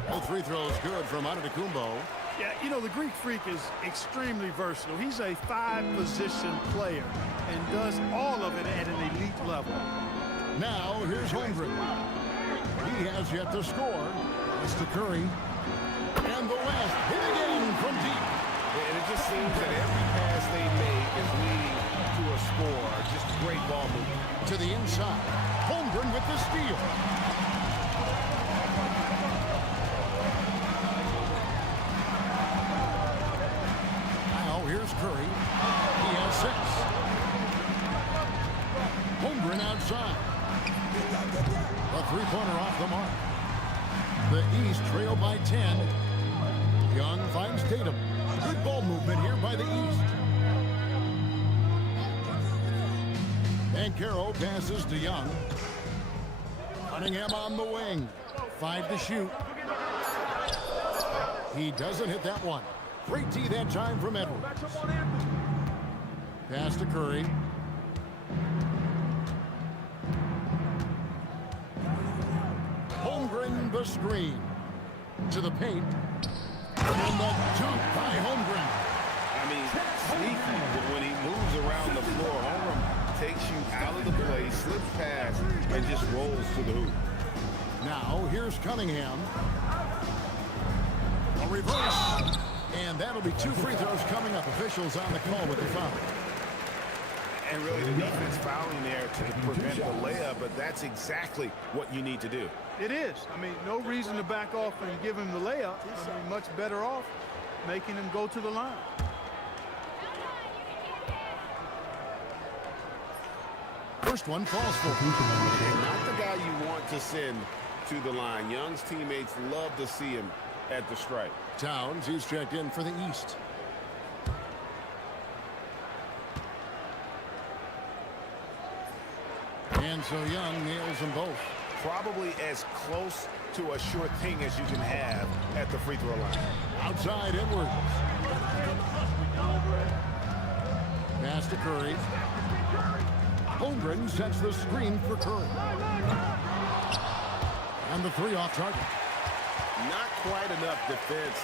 Both free throws good from Antetokounmpo. Yeah, you know, the Greek Freak is extremely versatile. He's a 5-position player and does all of it at an elite level. Now, here's Holmgren. He has yet to score. It's to Curry. And the West hit again from deep. And it just seems that every pass they make is leading to a score. Just great ball movement. To the inside. Holmgren with the steal. Now here's Curry. He has 6. Holmgren outside. A three-pointer off the mark. The East trail by 10. Young finds Tatum. Good ball movement here by the East. Banchero passes to Young. Cunningham on the wing. 5 to shoot. He doesn't hit that one. Great D that time from Edwards. Pass to Curry. Holmgren the screen. To the paint. And the dunk by Holmgren. I mean, sneaky, but when he moves around the floor, Holmgren takes you out of the play, slips past, and just rolls to the hoop. Now, here's Cunningham. A reverse. And that'll be 2 free throws coming up. Officials on the call with the foul. And really, the defense fouling there to prevent the layup, but that's exactly what you need to do. It is. I mean, no reason to back off and give him the layup. I mean, much better off making him go to the line. First one falls for. Not the guy you want to send to the line. Young's teammates love to see him at the stripe. Towns, he's checked in for the East. And so Young nails them both. Probably as close to a sure thing as you can have at the free throw line. Outside Edwards. Pass to Curry. Holmgren sets the screen for Curry. And the 3 off target. Not quite enough defense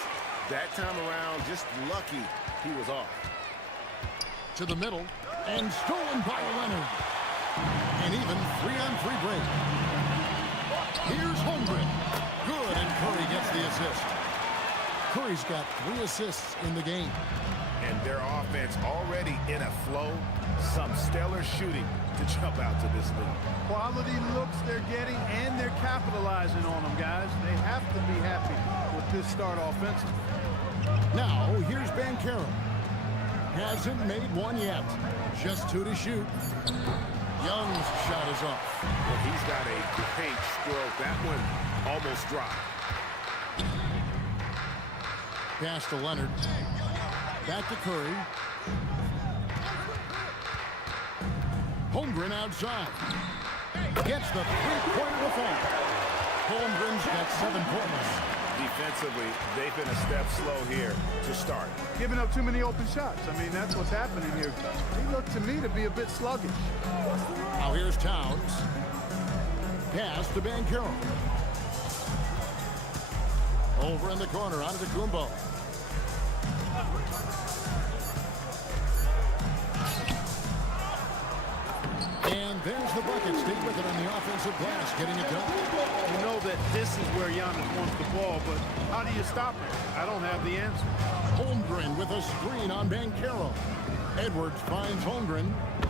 that time around. Just lucky he was off. To the middle. And stolen by Leonard. And even 3-on-3 break. Here's Holmgren. Good, and Curry gets the assist. Curry's got 3 assists in the game. And their offense already in a flow. Some stellar shooting to jump out to this lead. Quality looks they're getting, and they're capitalizing on them, guys. They have to be happy with this start offensively. Now, here's Banchero. Hasn't made one yet. Just 2 to shoot. Young's shot is off. Well, he's got a great stroke. That one almost dropped. Pass to Leonard. Back to Curry. Holmgren outside. Gets the three-pointer to fall. Holmgren's got 7 points. Defensively, they've been a step slow here to start. Giving up too many open shots. I mean, that's what's happening here. He looked to me to be a bit sluggish. Now here's Towns. Pass to Banchero. Over in the corner, onto the Kumbo. And there's the bucket. Stay with it on the offensive glass, getting it done. You know that this is where Giannis wants the ball, but how do you stop it? I don't have the answer. Holmgren with a screen on Banchero. Edwards finds Holmgren.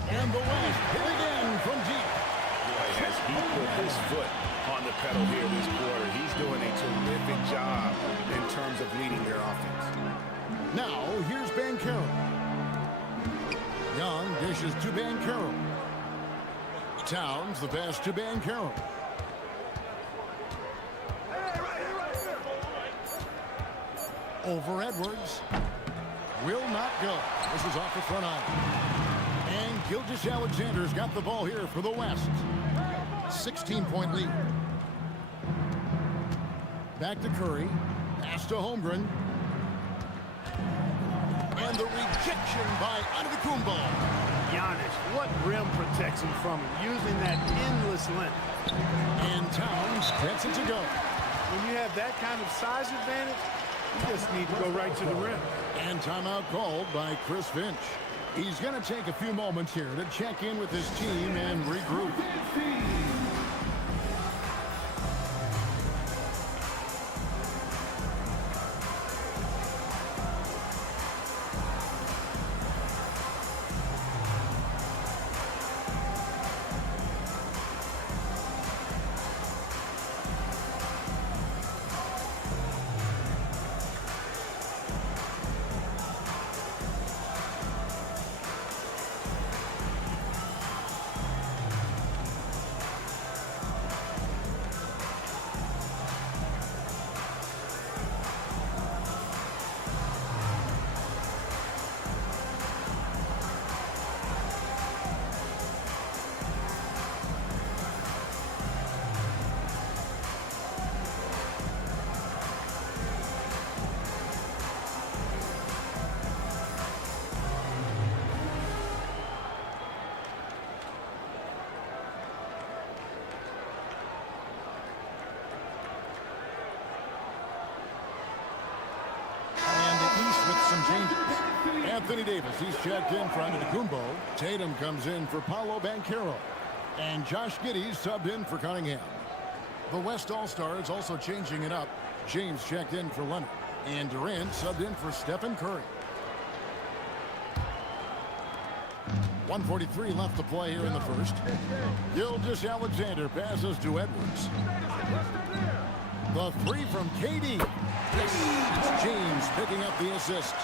And the West hit again from deep. Boy, has he put his foot on the pedal here this quarter. He's doing a terrific job in terms of leading their offense. Now, here's Banchero. Young dishes to Banchero. Towns, the pass to Banchero. Over Edwards. Will not go. This is off the front eye. And Gilgeous-Alexander's got the ball here for the West. 16-point lead. Back to Curry. Pass to Holmgren. And the rejection by Antetokounmpo. Giannis, what rim protects him from him, using that endless length. And Towns gets it to go. When you have that kind of size advantage, you just need to go right to the rim. And timeout called by Chris Finch. He's going to take a few moments here to check in with his team and regroup. Anthony Davis, he's checked in for Antetokounmpo. Tatum comes in for Paolo Banchero. And Josh Giddey subbed in for Cunningham. The West All-Stars also changing it up. James checked in for Leonard. And Durant subbed in for Stephen Curry. 1:43 left to play here in the first. Gilgeous-Alexander passes to Edwards. The three from KD. Yes, it's James picking up the assist.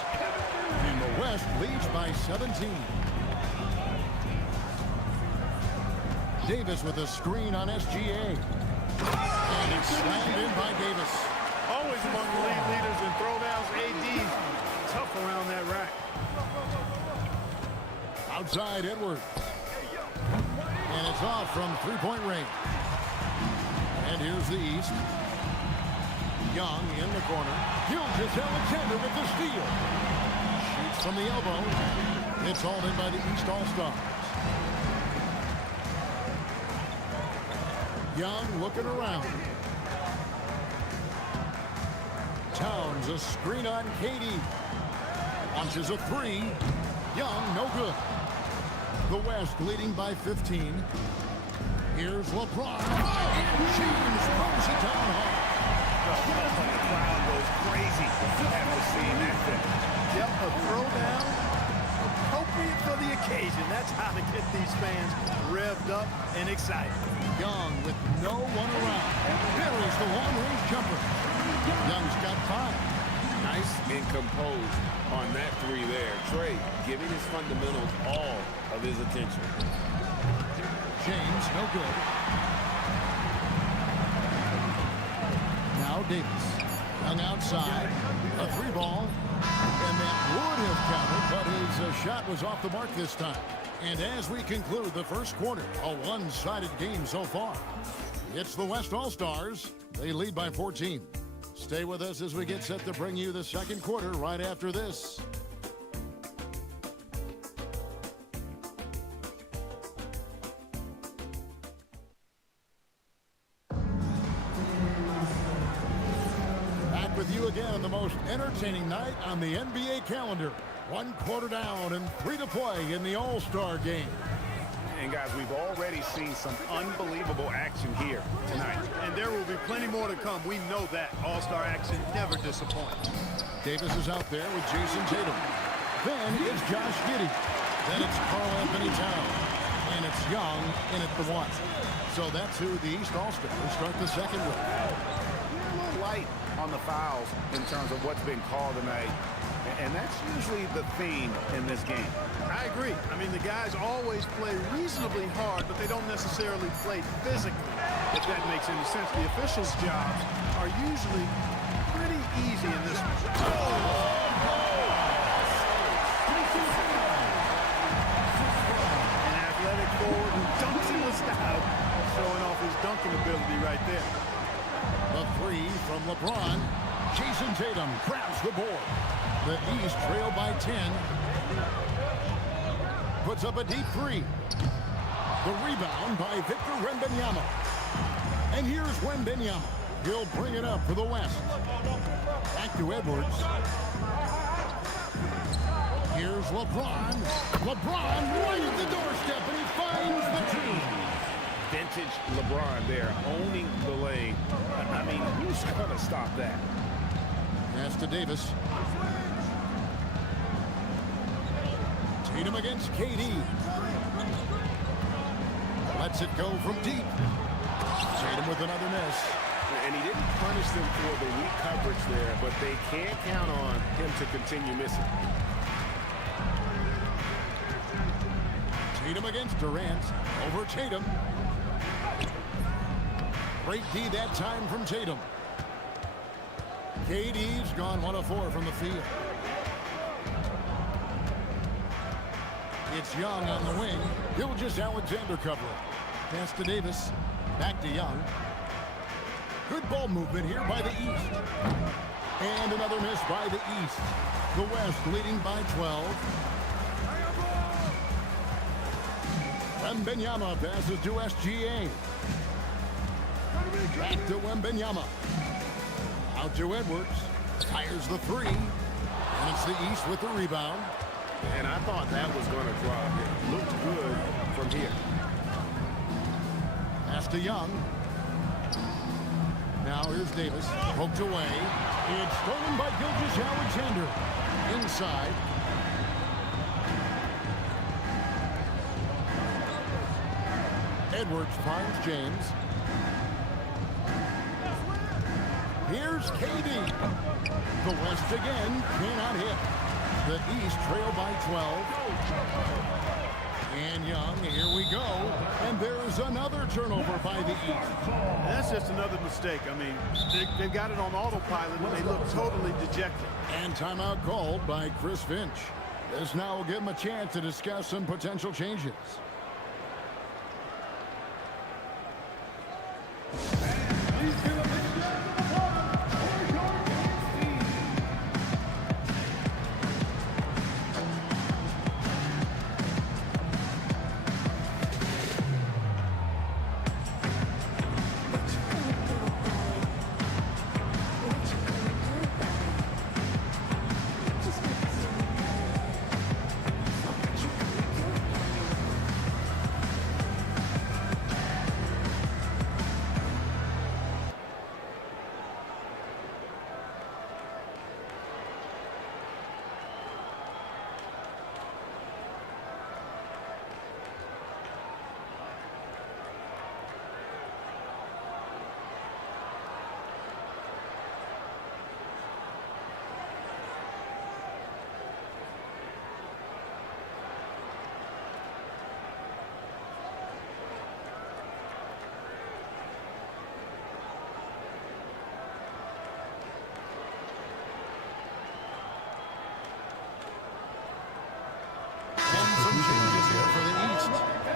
And the West leads by 17. Davis with a screen on SGA. And it's slammed in by Davis. Always among the league leaders in throwdowns. AD's tough around that rack. Outside Edwards. And it's off from three-point range. And here's the East. Young in the corner. Gilgeous-Alexander with the steal. Shoots from the elbow. It's hauled in by the East All-Stars. Young looking around. Towns a screen on KD. Launches a three. Young, no good. The West leading by 15. Here's LeBron. And James throws it down hard. The crowd goes crazy after seeing that finish. Yep, a throwdown appropriate for the occasion. That's how to get these fans revved up and excited. Young with no one around. Buries the long-range jumper. Young's got 5. Nice and composed on that three there. Trey giving his fundamentals all of his attention. James, no good. Now Davis. Young outside. A three ball. And that would have counted, but his shot was off the mark this time. And as we conclude the first quarter, a one-sided game so far. It's the West All-Stars. They lead by 14. Stay with us as we get set to bring you the second quarter right after this. Back with you again on the most entertaining night on the NBA calendar. 1 quarter down and 3 to play in the All-Star game. And guys, we've already seen some unbelievable action here tonight. And there will be plenty more to come. We know that. All-Star action never disappoints. Davis is out there with Jason Tatum. Then it's Josh Giddey. Then it's Karl-Anthony Towns. And it's Young in at the 1. So that's who the East All-Stars start the second with. We're a little light on the fouls in terms of what's been called tonight. And that's usually the theme in this game. I agree. I mean, the guys always play reasonably hard, but they don't necessarily play physically, if that makes any sense. The officials' jobs are usually pretty easy in this one. An athletic forward who dunks in the style, showing off his dunking ability right there. The three from LeBron. Jason Tatum grabs the board. The East trail by 10. Puts up a deep three. The rebound by Victor Wembanyama. And here's Wembanyama. He'll bring it up for the West. Back to Edwards. Here's LeBron. LeBron right at the doorstep, and he finds the two. Vintage LeBron there, owning the lane. I mean, who's going to stop that? Pass to Davis. Tatum against KD. Lets it go from deep. Tatum with another miss. And he didn't punish them for the weak coverage there, but they can't count on him to continue missing. Tatum against Durant. Over Tatum. Great D that time from Tatum. KD's gone 1 of 4 from the field. It's Young on the wing. Gilgeous-Alexander covering. Pass to Davis. Back to Young. Good ball movement here by the East. And another miss by the East. The West leading by 12. Wembanyama passes to SGA. Back to Wembanyama. Out to Edwards. Fires the three. And it's the East with the rebound. And I thought that was going to drop. It looked good from here. Pass to Young. Now here's Davis. Poked away. It's stolen by Gilgeous-Alexander. Inside. Edwards finds James. Here's KD. The West again cannot hit. The East trail by 12. And Young, here we go. And there's another turnover by the East. That's just another mistake. I mean, they've got it on autopilot, and they look totally dejected. And timeout called by Chris Finch. This now will give him a chance to discuss some potential changes.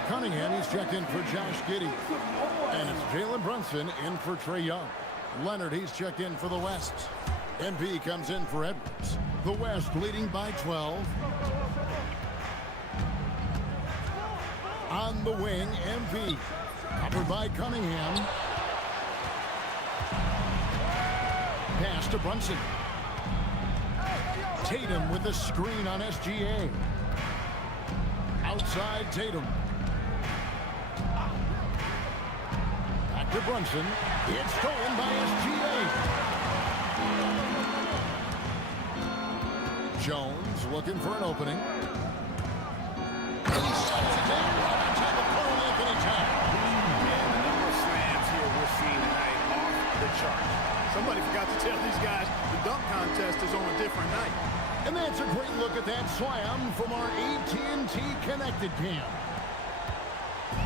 Cunningham, he's checked in for Josh Giddey. And it's Jalen Brunson in for Trae Young. Leonard, he's checked in for the West. MP comes in for Edwards. The West leading by 12. On the wing, MP. Covered by Cunningham. Pass to Brunson. Tatum with the screen on SGA. Outside Tatum. Back to Brunson. It's stolen by SGA. Jones looking for an opening. He shuts it down right on top of Carl Anthony Towns. And the number of slams here we're seeing tonight off the chart. Somebody forgot to tell these guys the dunk contest is on a different night. And that's a great look at that slam from our AT&T Connected Cam.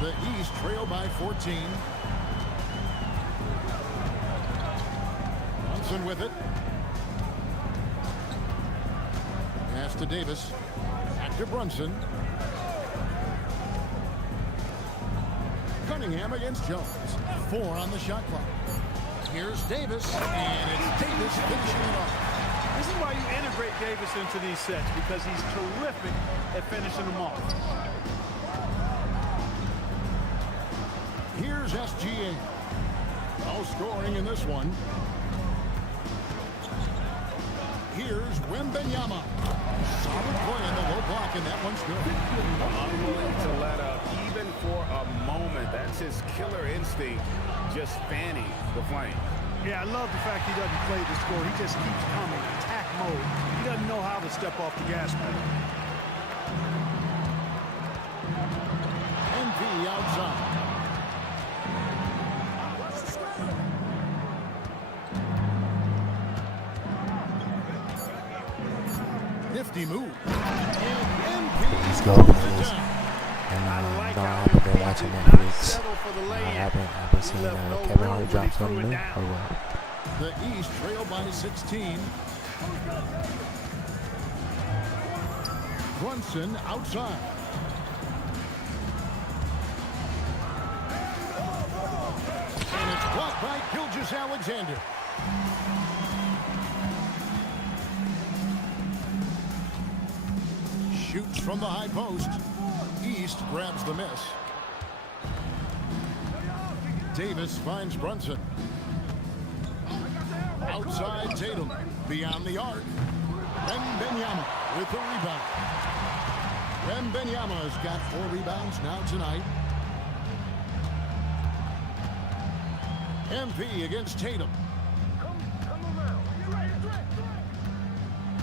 The East trail by 14. Brunson with it. Pass to Davis. Back to Brunson. Cunningham against Jones. 4 on the shot clock. Here's Davis, and it's Davis finishing it off. This is why you integrate Davis into these sets, because he's terrific at finishing them off. Here's SGA. No scoring in this one. Here's Wembanyama. Solid play in the low block, and that one's good. Unwilling to let up, even for a moment. That's his killer instinct, just fanning the flame. Yeah, I love the fact he doesn't play the score. He just keeps coming, attack mode. He doesn't know how to step off the gas pedal. NP outside. Nifty move. And MP Let's go, guys. And I've been watching Netflix. I've been seeing Kevin Hart drop something new. Or what? The East trail by 16. Brunson outside. And it's blocked by Gilgeous-Alexander. Shoots from the high post. East grabs the miss. Davis finds Brunson. Outside Tatum. Beyond the arc. Wembanyama with the rebound. Wembanyama's got 4 rebounds now tonight. MP against Tatum.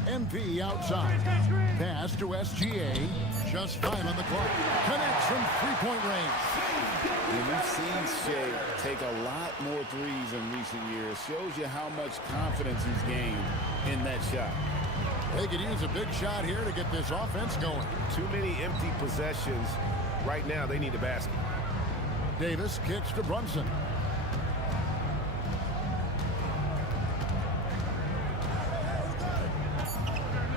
MP outside. Pass to SGA. Just 5 on the clock. Connects from 3-point range. And we've seen Shea take a lot more threes in recent years. Shows you how much confidence he's gained in that shot. They could use a big shot here to get this offense going. Too many empty possessions. Right now, they need a basket. Davis kicks to Brunson.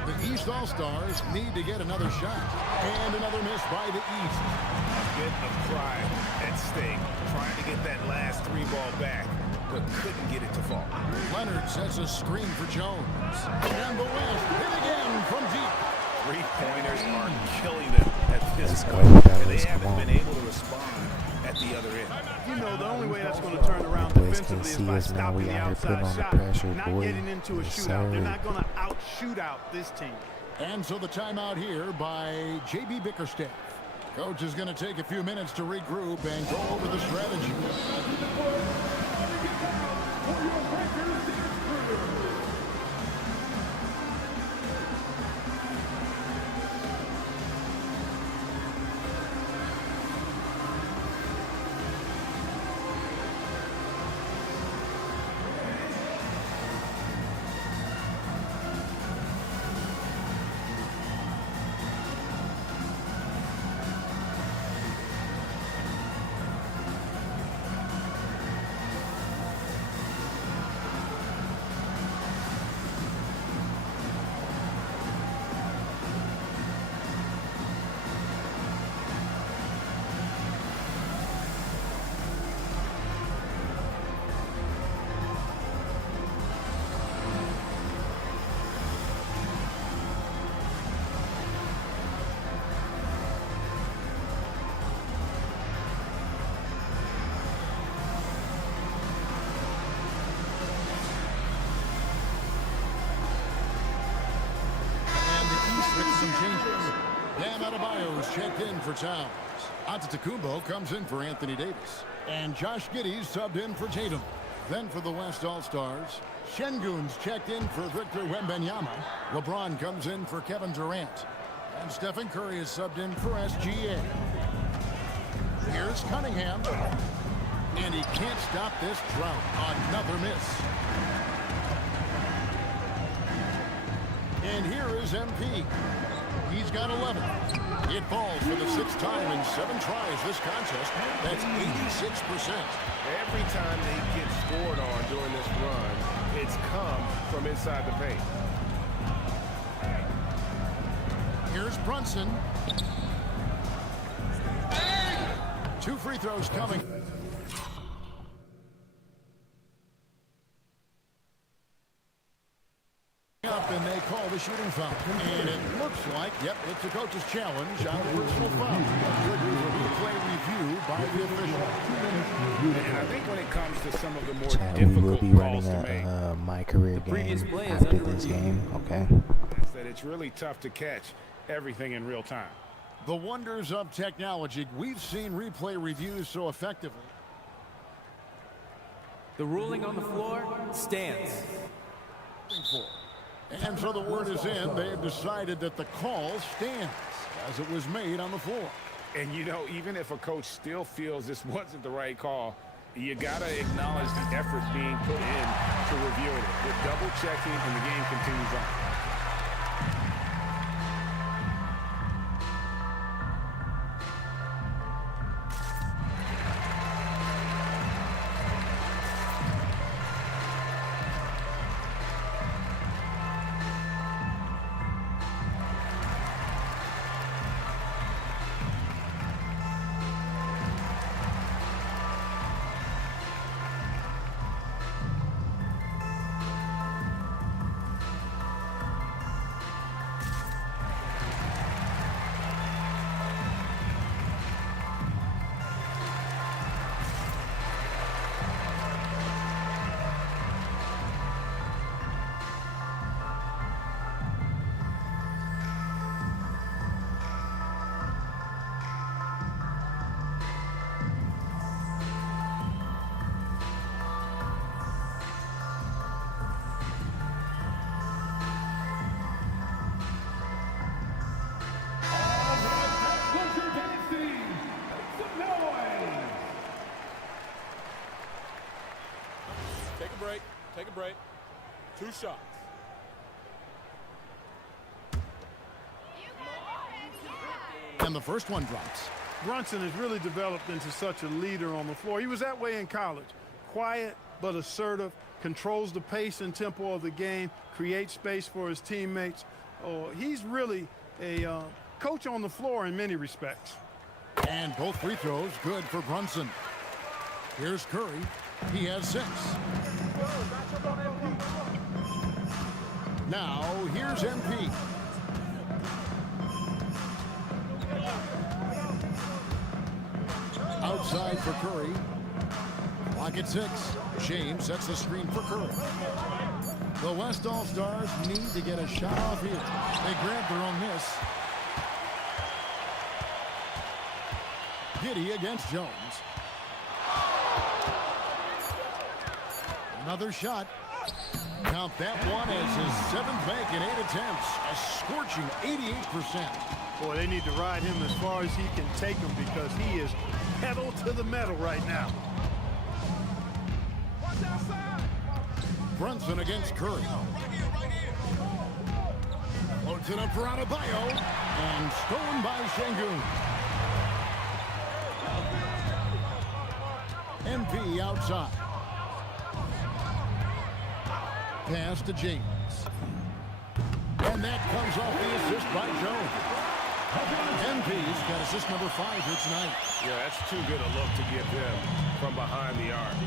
The East All-Stars need to get another shot. And another miss by the East. A bit of pride at stake, trying to get that last 3-ball back, but couldn't get it to fall. Leonard sets a screen for Jones. And the West hit again from deep. 3-pointers are killing them at this point, and they haven't been able to respond at the other end. You know, the only way that's going to turn around defensively is by stopping the outside shot, not getting into a shootout. They're not going to out-shoot out this team. And so the timeout here by J.B. Bickerstaff. Coach is going to take a few minutes to regroup and go over the strategy. Bam Adebayo's checked in for Towns. Antetokounmpo comes in for Anthony Davis. And Josh Giddey's subbed in for Tatum. Then for the West All-Stars, Şengün's checked in for Victor Wembanyama. LeBron comes in for Kevin Durant. And Stephen Curry is subbed in for SGA. Here's Cunningham. And he can't stop this drought. Another miss. And here is MP. He's got 11. It falls for the 6th time in 7 tries this contest. That's 86%. Every time they get scored on during this run, it's come from inside the paint. Here's Brunson. 2 free throws coming. Up and they call the shooting foul. And it looks like, yep, it's a coach's challenge on a personal foul. Good replay review by the official. And I think when it comes to some of the more Chad, difficult we will be calls running to make, my career game after this game, okay? that it's really tough to catch everything in real time. The wonders of technology. We've seen replay reviews so effectively. The ruling on the floor stands. And so the word is in. They have decided that the call stands as it was made on the floor. And, you know, even if a coach still feels this wasn't the right call, you got to acknowledge the effort being put in to reviewing it. With double checking, and the game continues on. Take a break. 2 shots. And the first one drops. Brunson has really developed into such a leader on the floor. He was that way in college. Quiet but assertive, controls the pace and tempo of the game, creates space for his teammates. Oh, he's really a coach on the floor in many respects. And both free throws good for Brunson. Here's Curry. He has 6. Now, here's MP. Outside for Curry. Clock at 6. James sets the screen for Curry. The West All-Stars need to get a shot off here. They grab their own miss. Giddy against Jones. Another shot. Count that one as his 7th make in 8 attempts. A scorching 88%. Boy, they need to ride him as far as he can take him because he is pedal to the metal right now. Brunson against Curry. Floats it up for Adebayo. And stolen by Şengün. MP outside. Pass to James. And that comes off the assist by Jones. MP's got assist number 5 here tonight. Yeah, that's too good a look to give him from behind the arc.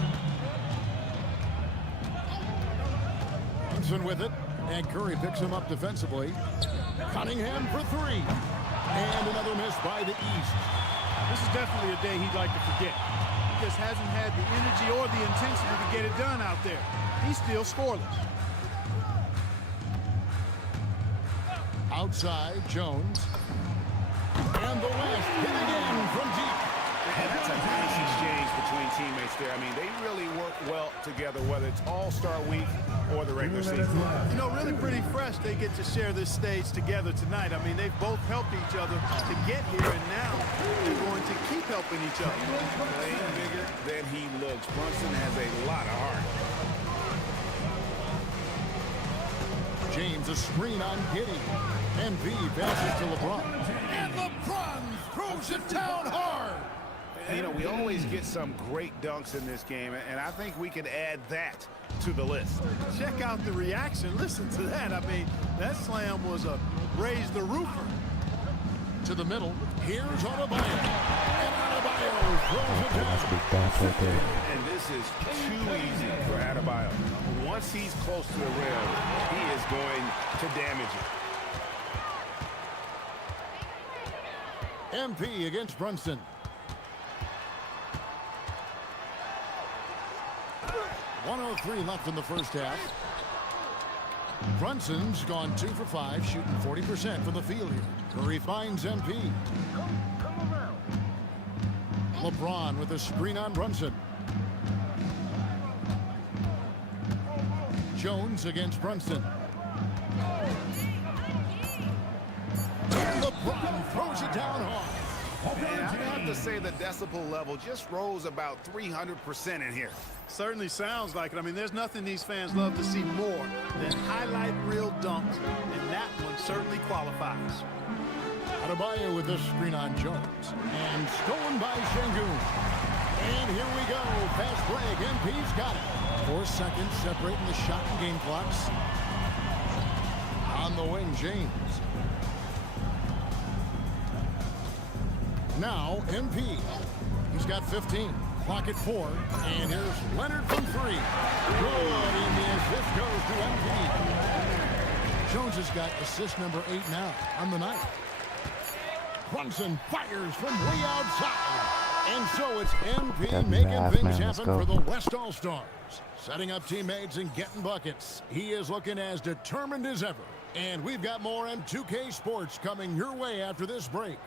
Brunson with it. And Curry picks him up defensively. Cunningham for 3. And another miss by the East. This is definitely a day he'd like to forget. He just hasn't had the energy or the intensity to get it done out there. He's still scoreless. Outside, Jones. And the West hit again from deep. And that's a nice exchange between teammates there. I mean, they really work well together, whether it's All-Star Week or the regular season. You know, really pretty fresh they get to share this stage together tonight. I mean, they've both helped each other to get here, and now they're going to keep helping each other. Playing bigger than he looks. Brunson has a lot of heart. James a screen on Giddy. MP passes to LeBron. And LeBron throws it down hard. You know, we always get some great dunks in this game, and I think we can add that to the list. Check out the reaction. Listen to that. I mean, that slam was a raise the roofer. To the middle. Here's Adebayo. And Adebayo throws it down. And this is too easy for Adebayo. Once he's close to the rim, he is going to damage it. MP against Brunson. .103 left in the first half. Brunson's gone 2 for 5, shooting 40% from the field here. Curry finds MP. LeBron with a screen on Brunson. Jones against Brunson. And LeBron throws it down hard. And I have to say the decibel level just rose about 300% in here. Certainly sounds like it. I mean, there's nothing these fans love to see more than highlight reel dunks, and that one certainly qualifies. Adebayo with the screen on Jones. And stolen by Şengün. And here we go. Fast break. MP's got it. 4 seconds separating the shot and game clocks. On the wing, James. Now, MP. He's got 15. Clock at 4. And here's Leonard from 3. Good. And the assist goes to MP. Jones has got assist number 8 now on the night. Brunson fires from way outside. And so it's MP making things happen for the West All-Stars. Setting up teammates and getting buckets. He is looking as determined as ever. And we've got more M2K Sports coming your way after this break.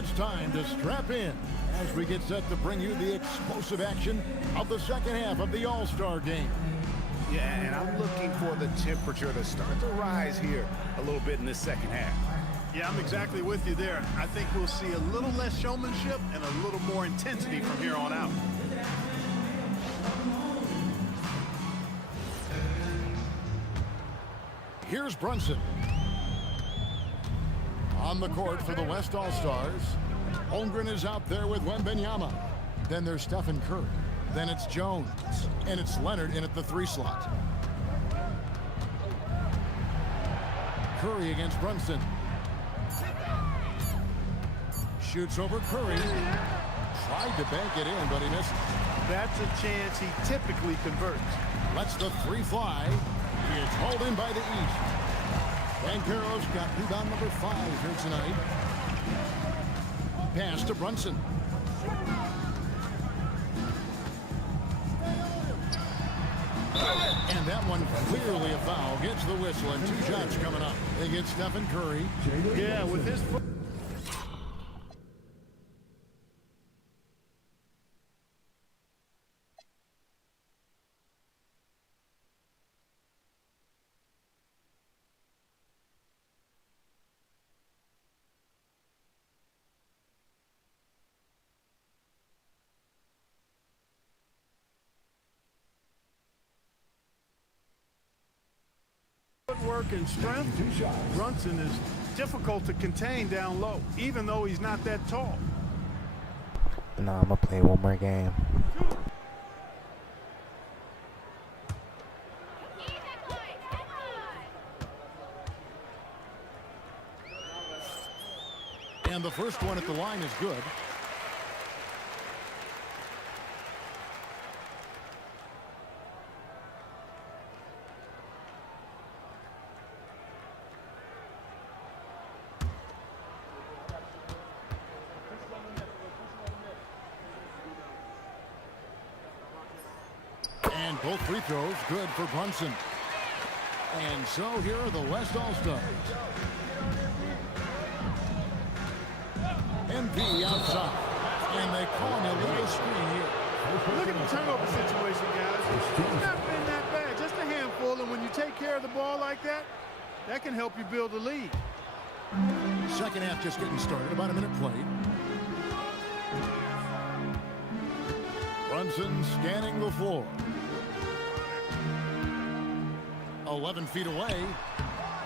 it's time to strap in as we get set to bring you the explosive action of the second half of the All-Star game. Yeah, and I'm looking for the temperature to start to rise here a little bit in this second half. Yeah, I'm exactly with you there. I think we'll see a little less showmanship and a little more intensity from here on out. Here's Brunson. On the court for the West All-Stars. Holmgren is out there with Wembanyama. Then there's Stephen Curry. Then it's Jones. And it's Leonard in at the 3 slot. Curry against Brunson. Shoots over Curry. Tried to bank it in, but he missed. That's a chance he typically converts. Lets the 3 fly. He is hauled in by the East. Banchero's got rebound number 5 here tonight. Pass to Brunson. And that one clearly a foul. Gets the whistle and 2 shots coming up. They get Stephen Curry. Yeah, with his foot. Footwork and strength. Brunson is difficult to contain down low, even though he's not that tall. No, I'm gonna play one more game. And the first one at the line is good. And both free throws good for Brunson. And so here are the West All-Stars. MP outside. And they call him a little screen here. Look at the turnover situation, guys. It's not been that bad, just a handful. And when you take care of the ball like that, that can help you build a lead. Second half just getting started. About a minute played. Brunson scanning the floor. 11 feet away.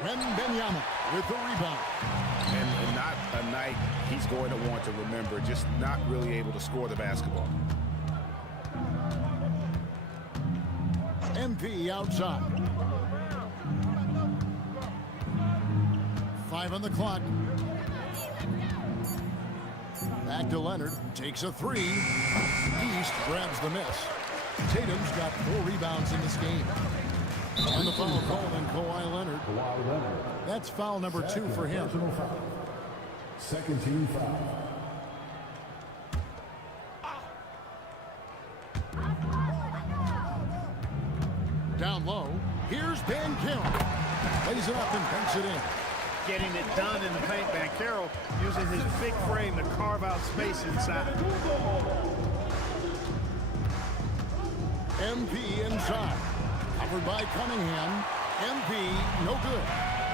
Wembanyama with the rebound. And not a night he's going to want to remember, just not really able to score the basketball. MP outside. 5 on the clock. Back to Leonard. Takes a 3. East grabs the miss. Tatum's got 4 rebounds in this game. And the foul called on Kawhi Leonard. That's foul number 2 for him. Second team foul. Down low. Here's Banchero. Lays it up and banks it in. Getting it done in the paint. Banchero using his big frame to carve out space inside. MP inside. Covered by Cunningham. MP, no good.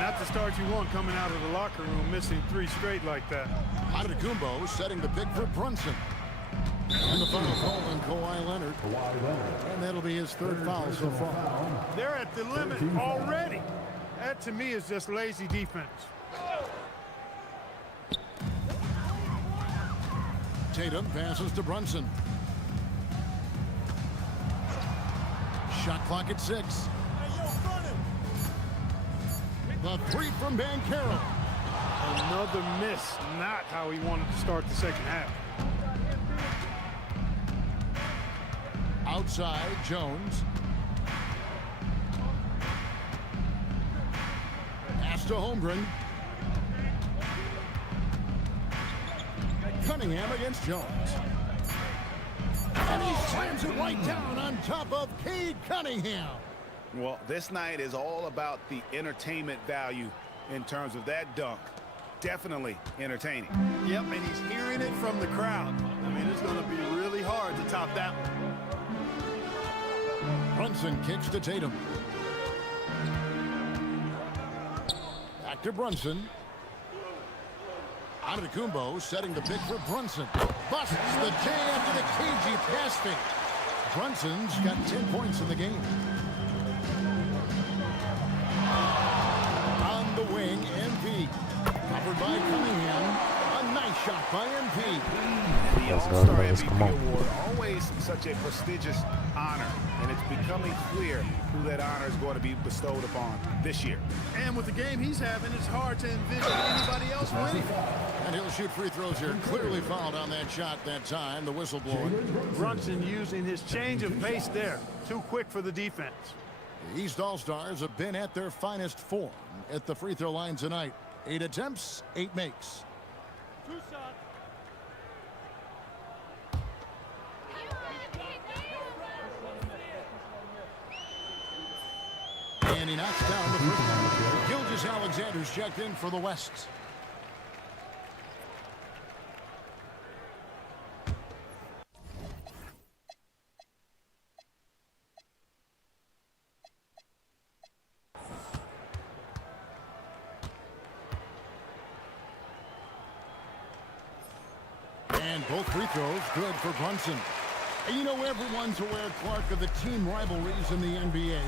Not the start you want coming out of the locker room, missing 3 straight like that. Antetokounmpo setting the pick for Brunson. And the foul call on Kawhi Leonard. And that'll be his 3rd foul so far. They're at the limit already. That, to me, is just lazy defense. Tatum passes to Brunson. Shot clock at 6. The 3 from Banchero. Another miss. Not how he wanted to start the second half. Outside, Jones. Pass to Holmgren. Cunningham against Jones. And he slams it right down on top of Cade Cunningham. Well, this night is all about the entertainment value in terms of that dunk. definitely entertaining. Yep, and he's hearing it from the crowd. I mean, it's going to be really hard to top that one. Brunson kicks to Tatum. Back to Brunson. Antetokounmpo setting the pick for Brunson. Busts the J after the cagey pass fake. Brunson's got 10 points in the game. On the wing, MP. Covered by Cunningham. A nice shot by MP. The All-Star MVP Award, always such a prestigious honor, and it's becoming clear who that honor is going to be bestowed upon this year. And with the game he's having, it's hard to envision anybody else winning. And he'll shoot free throws here. Clearly fouled on that shot that time. The whistle blowing. Brunson using his change of pace there. Too quick for the defense. The East All-Stars have been at their finest form at the free throw line tonight. 8 attempts, 8 makes. And he knocks down the first one. Gilgeous-Alexander's checked in for the West. And both free throws good for Brunson. And you know, everyone's aware, Clark, of the team rivalries in the NBA.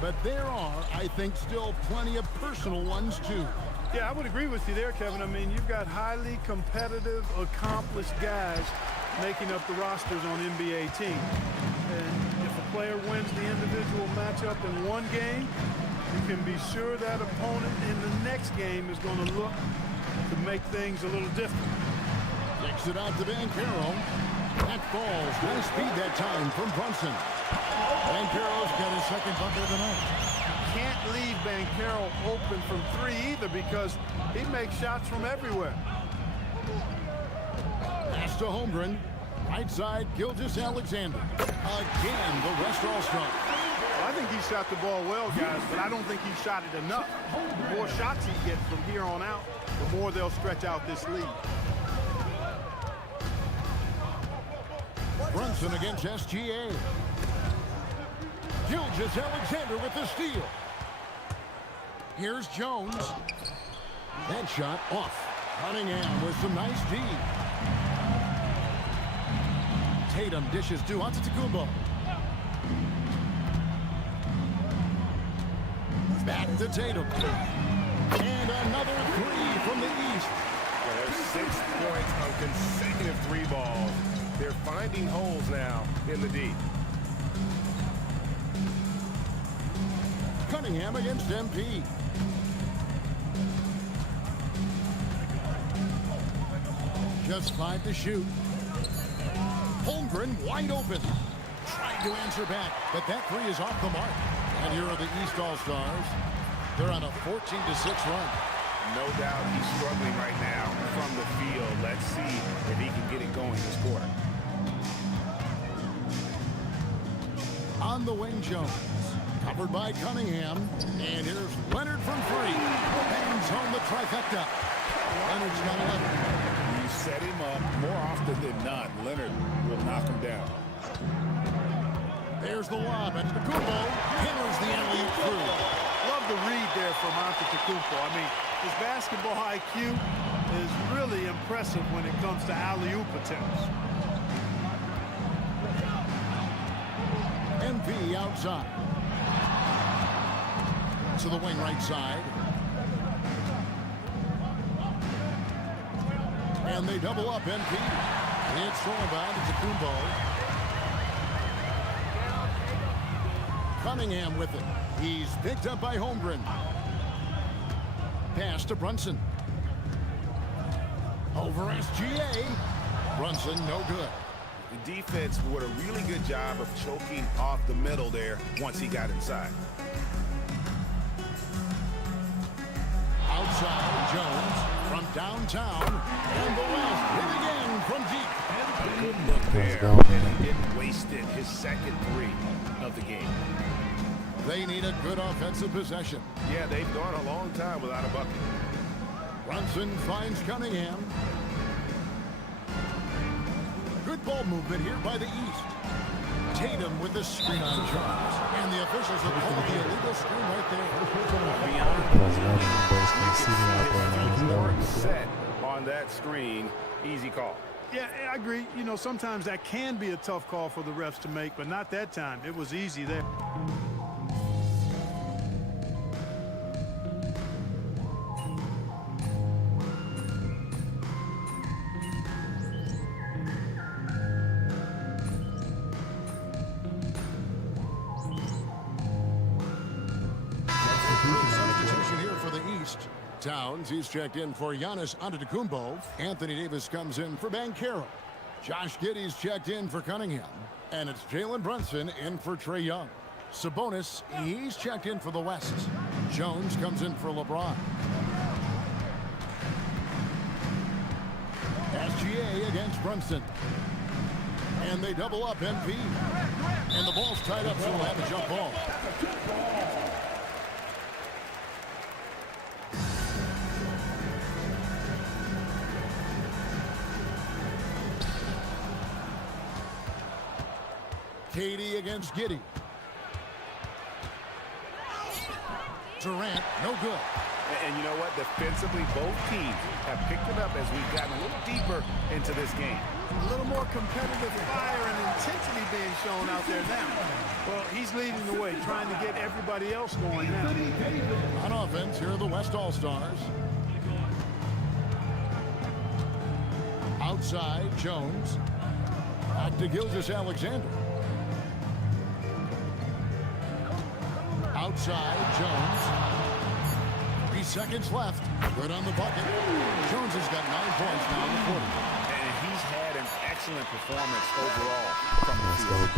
But there are, I think, still plenty of personal ones, too. Yeah, I would agree with you there, Kevin. I mean, you've got highly competitive, accomplished guys making up the rosters on NBA teams. And if a player wins the individual matchup in one game, you can be sure that opponent in the next game is going to look to make things a little different. Kicks it out to Banchero. That falls. Nice speed that time from Brunson. Banchero's got his second bucket of the night. Can't leave Banchero open from three either because he makes shots from everywhere. Pass to Holmgren. Right side, Gilgeous-Alexander. Again, the West All-Star. Well, I think he shot the ball well, guys, but I don't think he shot it enough. The more shots he gets from here on out, the more they'll stretch out this lead. Brunson against SGA. Gilgeous-Alexander with the steal. Here's Jones. That shot off. Cunningham with some nice D. Tatum dishes to Antetokounmpo. Back to Tatum. And another three from the East. Well, there's 6 points on consecutive 3 balls. They're finding holes now in the D. Cunningham against MP. Just 5 to shoot. Holmgren wide open. Trying to answer back, but that three is off the mark. And here are the East All-Stars. They're on a 14-6 run. No doubt he's struggling right now from the field. Let's see if he can get it going this quarter. On the wing, Jones. Covered by Cunningham. And here's Leonard from three. Bangs home the trifecta. Leonard's got 11. You set him up more often than not. Leonard will knock him down. There's the lob. And Antetokounmpo hammers the alley-oop through. Love the read there from Antetokounmpo. I mean, his basketball IQ is really impressive when it comes to alley-oop attempts. MP outside. To the wing right side. And they double up MP. It's thrown by Antetokounmpo. Cunningham with it. He's picked up by Holmgren. Pass to Brunson. Over SGA. Brunson, no good. The defense did a really good job of choking off the middle there once he got inside. Outside, Jones from downtown. And the last hit again from deep. Good look there. And he didn't waste it. His second three of the game. They need a good offensive possession. Yeah, they've gone a long time without a bucket. Brunson finds Cunningham. Good ball movement here by the East. Tatum with the screen on Jones. And the officials have called the illegal screen right Beyond set on that screen. Easy call. Yeah, I agree. You know, sometimes that can be a tough call for the refs to make, but not that time. It was easy there. Substitution here for the East. Towns, he's checked in for Giannis Antetokounmpo. Anthony Davis comes in for Banchero. Josh Giddey's checked in for Cunningham. And it's Jalen Brunson in for Trae Young. Sabonis, he's checked in for the West. Jones comes in for LeBron. SGA against Brunson. And they double up MP. And the ball's tied up, so we'll have a jump ball. Katie against Giddey. Durant, no good. And you know what? Defensively, both teams have picked it up as we've gotten a little deeper into this game. A little more competitive fire and intensity being shown out there now. Well, he's leading the way, trying to get everybody else going now. On offense, here are the West All-Stars. Outside, Jones. Back to Gilgeous-Alexander. Outside, Jones. 3 seconds left. Good on the bucket. Jones has got 9 points now in the quarter. And he's had an excellent performance overall from the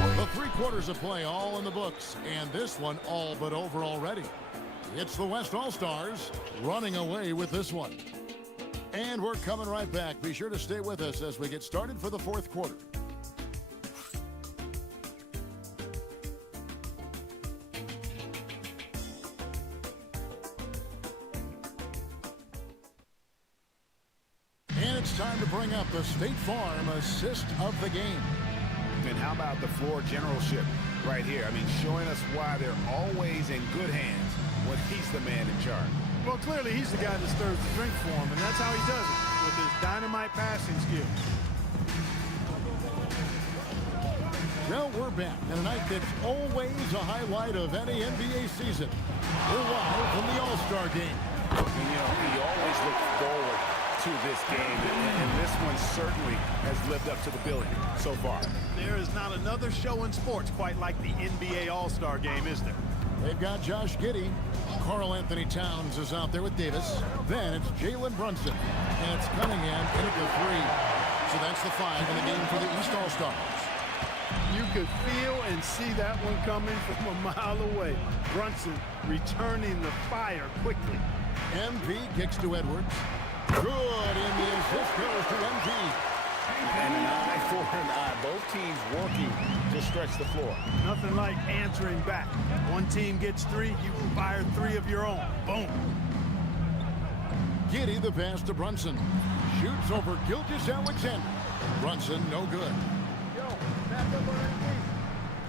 field. The 3 quarters of play all in the books, and this one all but over already. It's the West All-Stars running away with this one. And we're coming right back. Be sure to stay with us as we get started for the 4th quarter. It's time to bring up the State Farm assist of the game. And how about the floor generalship right here? I mean, showing us why they're always in good hands when he's the man in charge. Well, clearly he's the guy that stirs the drink for him, and that's how he does it, with his dynamite passing skills. Well, we're back in a night that's always a highlight of any NBA season. We're live from the All-Star game. And, you know, we always look forward to this game, and this one certainly has lived up to the billing so far. There is not another show in sports quite like the NBA All-Star game, is there? They've got Josh Giddey. Karl Anthony Towns is out there with Davis. Then it's Jalen Brunson. And it's Cunningham in at the 3. So that's the 5 in the game for the East All-Stars. You could feel and see that one coming from a mile away. Brunson returning the fire quickly. MP kicks to Edwards. Good, and the assist goes to MP. And an eye for an eye. Both teams working to stretch the floor. Nothing like answering back. One team gets 3, you fire 3 of your own. Boom. Giddey the pass to Brunson. Shoots over Gilgeous-Alexander. Brunson no good.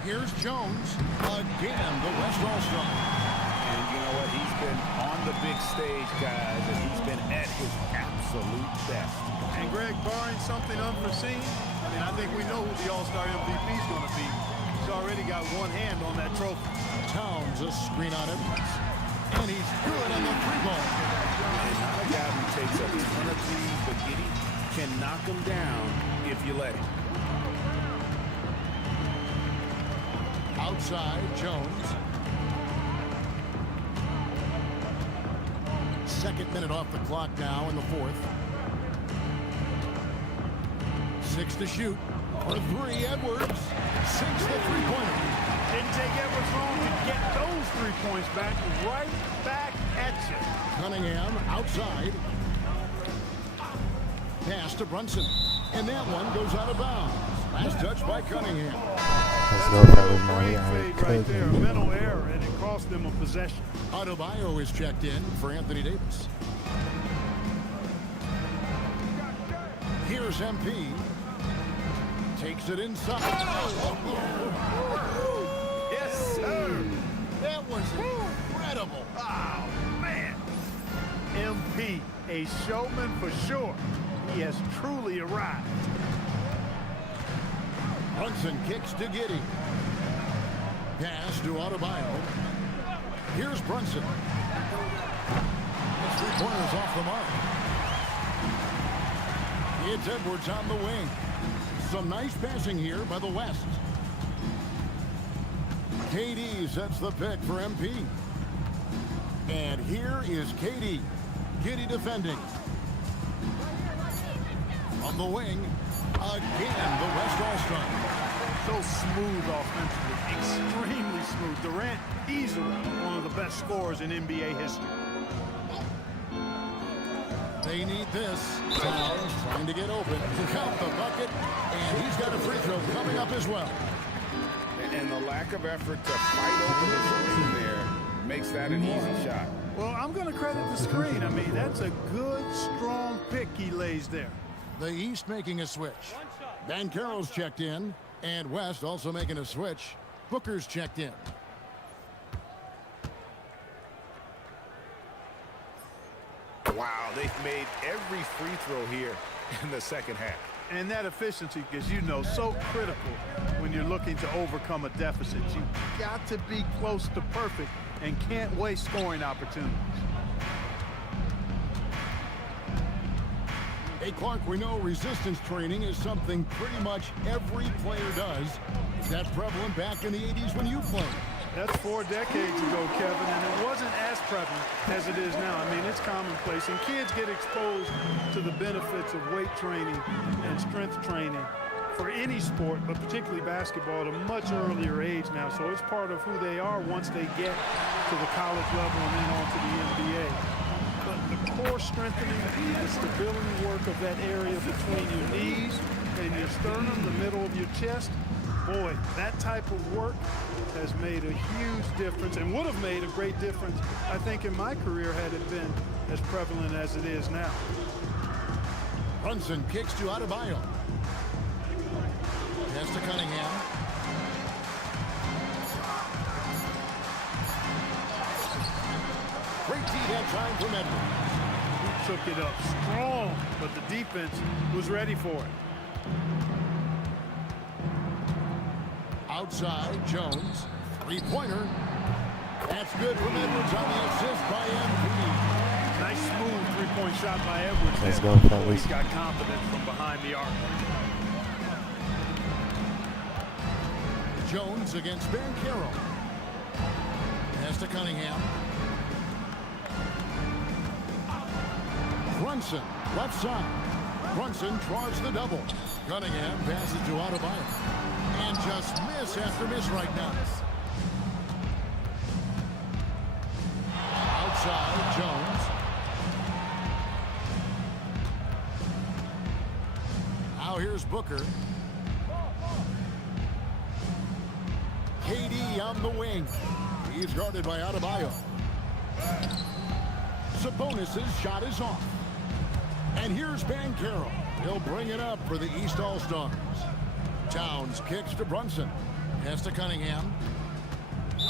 Here's Jones. Again, the West All-Star. And you know what? He's been on the big stage, guys, and he's been at his absolute best. And Greg, barring something unforeseen, I mean, I think we know who the All-Star MVP is going to be. He's already got one hand on that trophy. Towns a screen on him. And he's good on the 3-ball. And not a guy who takes a ton of threes, but Giddey can knock him down if you let him. Outside, Jones. 2nd minute off the clock now in the 4th. 6 to shoot. For 3, Edwards sinks the 3-pointer. Didn't take Edwards long to get those 3 points back. Right back at you. Cunningham outside. Pass to Brunson. And that one goes out of bounds. Last touch by Cunningham. Let's go, fellas. Right there, a mental error, and it cost them a possession. Adebayo is checked in for Anthony Davis. Here's MP. Takes it inside. Yes, sir. That was incredible. Oh, man. MP, a showman for sure. He has truly arrived. Brunson kicks to Giddey. Pass to Adebayo. Here's Brunson. Three-pointers off the mark. It's Edwards on the wing. Some nice passing here by the West. KD sets the pick for MP. And here is KD. Giddey defending. On the wing, again, the West All-Star. So smooth offensively, extremely smooth. Durant, easily one of the best scorers in NBA history. They need this. Towns trying to get open. Count the bucket, and he's got a free throw coming up as well. And the lack of effort to fight over the screen there makes that an easy shot. Well, I'm going to credit the screen. I mean, that's a good, strong pick he lays there. The East making a switch. Banchero's checked in, and West also making a switch. Booker's checked in. Wow, they've made every free throw here in the second half. And that efficiency, as you know, so critical when you're looking to overcome a deficit. You've got to be close to perfect and can't waste scoring opportunities. Hey, Clark, we know resistance training is something pretty much every player does. Is that prevalent back in the 80s when you played? That's 4 decades ago, Kevin, and it wasn't as prevalent as it is now. I mean, it's commonplace, and kids get exposed to the benefits of weight training and strength training for any sport, but particularly basketball, at a much earlier age now. So it's part of who they are once they get to the college level and then on to the NBA. But the core strengthening, the stability work of that area between your knees and your sternum, the middle of your chest, boy, that type of work has made a huge difference and would have made a great difference, I think, in my career had it been as prevalent as it is now. Brunson kicks to Adebayo. Pass to Cunningham. Great D-head time from Edwards. He took it up strong, but the defense was ready for it. Outside, Jones. Three-pointer. That's good from Edwards on the assist by MP. Nice smooth three-point shot by Edwards. Let's go, fellas. He's got confidence from behind the arc. Jones against Banchero. Pass to Cunningham. Brunson, left side. Brunson draws the double. Cunningham passes to Adebayo. And just miss after miss right now. Outside, Jones. Now here's Booker. KD on the wing. He's guarded by Adebayo. Sabonis' shot is off. And here's Banchero. He'll bring it up for the East All-Stars. Towns kicks to Brunson. Pass to Cunningham.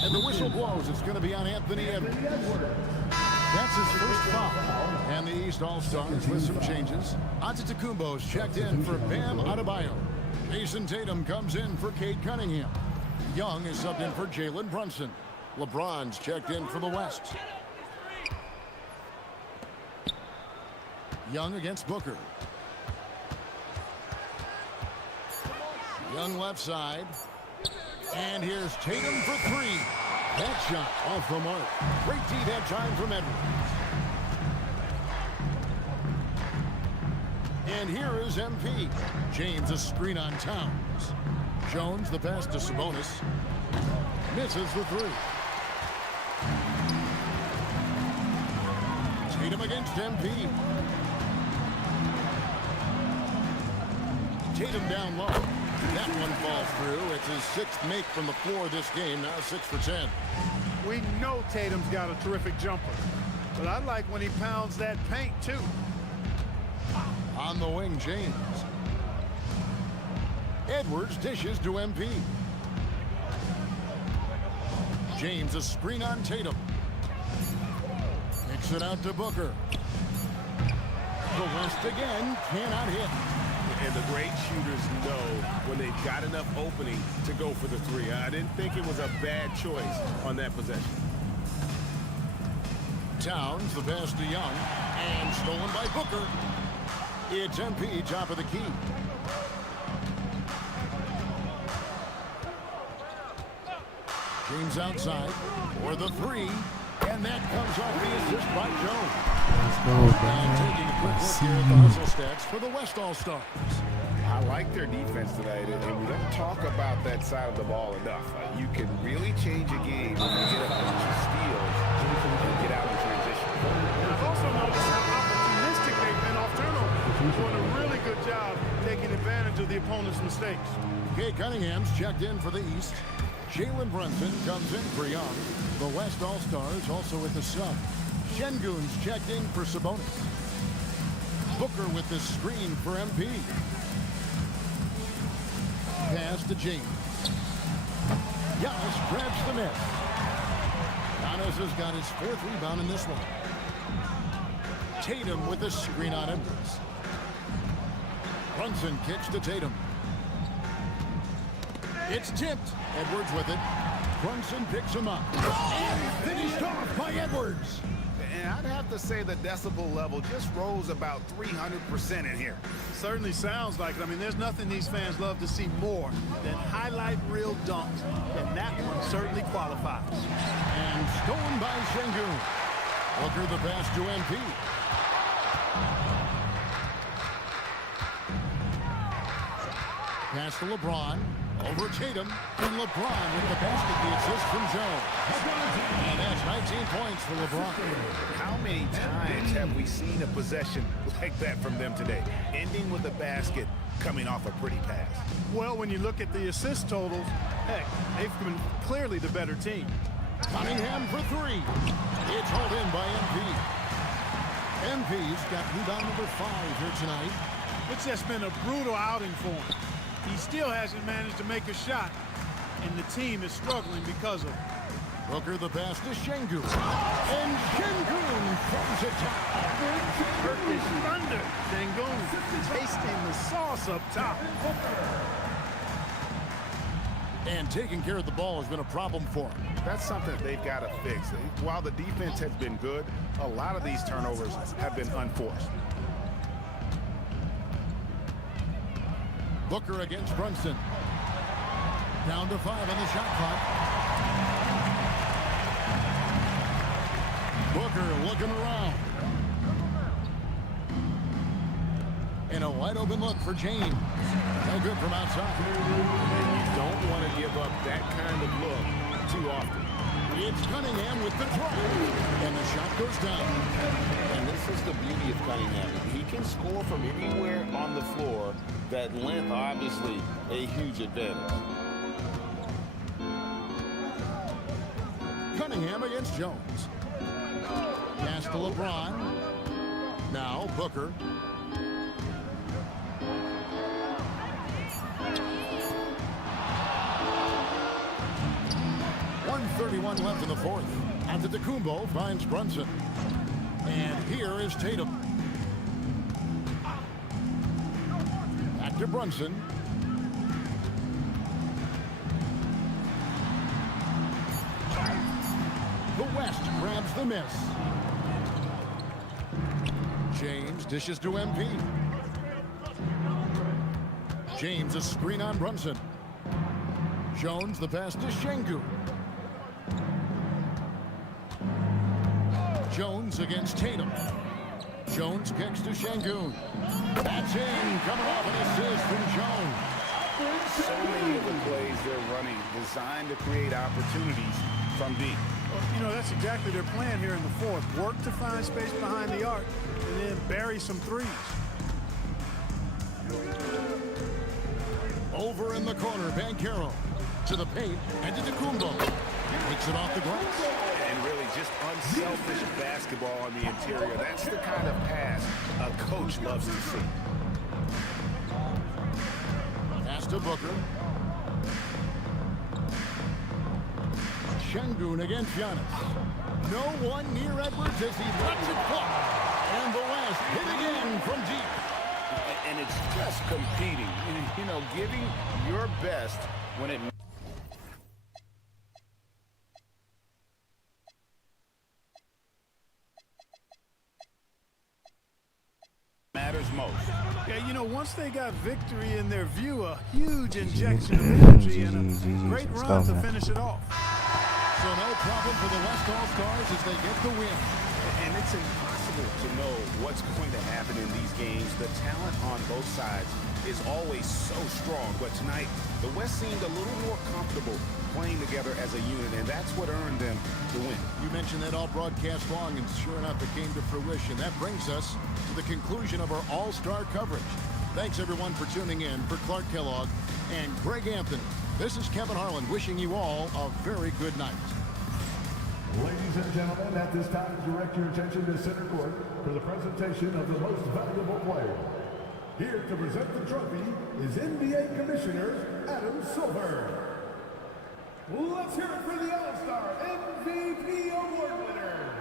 And the whistle blows. It's going to be on Anthony Edwards. That's his first foul. And the East All-Stars with some changes. Antetokounmpo's checked in for Bam Adebayo. Jason Tatum comes in for Cade Cunningham. Young is subbed in for Jalen Brunson. LeBron's checked in for the West. Young against Booker. Young left side. And here's Tatum for three. That shot off the mark. Great D that time from Edwards. And here is MP. James a screen on Towns. Jones the pass to Sabonis. Misses the three. Tatum against MP. Tatum down low. That one falls through. It's his sixth make from the floor this game. Now 6 for 10. We know Tatum's got a terrific jumper, but I like when he pounds that paint too. On the wing, James. Edwards dishes to MP. James a screen on Tatum. Kicks it out to Booker. The West again cannot hit. And the great shooters know when they've got enough opening to go for the three. I didn't think it was a bad choice on that possession. Towns the pass to Young and stolen by Booker. It's MP top of the key. James outside for the three, and that comes off the assist by Jones. Let's go, And taking a quick look here at the hustle stats for the West All-Stars. I like their defense tonight, and we don't talk about that side of the ball enough. You can really change a game when you get a bunch of steals and get out in transition. I've also noticed how opportunistic they've been off turnovers. Doing a really good job taking advantage of the opponent's mistakes. Kay Cunningham's checked in for the East. Jalen Brunson comes in for Young. The West All-Stars also with the sub. Şengün's checked in for Sabonis. Booker with the screen for MP. Pass to James. Giannis grabs the miss. Giannis has got his fourth rebound in this one. Tatum with the screen on Edwards. Brunson kicks to Tatum. It's tipped. Edwards with it. Brunson picks him up. And finished off by Edwards. And I'd have to say the decibel level just rose about 300% in here. Certainly sounds like it. I mean, there's nothing these fans love to see more than highlight reel dunks. And that one certainly qualifies. And stolen by Şengün. Booker the pass to MP. Pass to LeBron. Over Tatum. And LeBron with the basket, the assist from Jones. And that's 19 points for LeBron. How many times have we seen a possession like that from them today? Ending with a basket, coming off a pretty pass. Well, when you look at the assist totals, heck, they've been clearly the better team. Cunningham for three. It's hauled in by MP. MP's got rebound number 5 here tonight. It's just been a brutal outing for him. He still hasn't managed to make a shot, and the team is struggling because of it. Booker the pass to Şengün. And Şengün throws it down. Turkish thunder. Şengün tasting the sauce up top. And taking care of the ball has been a problem for him. That's something they've got to fix. While the defense has been good, a lot of these turnovers have been unforced. Booker against Brunson. Down to 5 on the shot clock. Booker looking around. And a wide open look for James. No good from outside. And you don't want to give up that kind of look too often. It's Cunningham with the drive. And the shot goes down. And this is the beauty of Cunningham. He can score from anywhere on the floor. That length, obviously, a huge advantage. Cunningham against Jones. Pass to LeBron. Now Booker. .131 left in the fourth. Antetokounmpo finds Brunson. And here is Tatum. Back to Brunson. The West grabs the miss. James dishes to MP. James a screen on Brunson. Jones the pass to Şengün. Jones against Tatum. Jones kicks to Şengün. That's in, coming off an assist from Jones. So many of the plays they're running designed to create opportunities from deep. Well, you know, that's exactly their plan here in the fourth. Work to find space behind the arc and then bury some threes. Over in the corner, Banchero to the paint, and to Antetokounmpo. Takes it off the glass. And really just unselfish basketball on the interior. That's the kind of pass a coach loves to see. Pass to Booker. Şengün against Giannis. No one near Edwards as he lets it fly. And the West hit again from deep. And it's just competing, you know, giving your best when it matters most. Yeah, you know, once they got victory in their view, a huge injection of energy and a great run to finish it off. So no problem for the West All-Stars as they get the win. And it's impossible to know what's going to happen in these games. The talent on both sides is always so strong. But tonight, the West seemed a little more comfortable playing together as a unit, and that's what earned them the win. You mentioned that all broadcast long, and sure enough, it came to fruition. That brings us to the conclusion of our All-Star coverage. Thanks, everyone, for tuning in. For Clark Kellogg and Greg Anthony, this is Kevin Harlan wishing you all a very good night. Ladies and gentlemen, at this time, direct your attention to center court for the presentation of the most valuable player. Here to present the trophy is NBA Commissioner Adam Silver. Let's hear it for the All-Star MVP Award winner.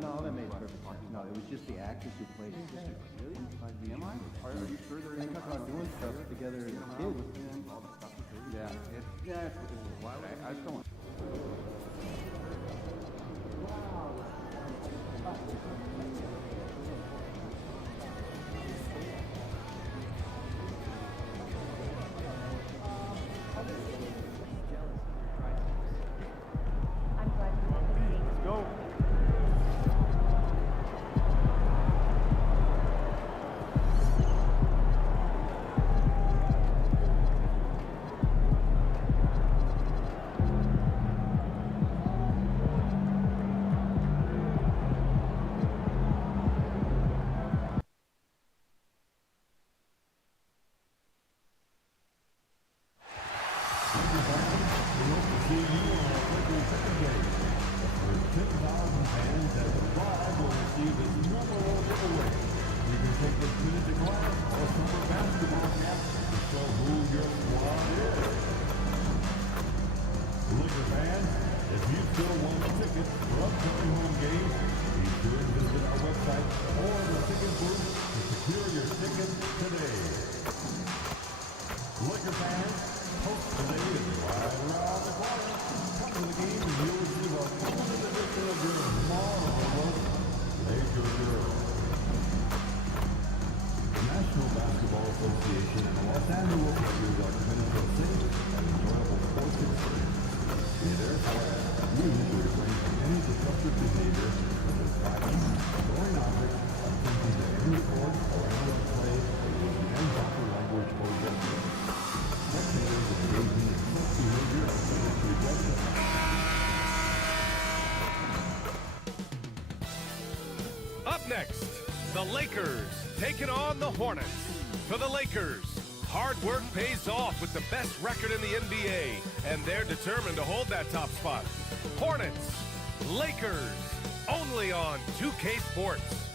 No, that made perfect sense. No, it was just the actors who played his sister. Really? Am I? Are you sure they're talking about doing stuff together as kids? Yeah, I still want. Up next, the Lakers taking on the Hornets. For the Lakers, hard work pays off with the best record in the NBA, and they're determined to hold that top spot. Hornets, Lakers, only on 2K Sports.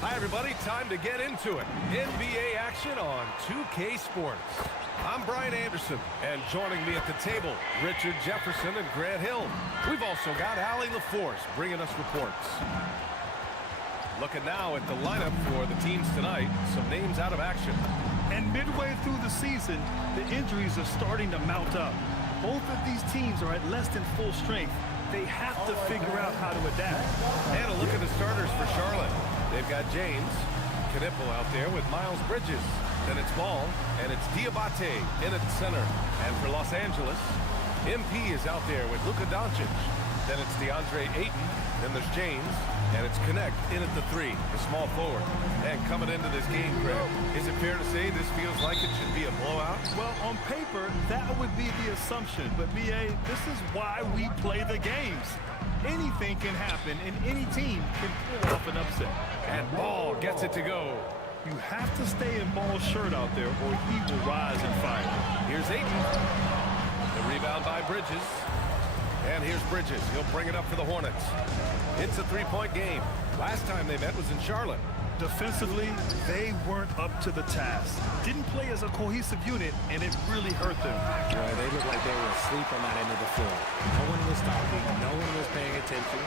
Hi, everybody. Time to get into it. NBA action on 2K Sports. I'm Brian Anderson, and joining me at the table, Richard Jefferson and Grant Hill. We've also got Allie LaForce bringing us reports. Looking now at the lineup for the teams tonight, some names out of action. And midway through the season, the injuries are starting to mount up. Both of these teams are at less than full strength. They have to figure out how to adapt. And a look at the starters for Charlotte. They've got James Knipple out there with Miles Bridges. Then it's Ball, and it's Diabate in at center. And for Los Angeles, MP is out there with Luka Doncic. Then it's DeAndre Ayton. Then there's James, and it's Connect in at the 3, the small forward. And coming into this game, Greg, is it fair to say this feels like it should be a blowout? Well, on paper, that would be the assumption. But, B.A., this is why we play the games. Anything can happen, and any team can pull off an upset. And Ball gets it to go. You have to stay in Ball's shirt out there, or he will rise and fire. Here's Ayton. The rebound by Bridges. And here's Bridges. He'll bring it up for the Hornets. It's a three-point game. Last time they met was in Charlotte. Defensively, they weren't up to the task. Didn't play as a cohesive unit, and it really hurt them. Boy, they looked like they were asleep on that end of the floor. No one was talking. No one was paying attention.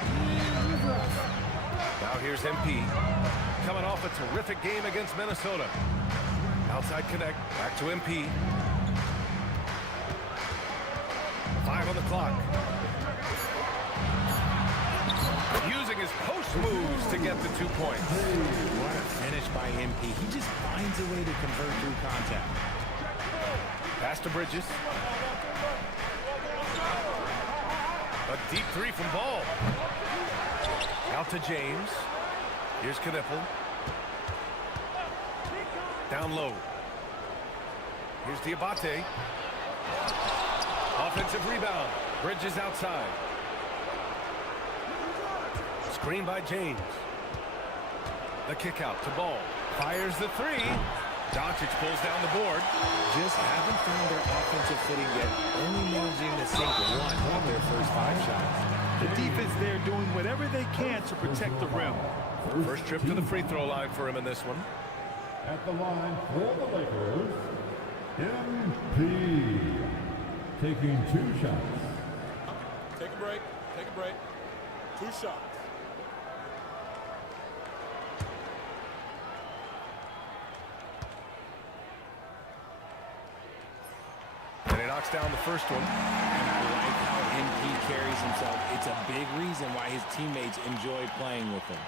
Now here's MP. Coming off a terrific game against Minnesota. Outside Connect. Back to MP. 5 on the clock. Using his post moves to get the 2 points. What a finish by MP. He just finds a way to convert through contact. Pass to Bridges. A deep 3 from Ball. Out to James. Here's Knipple. Down low. Here's Diabate. Offensive rebound. Bridges outside. Screen by James. The kick out to Ball. Fires the 3. Doncic pulls down the board. Just haven't found their offensive footing yet. Only managing to sink one of their first 5 shots. The defense there doing whatever they can to protect the rim. First trip to the free throw line for him in this one. At the line for the Lakers, MP. Taking 2 shots. Take a break. Take a break. 2 shots. And he knocks down the first one. And I like how MP carries himself. It's a big reason why his teammates enjoy playing with him.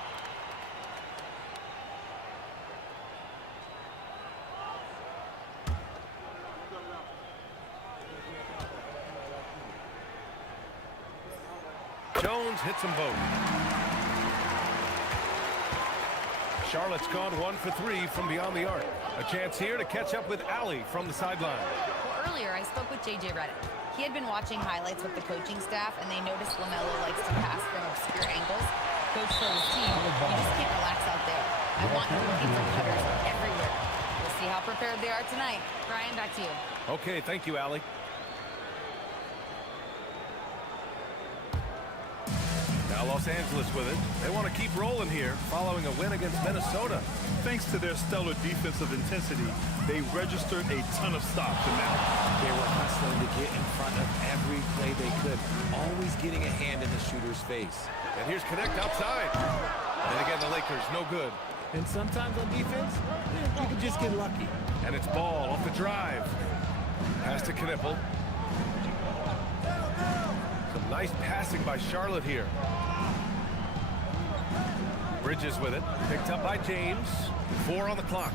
Jones hits them both. Charlotte's gone 1 for 3 from beyond the arc. A chance here to catch up with Allie from the sideline. Well, earlier I spoke with J.J. Redick. He had been watching highlights with the coaching staff, and they noticed LaMelo likes to pass from obscure angles. Coach told his team, you just can't relax out there. I want you looking for cutters everywhere. We'll see how prepared they are tonight. Brian, back to you. Okay, thank you, Allie. Now Los Angeles with it. They want to keep rolling here following a win against Minnesota. Thanks to their stellar defensive intensity, they registered a ton of stops in that. They were hustling to get in front of every play they could, always getting a hand in the shooter's face. And here's Connect outside. And again, the Lakers, no good. And sometimes on defense, you can just get lucky. And it's Ball off the drive. Pass to Knipple. Some nice passing by Charlotte here. Bridges with it. Picked up by James. 4 on the clock.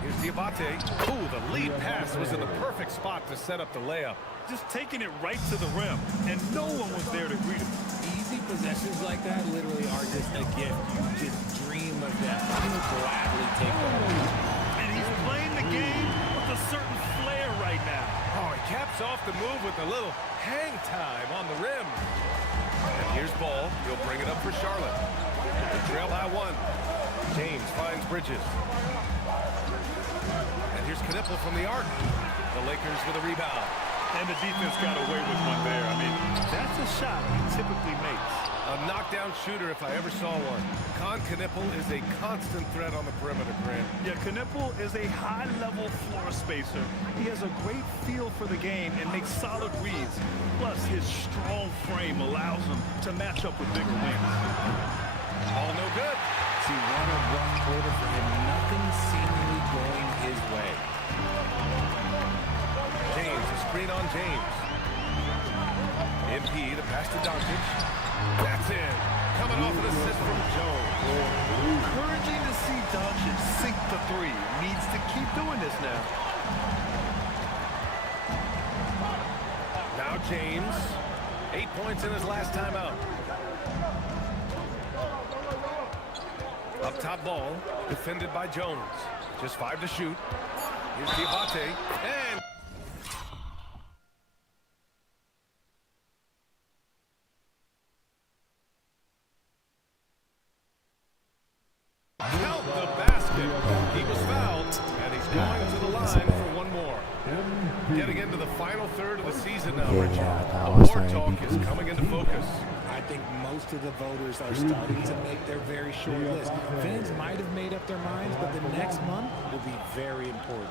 Here's Diabate. Ooh, the lead pass was in the perfect spot to set up the layup. Just taking it right to the rim, and no one was there to greet him. Easy possessions like that literally are just a gift. You just dream of them. You would gladly take them. And he's playing the game with a certain flair right now. Oh, he caps off the move with a little hang time on the rim. And here's Ball. He'll bring it up for Charlotte. The trail by 1. James finds Bridges. And here's Knipple from the arc. The Lakers with a rebound. And the defense got away with one there. I mean, that's a shot he typically makes. A knockdown shooter if I ever saw one. Knipple is a constant threat on the perimeter, Grant. Yeah, Knipple is a high-level floor spacer. He has a great feel for the game and makes solid reads. Plus, his strong frame allows him to match up with bigger wings. All no good. See, what a rough quarter for him. Nothing seemingly going his way. James, a screen on James. MP, the pass to Doncic. That's in. Coming off an assist from Jones. Encouraging to see Doncic sink the 3. Needs to keep doing this now. Now James. 8 points in his last time out. Up top Ball. Defended by Jones. Just 5 to shoot. Here's Diabate. And count the basket. He was fouled, and he's going to the line for one more. Getting into the final third of the season now, Richard. Award talk is coming into focus. I think most of the voters are starting to make their very short list. Fans might have made up their minds, but the next month will be very important.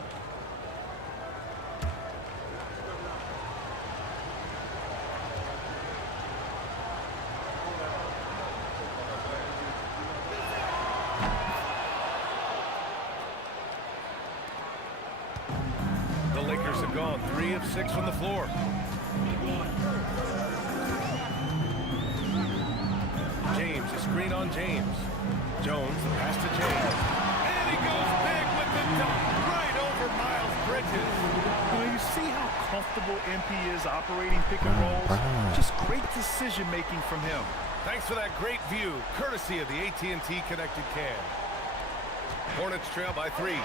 The Lakers have gone 3 of 6 from the floor. James, a screen on James. Jones, the pass to James. And he goes big with the dunk right over Miles Bridges. You see how comfortable MP is operating pick and rolls? Just great decision-making from him. Thanks for that great view, courtesy of the AT&T Connected Cam. Hornets trail by 3.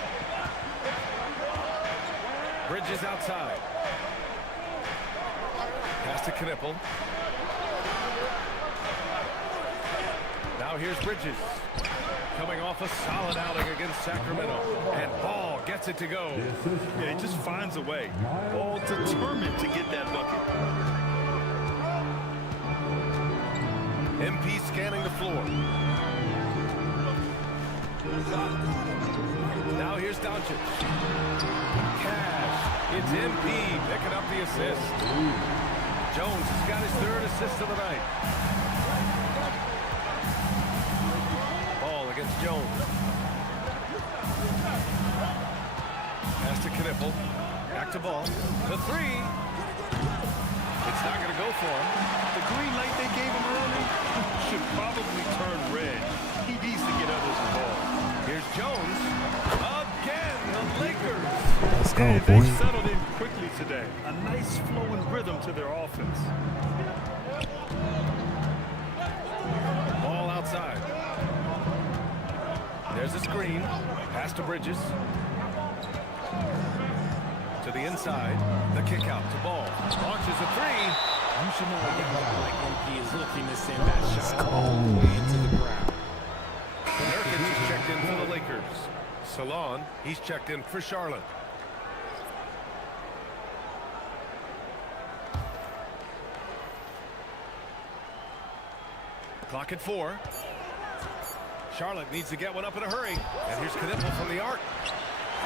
Bridges outside. Pass to Knipple. Now here's Bridges. Coming off a solid outing against Sacramento. And Ball gets it to go. Yeah, he just finds a way. Ball determined to get that bucket. MP scanning the floor. Now here's Doncic. Cash. It's MP picking up the assist. Jones has got his 3rd assist of the night. Jones. Pass to Knipple. Back to Ball. The three. It's not going to go for him. The green light they gave him early should probably turn red. He needs to get others involved. Here's Jones. Again, the Lakers. Let's go, And boy. they settled in quickly today. A nice flowing rhythm to their offense. Ball outside. There's a screen. Pass to Bridges. To the inside. The kick out to Ball. Launches a three. You should know a guy like MP is looking to send that shot all the way into the crowd. Nurkic is checked in for the Lakers. Salon, he's checked in for Charlotte. Clock at 4. Charlotte needs to get one up in a hurry. And here's Knipple from the arc.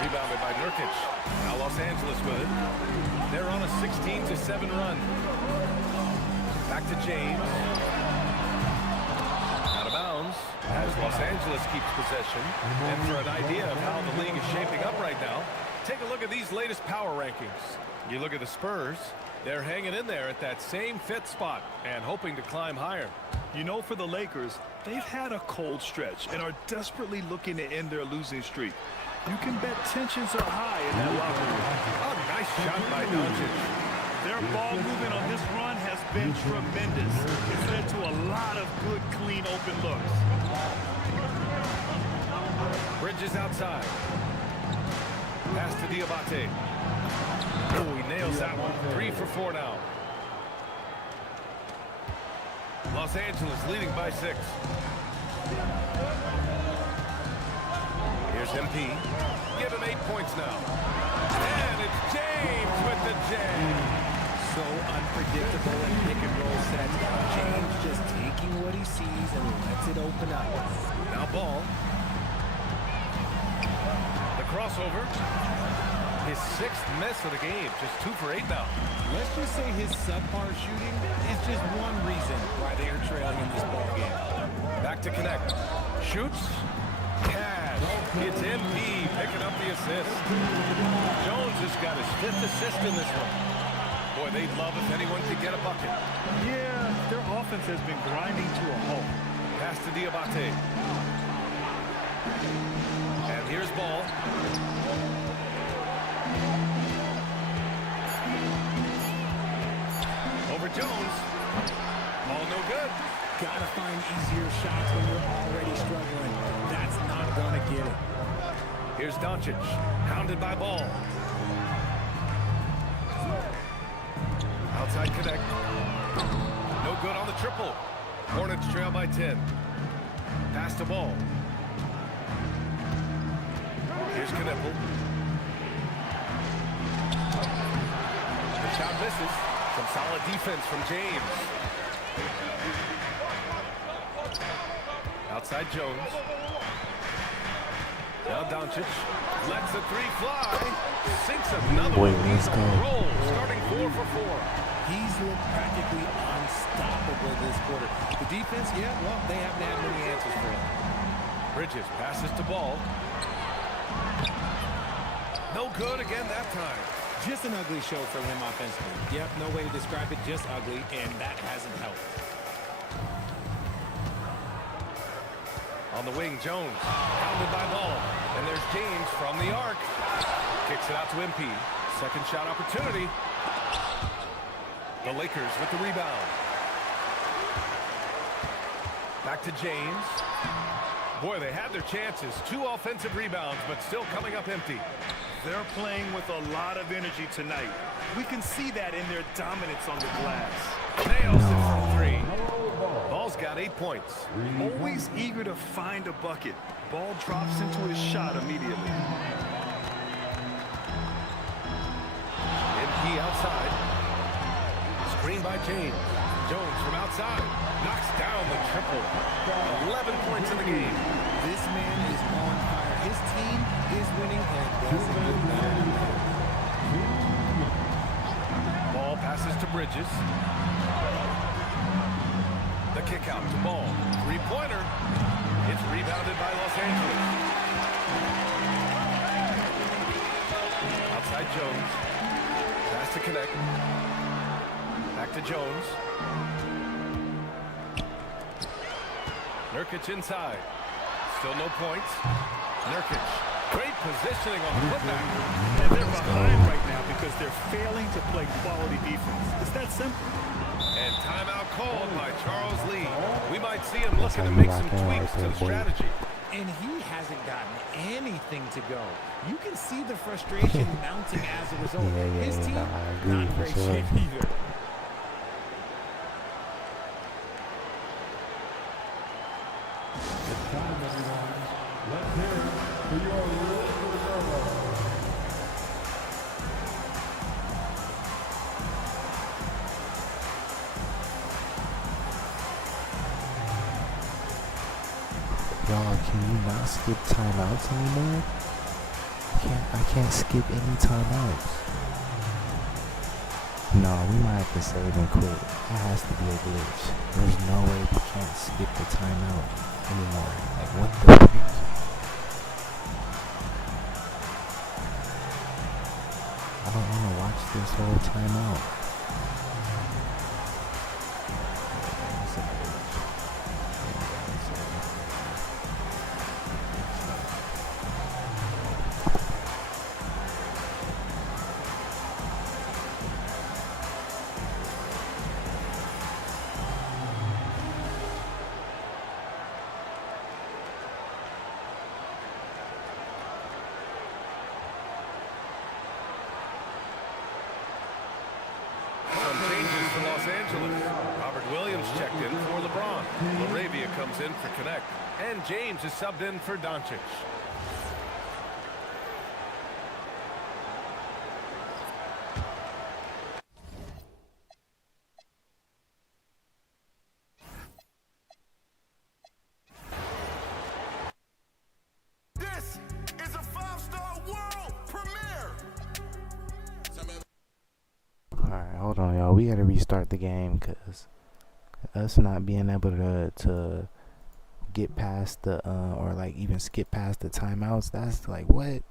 Rebounded by Nurkic. Now Los Angeles with it. They're on a 16-7 run. Back to James. Out of bounds as Los Angeles keeps possession. And for an idea of how the league is shaping up right now, take a look at these latest power rankings. You look at the Spurs. They're hanging in there at that same 5th spot and hoping to climb higher. You know, for the Lakers, they've had a cold stretch and are desperately looking to end their losing streak. You can bet tensions are high in that locker room. Oh, nice shot by Doncic. Their ball movement on this run has been tremendous. It's led to a lot of good, clean, open looks. Bridges outside. Pass to Diabate. Oh, he nails that one. 3 for 4 now. Los Angeles leading by 6. Here's MP. Give him 8 points now. And it's James with the jam. So unpredictable in pick and roll sets. James just taking what he sees and lets it open up. Now Ball. The crossover. His 6th miss of the game. Just 2 for 8 now. Let's just say his subpar shooting is just one reason why they are trailing in this ball game. Back to connect. Shoots. Cash. It's MP picking up the assist. Jones has got his 5th assist in this one. Boy, they'd love if anyone could get a bucket. Yeah, their offense has been grinding to a halt. Pass to Diabate. And here's Ball. Over Jones. Ball no good. Gotta find easier shots when you're already struggling. That's not gonna get it. Here's Doncic. Hounded by Ball. Outside connect. No good on the triple. Hornets trail by 10. Pass to Ball. Here's Knipple. The shot misses. Some solid defense from James. Outside Jones. Now Doncic lets the 3 fly. Sinks another Boy, one. let's go. Roll, starting 4 for 4. He's looked practically unstoppable this quarter. The defense, yeah, well, they haven't had many answers for him. Bridges passes to Ball. No good again that time. Just an ugly show for him offensively. Yep, no way to describe it, just ugly, and that hasn't helped. On the wing, Jones. Pounded by Ball. And there's James from the arc. Kicks it out to MP. Second shot opportunity. The Lakers with the rebound. Back to James. Boy, they had their chances. 2 offensive rebounds, but still coming up empty. They're playing with a lot of energy tonight. We can see that in their dominance on the glass. Nails it from 3. Ball's got 8 points. Always eager to find a bucket. Ball drops into his shot immediately. MP outside. Screen by James. Jones from outside. Knocks down the triple. 11 points in the game. This man is on fire. His team is winning, and it doesn't get better than that. Ball passes to Bridges. The kick out to Ball. 3-pointer. It's rebounded by Los Angeles. Outside Jones. Pass to connect. Back to Jones. Nurkic inside. Still no points. Nurkic. Great positioning on the putback. And they're behind right now because they're failing to play quality defense. It's that simple. And timeout called by Charles Lee. We might see him looking to make some tweaks to the strategy. And he hasn't gotten anything to go. You can see the frustration mounting as a result. His team, not in great shape either. It's time, everyone. Let's hear it for your Liverpool. Y'all, can you not skip timeouts anymore? I can't skip any timeouts. No, we might have to save and quit. That has to be a glitch. There's no way we can't skip the timeout anymore. Like, what the freak? I don't want to watch this whole timeout. Los Angeles. Robert Williams checked in for LeBron. Laravia comes in for Connect. And James is subbed in for Doncic. This is a 5-star world premiere. Alright, hold on, y'all. We gotta restart the game because us not being able to get past the or like even skip past the timeouts, that's like, what?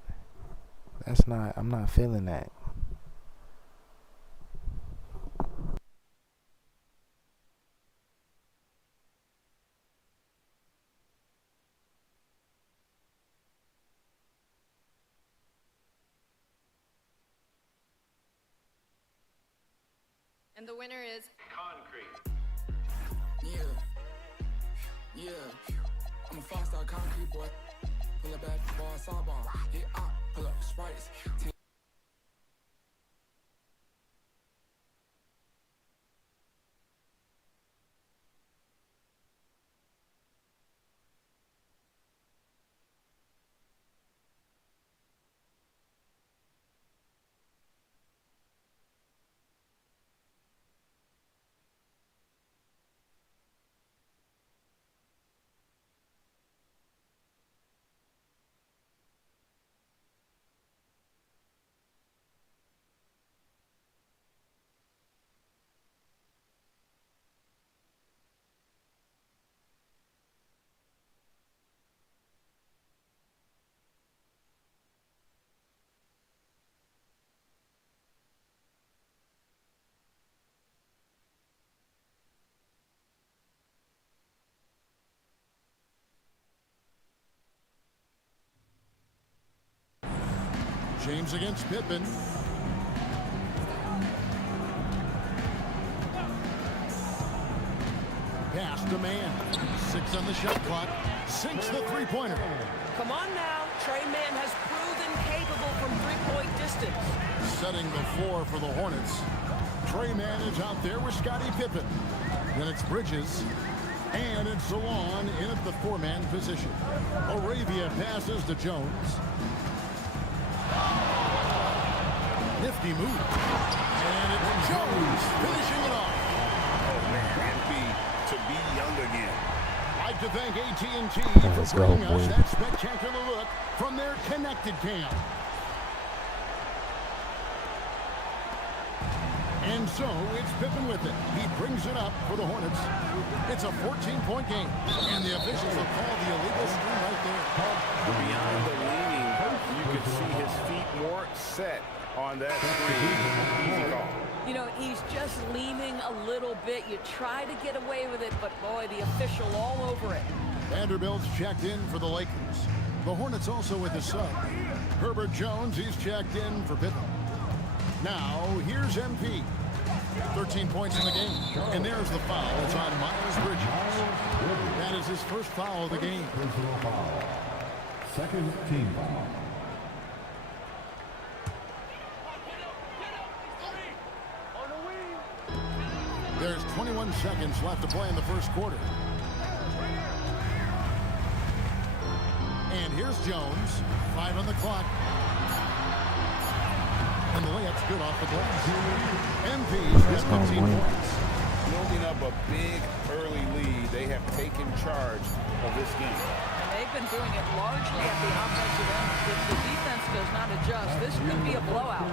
That's not, I'm not feeling that. And the winner is Concrete. Yeah. I'm a 5-star concrete boy. Pull up back, ball, sidebar. Hit up, pull up, Sprites. James against Pippen. Pass to man. 6 on the shot clock. Sinks the three-pointer. Come on now. Trey Mann has proven capable from three-point distance. Setting the floor for the Hornets. Trey Mann is out there with Scottie Pippen. Then it's Bridges. And it's Salon in at the 4-man position. Arabia passes to Jones. Nifty move. And it's Jones finishing it off. Oh, man, to be young again. I'd like to thank AT&T for bringing us that spectacular look from their connected cam. And so it's Pippen with it. He brings it up for the Hornets. It's a 14-point game. And the officials have called the illegal screen right there. Beyond the leaning, you can see his feet more set on that screen. Easy call. You know, he's just leaning a little bit. You try to get away with it, but boy, the official all over it. Vanderbilt's checked in for the Lakers. The Hornets also with a sub. Herbert Jones, he's checked in for Pippen. Now, here's MP. 13 points in the game. And there's the foul. It's on Miles Bridges. That is his first foul of the game. Personal foul. Second team foul. There's 21 seconds left to play in the first quarter. And here's Jones. 5 on the clock. And the layup's good off the glass. MP's got 15 points. Building up a big early lead, they have taken charge of this game. And they've been doing it largely at the offensive end. If the defense does not adjust, this could be a blowout.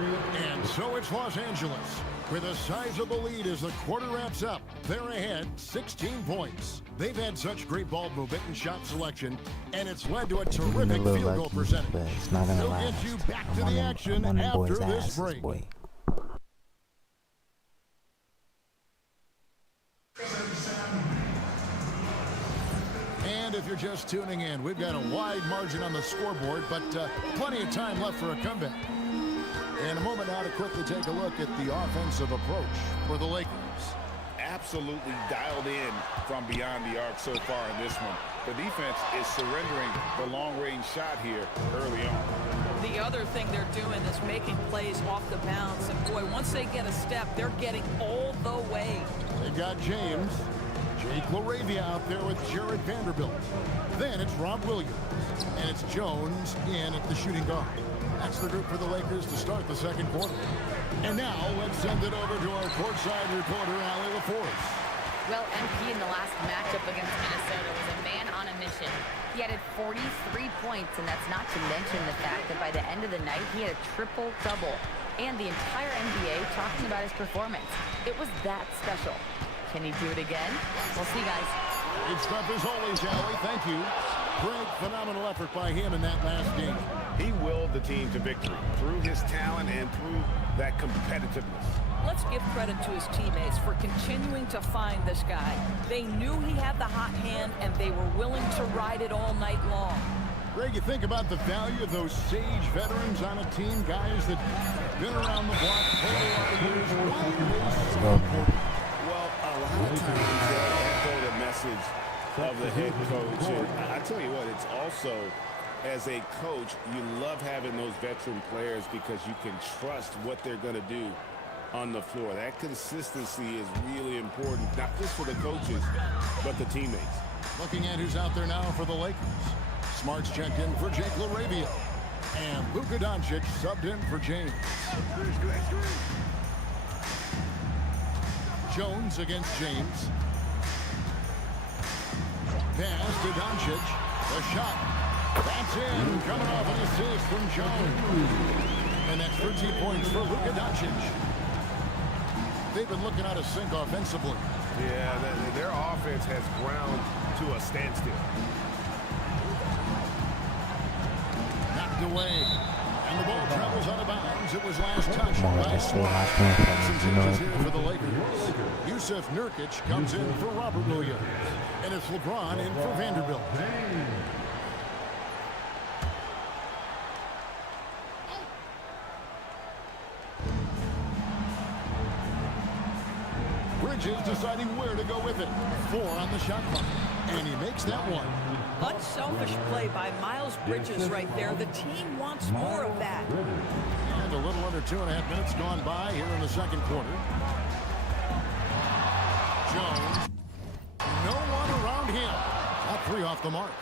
And so it's Los Angeles. With the size of the lead as the quarter wraps up, they're ahead 16 points. They've had such great ball movement and shot selection, and it's led to a terrific field goal percentage. But it's not gonna They'll last. get you back to the action after this break. Boy. And if you're just tuning in, we've got a wide margin on the scoreboard, but plenty of time left for a comeback. And a moment now to quickly take a look at the offensive approach for the Lakers. Absolutely dialed in from beyond the arc so far in this one. The defense is surrendering the long-range shot here early on. The other thing they're doing is making plays off the bounce. And boy, once they get a step, they're getting all the way. They've got James. Jake LaRavia out there with Jared Vanderbilt. Then it's Rob Williams. And it's Jones in at the shooting guard. That's the group for the Lakers to start the second quarter. And now let's send it over to our courtside reporter, Allie LaForce. Well, MP in the last matchup against Minnesota was a man on a mission. He added 43 points, and that's not to mention the fact that by the end of the night, he had a triple-double. And the entire NBA talking about his performance. It was that special. Can he do it again? We'll see, guys. Good stuff as always, Allie. Thank you. Great, phenomenal effort by him in that last game. He willed the team to victory through his talent and through that competitiveness. Let's give credit to his teammates for continuing to find this guy. They knew he had the hot hand, and they were willing to ride it all night long. Greg, you think about the value of those sage veterans on a team, guys that been around the block, played a lot of years. Why are they so important? Well, a lot of times they echo the message of the head coach. And I tell you what, it's also, as a coach, you love having those veteran players because you can trust what they're going to do on the floor. That consistency is really important, not just for the coaches, but the teammates. Looking at who's out there now for the Lakers. Smart's checked in for Jake LaRavia. And Luka Doncic subbed in for James. Jones against James. Pass to Doncic. The shot. That's in. Coming off an assist from Jones. And that's 13 points for Luka Doncic. They've been looking out of sync offensively. Yeah, their offense has ground to a standstill. Knocked away. And the ball travels out of bounds. It was last touched by Smart. Some changes here for the Lakers. Yusuf Nurkic comes in for Robert Williams. And it's LeBron in for Vanderbilt. Bridges deciding where to go with it. 4 on the shot clock. And he makes that one. Unselfish play by Miles Bridges right there. The team wants more of that. And a little under 2.5 minutes gone by here in the second quarter. Jones. No one around him. That 3 off the mark.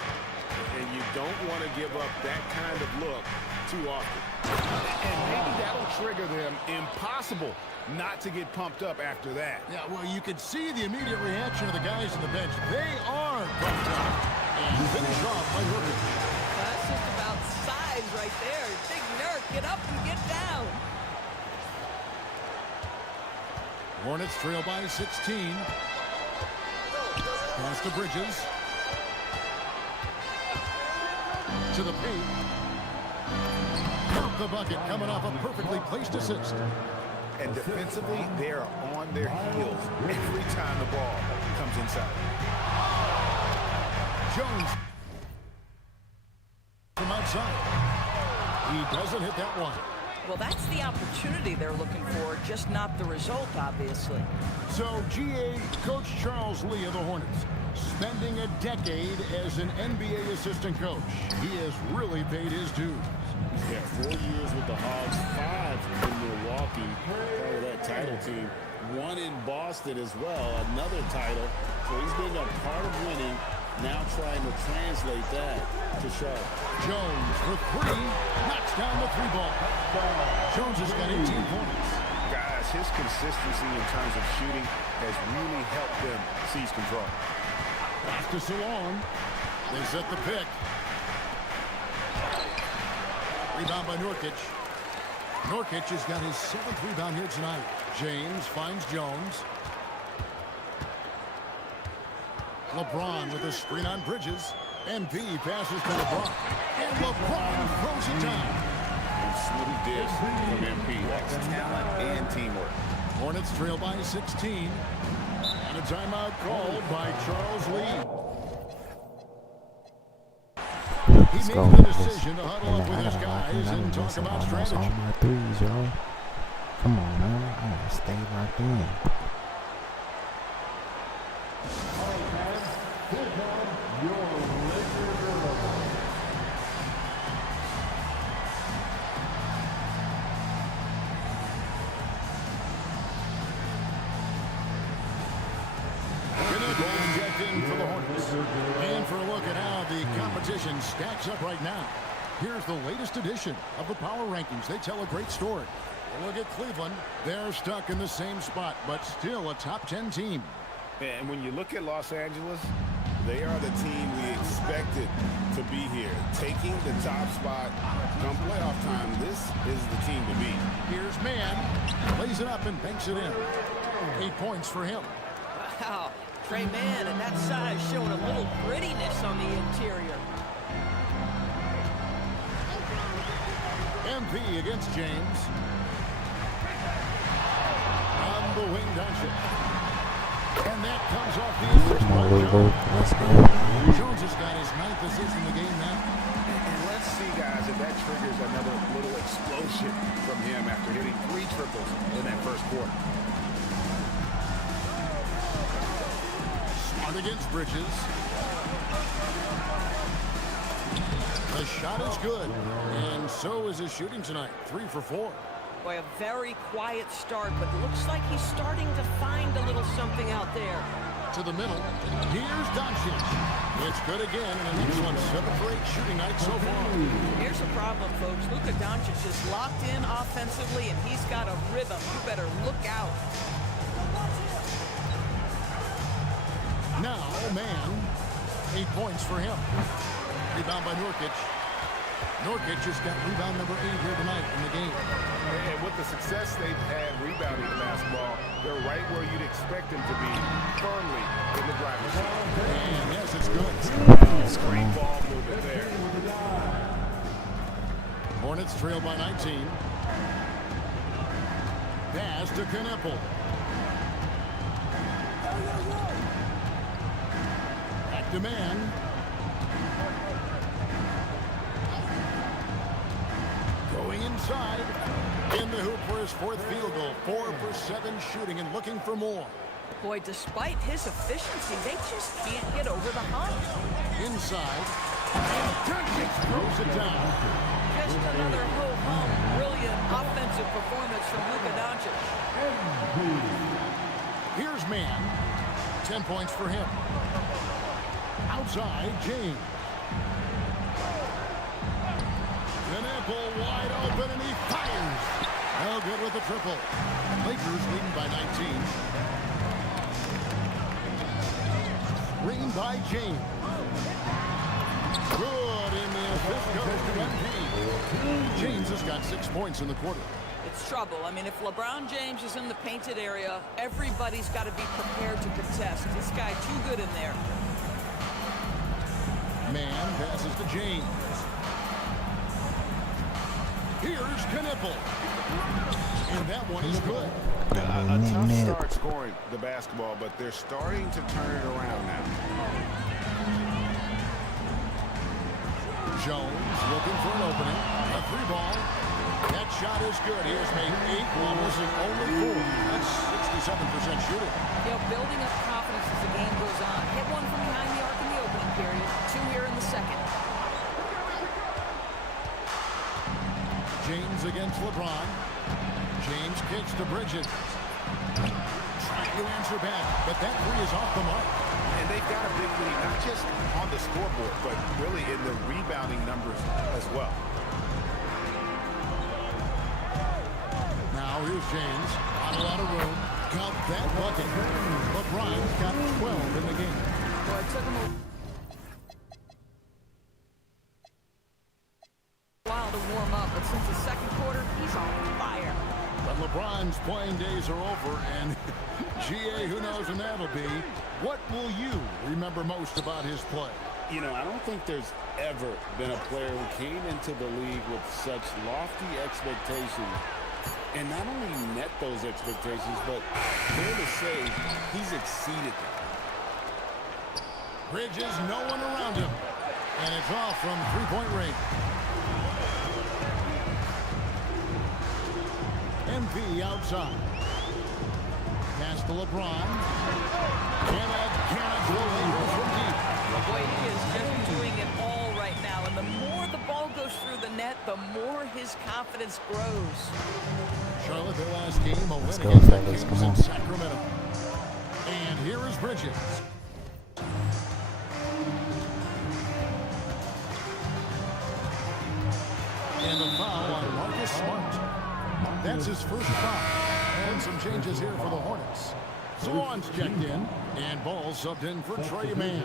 And you don't want to give up that kind of look too often. And maybe that'll trigger them. Impossible not to get pumped up after that. Yeah, well, you could see the immediate reaction of the guys on the bench. They are pumped up. And finished off by Nurkic. That's just about size right there. Big Nurk, get up and get down. Hornets trail by 16. Pass to Bridges. To the paint. Count the bucket, coming off a perfectly placed assist. And defensively, they're on their heels every time the ball comes inside. Jones from outside. He doesn't hit that one. Well, that's the opportunity they're looking for, just not the result, obviously. So, GA Coach Charles Lee of the Hornets, spending a decade as an NBA assistant coach. He has really paid his dues. Yeah, 4 years with the Hogs, 5 in Milwaukee, part of that title team. 1 in Boston as well, another title. So he's been a part of winning, now trying to translate that to Charlotte. Jones for 3, knocks down the 3 ball. Jones has got 18 points. Guys, his consistency in terms of shooting has really helped them seize control. Back to Salon. They set the pick. Rebound by Nurkic. Nurkic has got his 7th rebound here tonight. James finds Jones. LeBron with a screen on Bridges. MP passes to LeBron. And LeBron throws it down. And smooth dish from MP. That's talent and teamwork. Hornets trail by 16. And a timeout called by Charles Lee. Let's He go. made the decision to huddle up with I his gotta lock guys in. and I'm talk missing about almost strategy. all my threes, y'all. Come on, man. I gotta stay locked in. For the Hornets. And for a look at how the competition stacks up right now, here's the latest edition of the Power Rankings. They tell a great story. Look at Cleveland. They're stuck in the same spot, but still a top 10 team. And when you look at Los Angeles, they are the team we expected to be here. Taking the top spot come playoff time, this is the team to beat. Here's Mann. Lays it up and banks it in. 8 points for him. Wow. Trey Mann and that size showing a little grittiness on the interior. MP against James. On the wing, Doncic. And that comes off the assist. Come on, Lou. Let's go. Jones has got his 9th assist in the game now. And let's see, guys, if that triggers another little explosion from him after hitting 3 triples in that first quarter. Against Bridges. The shot is good, and so is his shooting tonight. 3 for 4. Boy, a very quiet start, but looks like he's starting to find a little something out there. To the middle. Here's Doncic. It's good again, and an excellent 7 for 8 shooting night so far. Here's the problem, folks. Luka Doncic is locked in offensively, and he's got a rhythm. You better look out. Now, Mann, 8 points for him. Rebound by Nurkic. Nurkic has got rebound number 8 here tonight in the game. And with the success they've had rebounding the basketball, they're right where you'd expect them to be, firmly in the driver's seat. And yes, it's good. Great ball movement there. Hornets trail by 19. Pass to Kneppel. To Mann. Going inside. In the hoop for his 4th field goal. 4 for 7 shooting and looking for more. Boy, despite his efficiency, they just can't get over the hump. Inside. And Doncic throws it down. Just another ho-hum. Brilliant offensive performance from Luka Doncic. Here's Mann. 10 points for him. Outside, James. Kneppel wide open, and he fires. No good with the triple. Lakers leading by 19. Screen by James. Good in the assist goes to MP. James has got 6 points in the quarter. It's trouble. I mean, if LeBron James is in the painted area, everybody's got to be prepared to contest. This guy too good in there. Man passes to James. Here's Knipple. And that one is good. A tough start scoring the basketball, but they're starting to turn it around now. Jones looking for an opening. A 3-ball. That shot is good. He has made 8 while missing only 4. That's 67% shooting. You know, building up confidence as the game goes on. Hit one from behind the arc in the opening period. 2 here in the second. James against LeBron. James kicks to Bridges. Trying to answer back, but that 3 is off the mark. And they've got a big lead, not just on the scoreboard, but really in the rebounding numbers as well. Now here's James. Not a lot of room. Count that bucket. LeBron's got 12 in the game. Well, it took him a while to warm up, but since the second quarter, he's on fire. But LeBron's playing days are over, and GA, who knows when that'll be. What will you remember most about his play? You know, I don't think there's ever been a player who came into the league with such lofty expectations and not only met those expectations, but fair to say he's exceeded them. Bridges, no one around him, and it's off from 3-point range. MP outside. Pass to LeBron. Cannot go from deep. Boy, he is just doing it all right now. And the more the ball goes through the net, the more his confidence grows. Charlotte, their last game, a win against the Kings in Sacramento. And here is Bridges. And the foul on Marcus Smart. That's his first foul. And some changes here for the Hornets. Swan's checked in, and Ball subbed in for Trey Mann.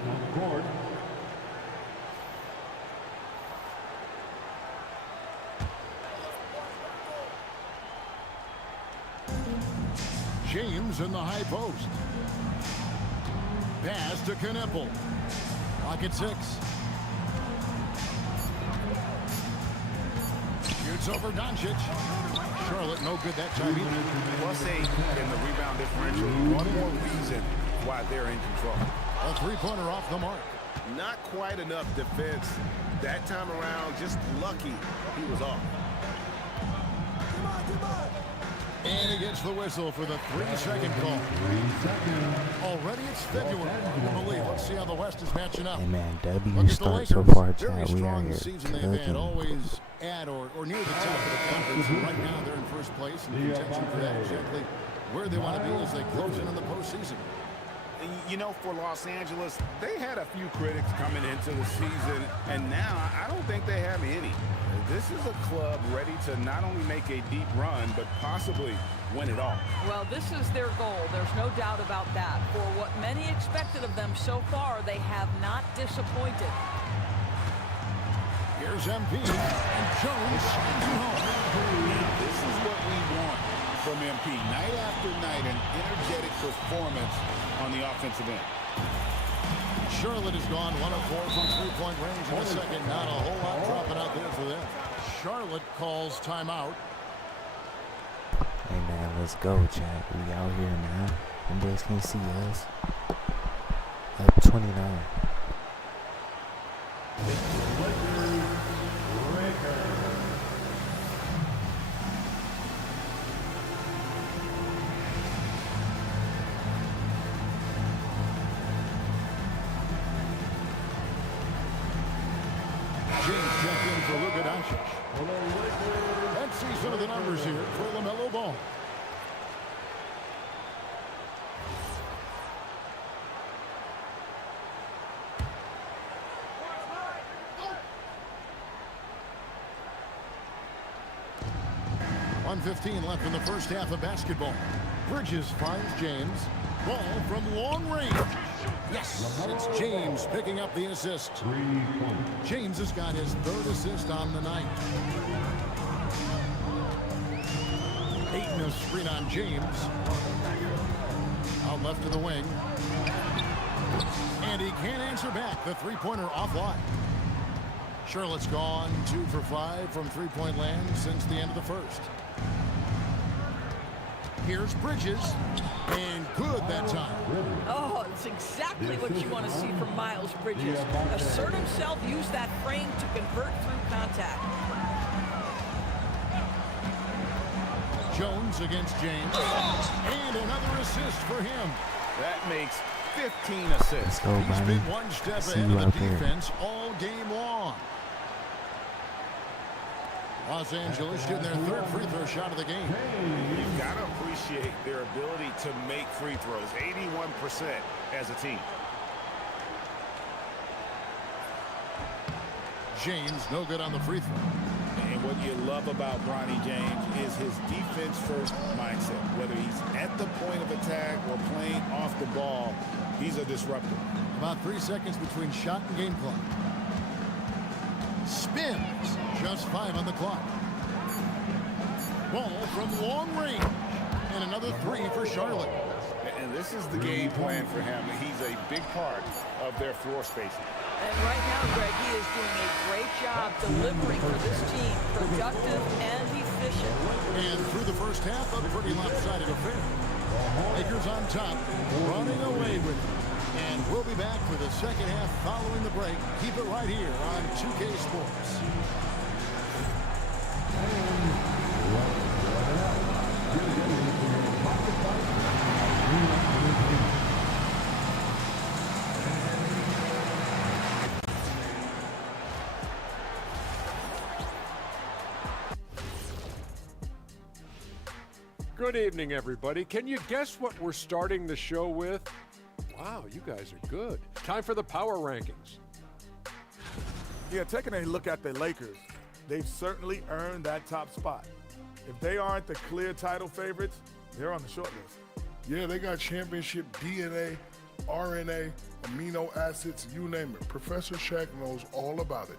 James in the high post. Pass to Knipple. Clock at 6. Shoots over Doncic. Charlotte no good that time either. Plus 8 in the rebound differential. One more reason why they're in control. A 3-pointer off the mark. Not quite enough defense that time around. Just lucky he was off. And he gets the whistle for the 3-second call. Already it's February, I believe. Let's see how the West is matching up. Hey man, W start so far, Chad. We are here cooking. Always at or near the top of the conference. Right now they're in first place in contention for that exactly where they want to be as they close in on the postseason. You know, for Los Angeles, they had a few critics coming into the season, and now I don't think they have any. This is a club ready to not only make a deep run, but possibly win it all. Well, this is their goal. There's no doubt about that. For what many expected of them so far, they have not disappointed. Here's MP, and Jones sends it home. Now, this is what we want from MP. Night after night, an energetic performance on the offensive end. Charlotte has gone 1 of 4 from 3-point range in the second. Not a whole lot dropping out there for them. Charlotte calls timeout. Hey man, let's go, Chad. We out here, man. Them boys can't see us. Up 29. Let's see some of the numbers here for LaMelo Ball. .115 left in the first half of basketball. Bridges finds James. Ball from long range. Yes, it's James picking up the assist. James has got his 3rd assist on the night. Ayton a screen on James. Out left to the wing. And he can't answer back. The three-pointer offline. Charlotte's gone 2 for 5 from three-point land since the end of the first. Here's Bridges. And good that time. Oh, it's exactly what you want to see from Miles Bridges. Assert himself, use that frame to convert through contact. Jones against James. And another assist for him. That makes 15 assists. Go, He's been one step ahead of the defense all game long. Los Angeles shooting their third free throw shot of the game. You've got to appreciate their ability to make free throws. 81% as a team. James no good on the free throw. And what you love about Bronny James is his defense-first mindset. Whether he's at the point of attack or playing off the ball, he's a disruptor. About 3 seconds between shot and game clock. Spins. Just 5 on the clock. Ball from long range. And another 3 for Charlotte. And this is the game plan for him. He's a big part of their floor spacing. And right now, Greg, he is doing a great job delivering for this team. Productive and efficient. And through the first half, a pretty lopsided affair. Lakers on top, running away with it. And we'll be back for the second half following the break. Keep it right here on 2K Sports. Good evening, everybody. Can you guess what we're starting the show with? Wow, you guys are good. Time for the power rankings. Yeah, taking a look at the Lakers, they've certainly earned that top spot. If they aren't the clear title favorites, they're on the short list. Yeah, they got championship DNA, RNA, amino acids, you name it. Professor Shaq knows all about it.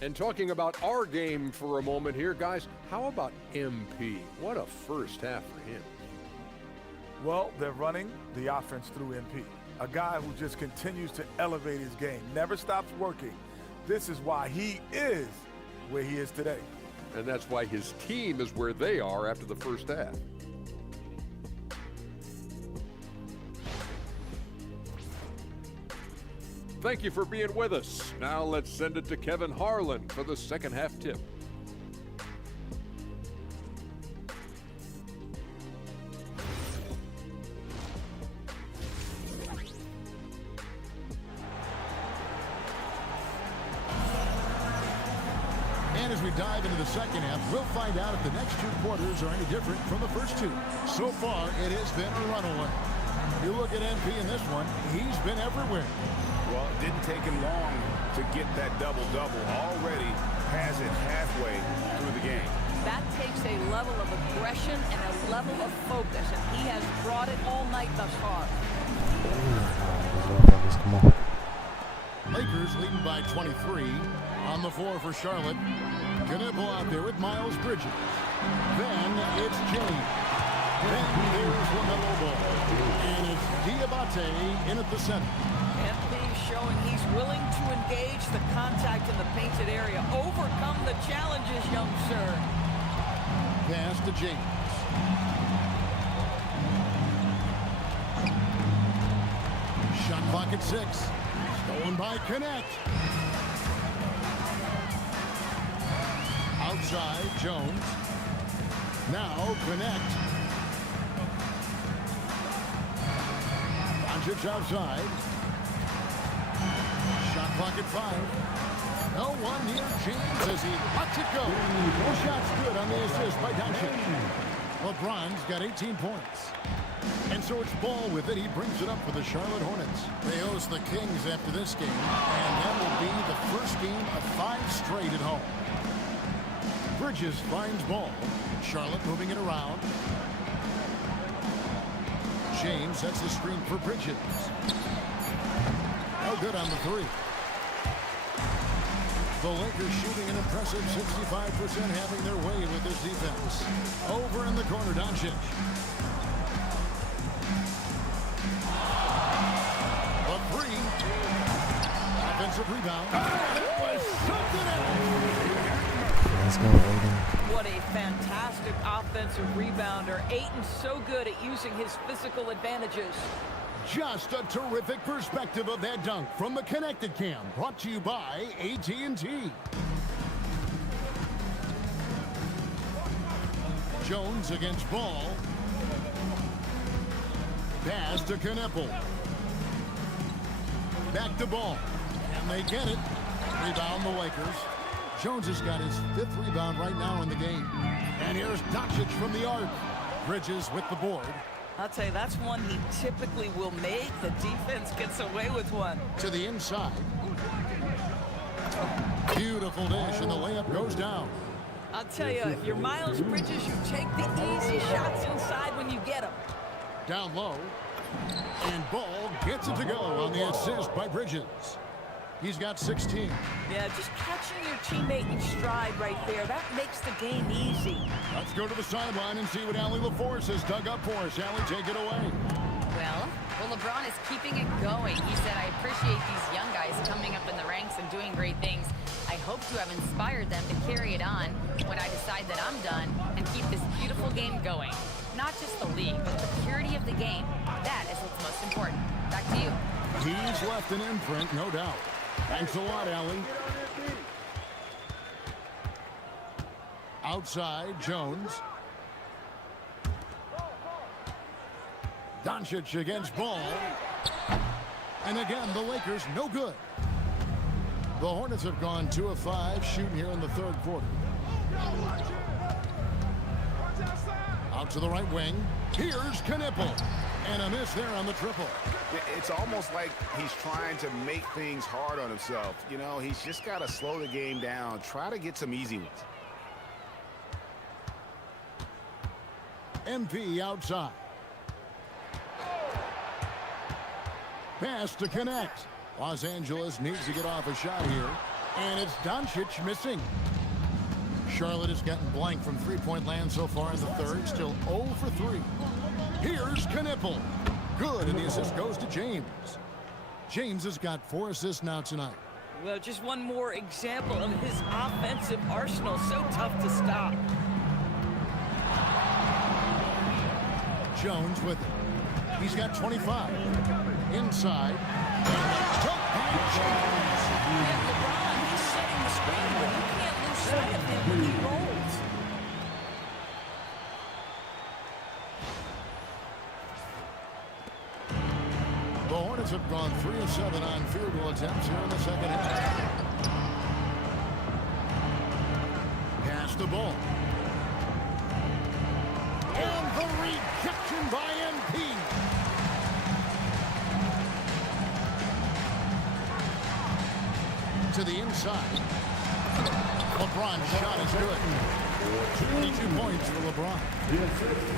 And talking about our game for a moment here, guys, how about MP? What a first half for him. Well, they're running the offense through MP, a guy who just continues to elevate his game, never stops working. This is why he is where he is today. And that's why his team is where they are after the first half. Thank you for being with us. Now let's send it to Kevin Harlan for the second half tip. And as we dive into the second half, we'll find out if the next 2 quarters are any different from the first 2. So far, it has been a runaway. You look at MP in this one, he's been everywhere. Well, it didn't take him long to get that double-double. Already has it halfway through the game. That takes a level of aggression and a level of focus, and he has brought it all night thus far. Come on. Lakers leading by 23. On the floor for Charlotte. Knipple out there with Miles Bridges. Then it's James. Then there's LaMelo Ball. And it's Diabate in at the center. MP showing he's willing to engage the contact in the painted area. Overcome the challenges, young sir. Pass to James. Shot clock at 6. Stolen by Connect. Outside, Jones. Now Connect. Doncic outside. Shot clock at 5. No one near James as he lets it go. No shots good on the assist by Doncic. LeBron's got 18 points. And so it's Ball with it. He brings it up for the Charlotte Hornets. They host the Kings after this game. And that will be the first game of 5 straight at home. Bridges finds Ball. Charlotte moving it around. James sets the screen for Bridges. No good on the 3. The Lakers shooting an impressive 65%, having their way with this defense. Over in the corner, Doncic. A three. Offensive rebound. It was something else. Let's go, Aiden. What a fantastic offensive rebounder. Ayton so good at using his physical advantages. Just a terrific perspective of that dunk from the Connected Cam, brought to you by AT&T. Jones against Ball. Pass to Kneppel. Back to Ball. And they get it. Rebound the Lakers. Jones has got his 5th rebound right now in the game. And here's Doncic from the arc. Bridges with the board. I'll tell you, that's one he typically will make. The defense gets away with one. To the inside. Beautiful dish, and the layup goes down. I'll tell you, if you're Miles Bridges, you take the easy shots inside when you get them. Down low. And Ball gets it to go on the assist by Bridges. He's got 16. Yeah, just catching your teammate in stride right there, that makes the game easy. Let's go to the sideline and see what Allie LaForce has dug up for us. Allie, take it away. Well, LeBron is keeping it going. He said, I appreciate these young guys coming up in the ranks and doing great things. I hope to have inspired them to carry it on when I decide that I'm done and keep this beautiful game going. Not just the league, but the purity of the game. That is what's most important. Back to you. He's left an imprint, no doubt. Thanks a lot, Allie. Outside, Jones. Doncic against Ball. And again, the Lakers no good. The Hornets have gone 2 of 5 shooting here in the 3rd quarter. Out to the right wing. Here's Kneppel. And a miss there on the triple. It's almost like he's trying to make things hard on himself. You know, he's just got to slow the game down. Try to get some easy ones. MP outside. Pass to connect. Los Angeles needs to get off a shot here. And it's Doncic missing. Charlotte has gotten blank from three-point land so far in the 3rd. Still 0 for 3. Here's Kneppel. Good, and the assist goes to James. James has got 4 assists now tonight. Well, just one more example of his offensive arsenal. So tough to stop. Jones with it. He's got 25. Inside. Took by Jones. Yeah, LeBron, he's setting the screen, but you can't lose sight of him when he rolls. The Hornets have gone 3 of 7 on field goal attempts here in the 2nd half. Pass the ball. And the rejection by MP. To the inside. LeBron's shot is good. 22 points for LeBron.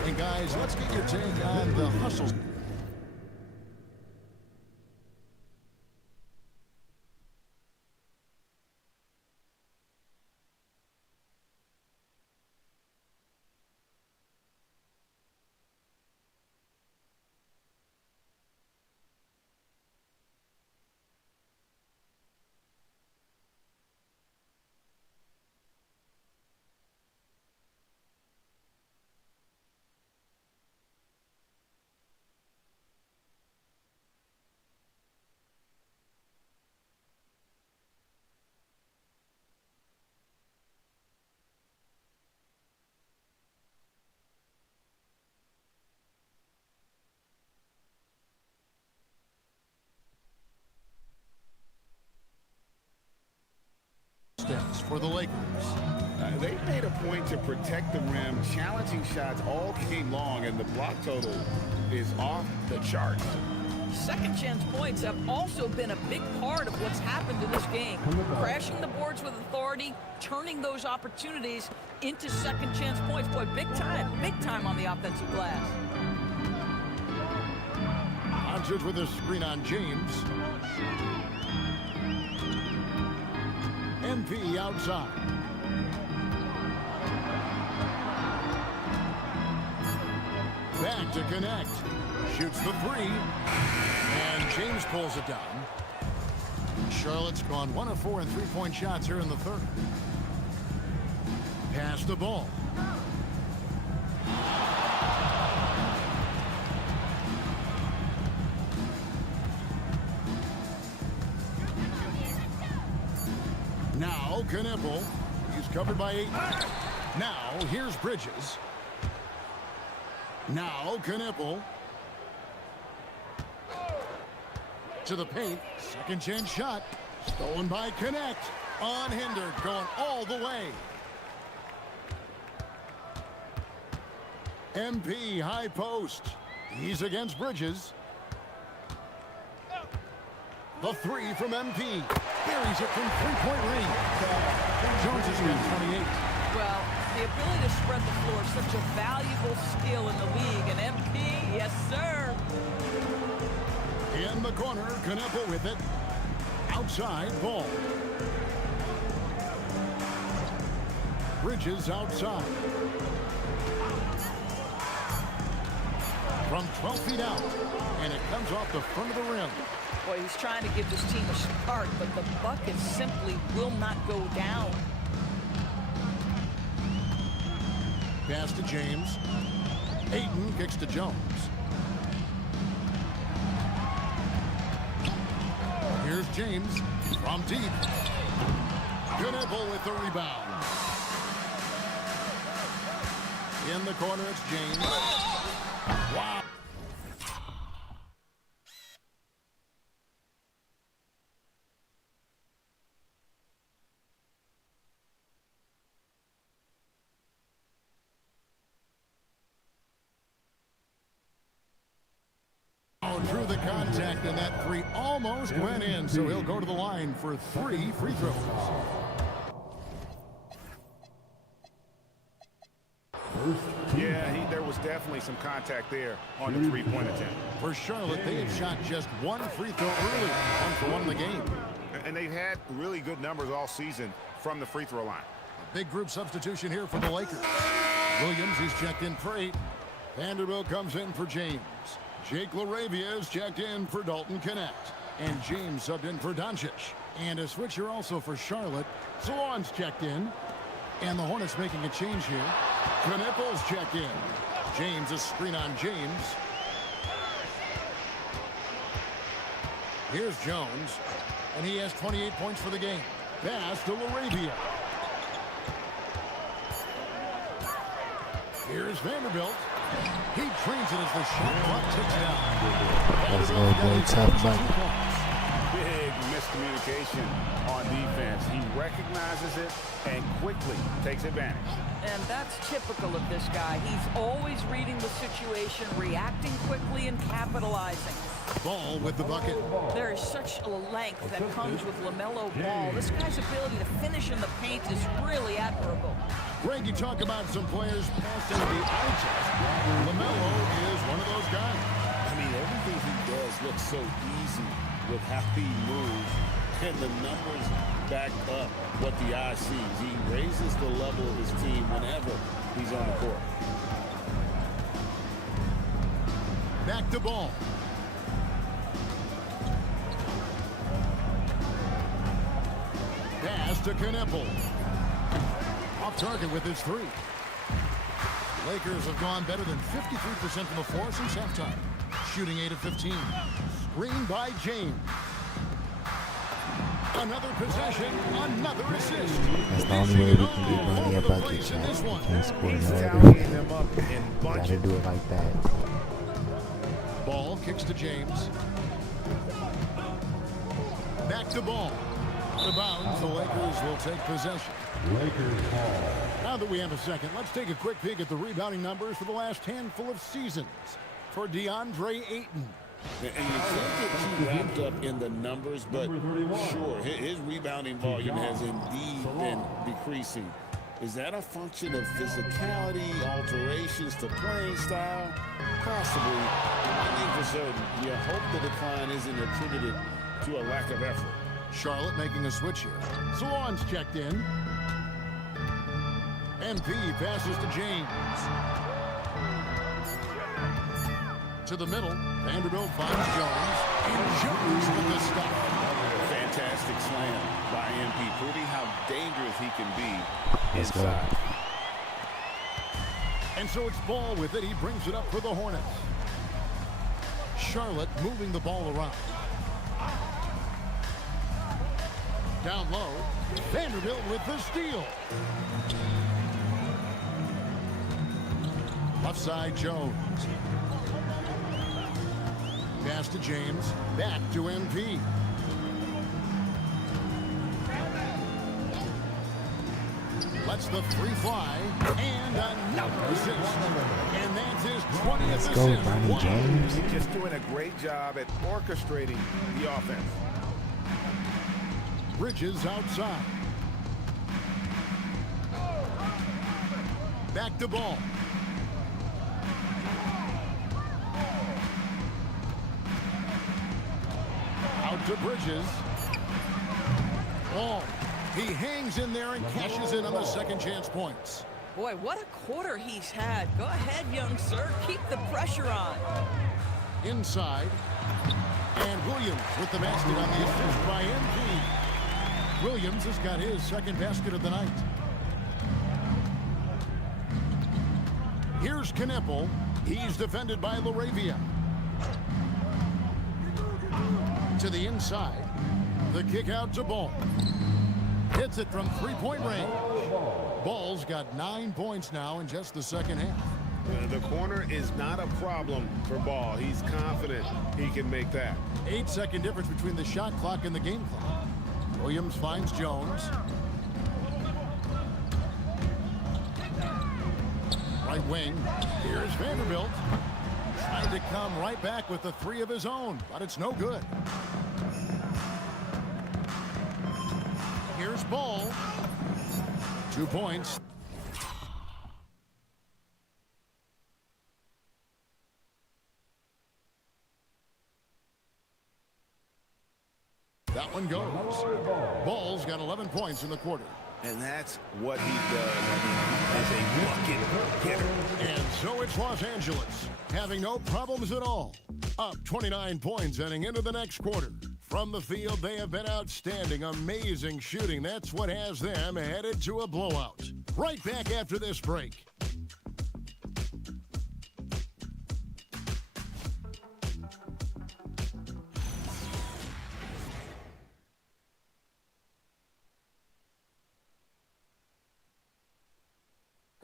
And guys, let's get your take on the hustles. For the Lakers. They made a point to protect the rim, challenging shots all game long, and the block total is off the charts. Second chance points have also been a big part of what's happened in this game. Crashing the boards with authority, turning those opportunities into second chance points. Boy, big time on the offensive glass. Doncic with a screen on James. MP outside. Back to connect. Shoots the three. And James pulls it down. Charlotte's gone 1 of 4 in three-point shots here in the third. Pass the ball. Now Knipple. He's covered by 8. Now here's Bridges. Now Knipple. To the paint. Second chance shot. Stolen by Connect. Unhindered. Going all the way. MP high post. He's against Bridges. The three from MP. Buries it from three-point range. Jones has got 28. Well, the ability to spread the floor is such a valuable skill in the league. And MP, yes, sir. In the corner, Knipple with it. Outside, ball. Bridges outside. From 12 feet out. And it comes off the front of the rim. Boy, he's trying to give this team a spark, but the bucket simply will not go down. Pass to James. Ayton kicks to Jones. Here's James from deep. Knipple with the rebound. In the corner, it's James. Wow. Drew the contact, and that three almost went in, so he'll go to the line for 3 free throws. Yeah, there was definitely some contact there on the three-point attempt. For Charlotte, they have shot just 1 free throw early, 1 for 1 in the game. And they've had really good numbers all season from the free throw line. A big group substitution here for the Lakers. Williams, he's checked in for 8. Vanderbilt comes in for James. Jake LaRavia is checked in for Dalton Connect. And James subbed in for Doncic. And a switcher also for Charlotte. Salon's checked in. And the Hornets making a change here. Knipple's checked in. James, a screen on James. Here's Jones. And he has 28 points for the game. Pass to LaRavia. Here's Vanderbilt. He trains it as the shot clock ticks down. Let's go, boy. Tough bucket. Big miscommunication on defense. He recognizes it and quickly takes advantage. And that's typical of this guy. He's always reading the situation, reacting quickly, and capitalizing. Ball with the bucket. There is such a length that comes with LaMelo Ball. This guy's ability to finish in the paint is really admirable. Greg, you talk about some players passing the eye test. LaMelo is one of those guys. I mean, everything he does looks so easy with how he moves, and the numbers back up what the eye sees. He raises the level of his team whenever he's on the court. Back to ball. Pass to Knipple. Off target with his 3. Lakers have gone better than 53% from the floor since halftime. Shooting 8 of 15. Screen by James. Another possession, another assist. That's the only way we can get money a bucket, man. We can't score no different. Gotta do it like that. Ball kicks to James. Back to ball. The bounds, the Lakers will take possession. Lakers ball. Now that we have a second, let's take a quick peek at the rebounding numbers for the last handful of seasons for DeAndre Ayton. And you can't get too wrapped up in the numbers, but sure, his rebounding volume has indeed been decreasing. Is that a function of physicality, alterations to playing style? Possibly. I mean, for certain, you hope the decline isn't attributed to a lack of effort. Charlotte making a switch here. Salon's checked in. MP passes to James. To the middle. Vanderbilt finds Jones. And Jones with the stop. Fantastic slam by MP, proving how dangerous he can be Let's inside. go. And so it's Ball with it. He brings it up for the Hornets. Charlotte moving the ball around. Down low. Vanderbilt with the steal. Left side, Jones. Pass to James. Back to MP. Lets the three fly. And another assist. And that's his 20th Let's assist. go, Bronny James. Just doing a great job at orchestrating the offense. Bridges outside. Back to Ball. Out to Bridges. Ball. He hangs in there and cashes in on the second chance points. Boy, what a quarter he's had. Go ahead, young sir. Keep the pressure on. Inside. And Williams with the basket on the assist by MP. Williams has got his second basket of the night. Here's Kneppel. He's defended by Laravia. To the inside. The kick out to Ball. Hits it from three-point range. Ball's got 9 points now in just the second half. The corner is not a problem for Ball. He's confident he can make that. 8-second difference between the shot clock and the game clock. Williams finds Jones. Right wing. Here's Vanderbilt. Trying to come right back with the three of his own, but it's no good. Here's Ball. 2 points. That one goes. Ball's got 11 points in the quarter. And that's what he does. I mean, as a bucket getter. And so it's Los Angeles, having no problems at all. Up 29 points heading into the next quarter. From the field, they have been outstanding. Amazing shooting. That's what has them headed to a blowout. Right back after this break.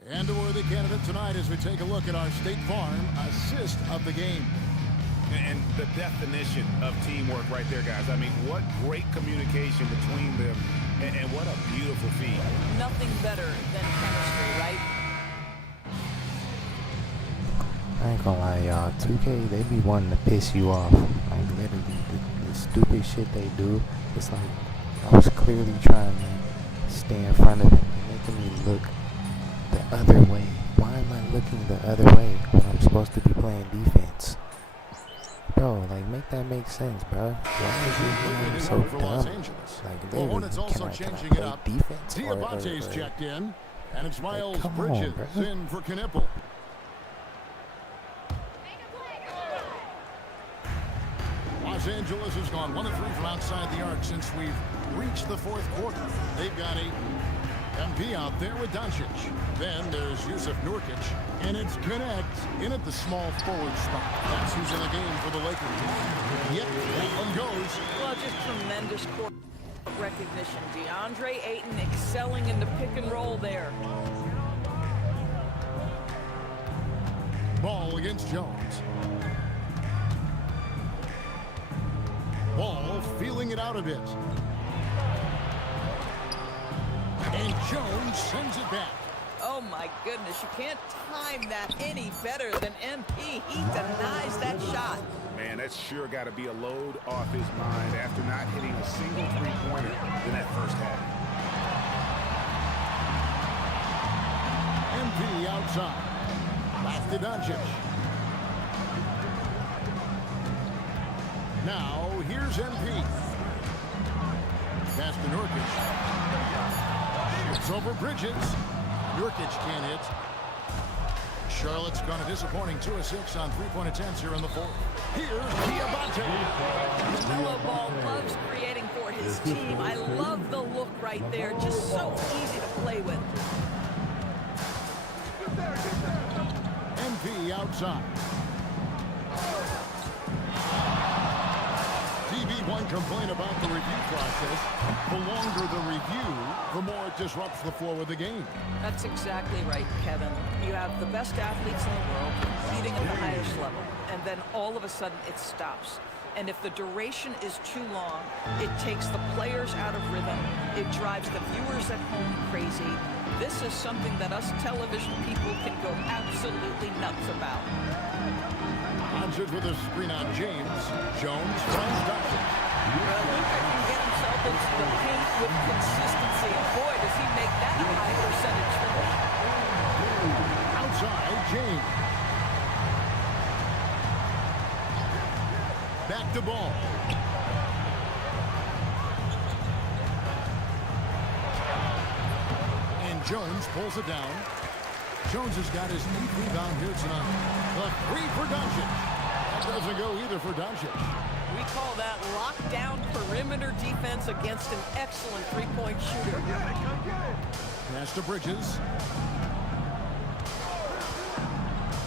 And a worthy candidate tonight as we take a look at our State Farm assist of the game. And the definition of teamwork right there, guys. I mean, what great communication between them, and what a beautiful feat. Nothing better than chemistry, right? I ain't gonna lie, y'all. 2K, they be wanting to piss you off. Like, literally, the stupid shit they do. It's like, I was clearly trying to stay in front of them and making me look the other way. Why am I looking the other way when I'm supposed to be playing defense? Bro, like, make that make sense, bro. Why is you being so dumb? Like, The Hornets also changing it up. Defense Diabate's checked in, and it's Miles come on, Bridges bro. in for Kneppel. Los Angeles has gone 1 of 3 from outside the arc since we've reached the fourth quarter. They've got Ayton. MP out there with Doncic. Then there's Yusuf Nurkic. And it's Connect in at the small forward spot. That's who's in the game for the Lakers. Yep, that one goes. Well, just tremendous court recognition. DeAndre Ayton excelling in the pick and roll there. Ball against Jones. Ball feeling it out a bit. And Jones sends it back. Oh my goodness, you can't time that any better than MP. He denies that shot. Man, that's sure got to be a load off his mind after not hitting a single three-pointer in that first half. MP outside. Back to Doncic. Now, here's MP. Pass to Nurkic. It's over Bridges. Nurkic can't hit. Charlotte's gone a disappointing 2 of 6 on three-point attempts here in the fourth. Here's Diabate. LaMelo Ball loves creating for his team. I love the look right there. Just so easy to play with. MP outside. TV1 complained about the review process. The longer the review, the more it disrupts the flow of the game. That's exactly right, Kevin. You have the best athletes in the world competing at the highest level, and then all of a sudden it stops. And if the duration is too long, it takes the players out of rhythm. It drives the viewers at home crazy. This is something that us television people can go absolutely nuts about. Answered with a screen on James. Jones finds Dawson. Luka can get himself into the paint with consistency, and boy, does he make that a high percentage finish. Outside, James. Back to Ball. And Jones pulls it down. Jones has got his 8th rebound here tonight. The 3 for Doncic. That doesn't go either for Doncic. We call that lockdown perimeter defense against an excellent three-point shooter. Pass to Bridges.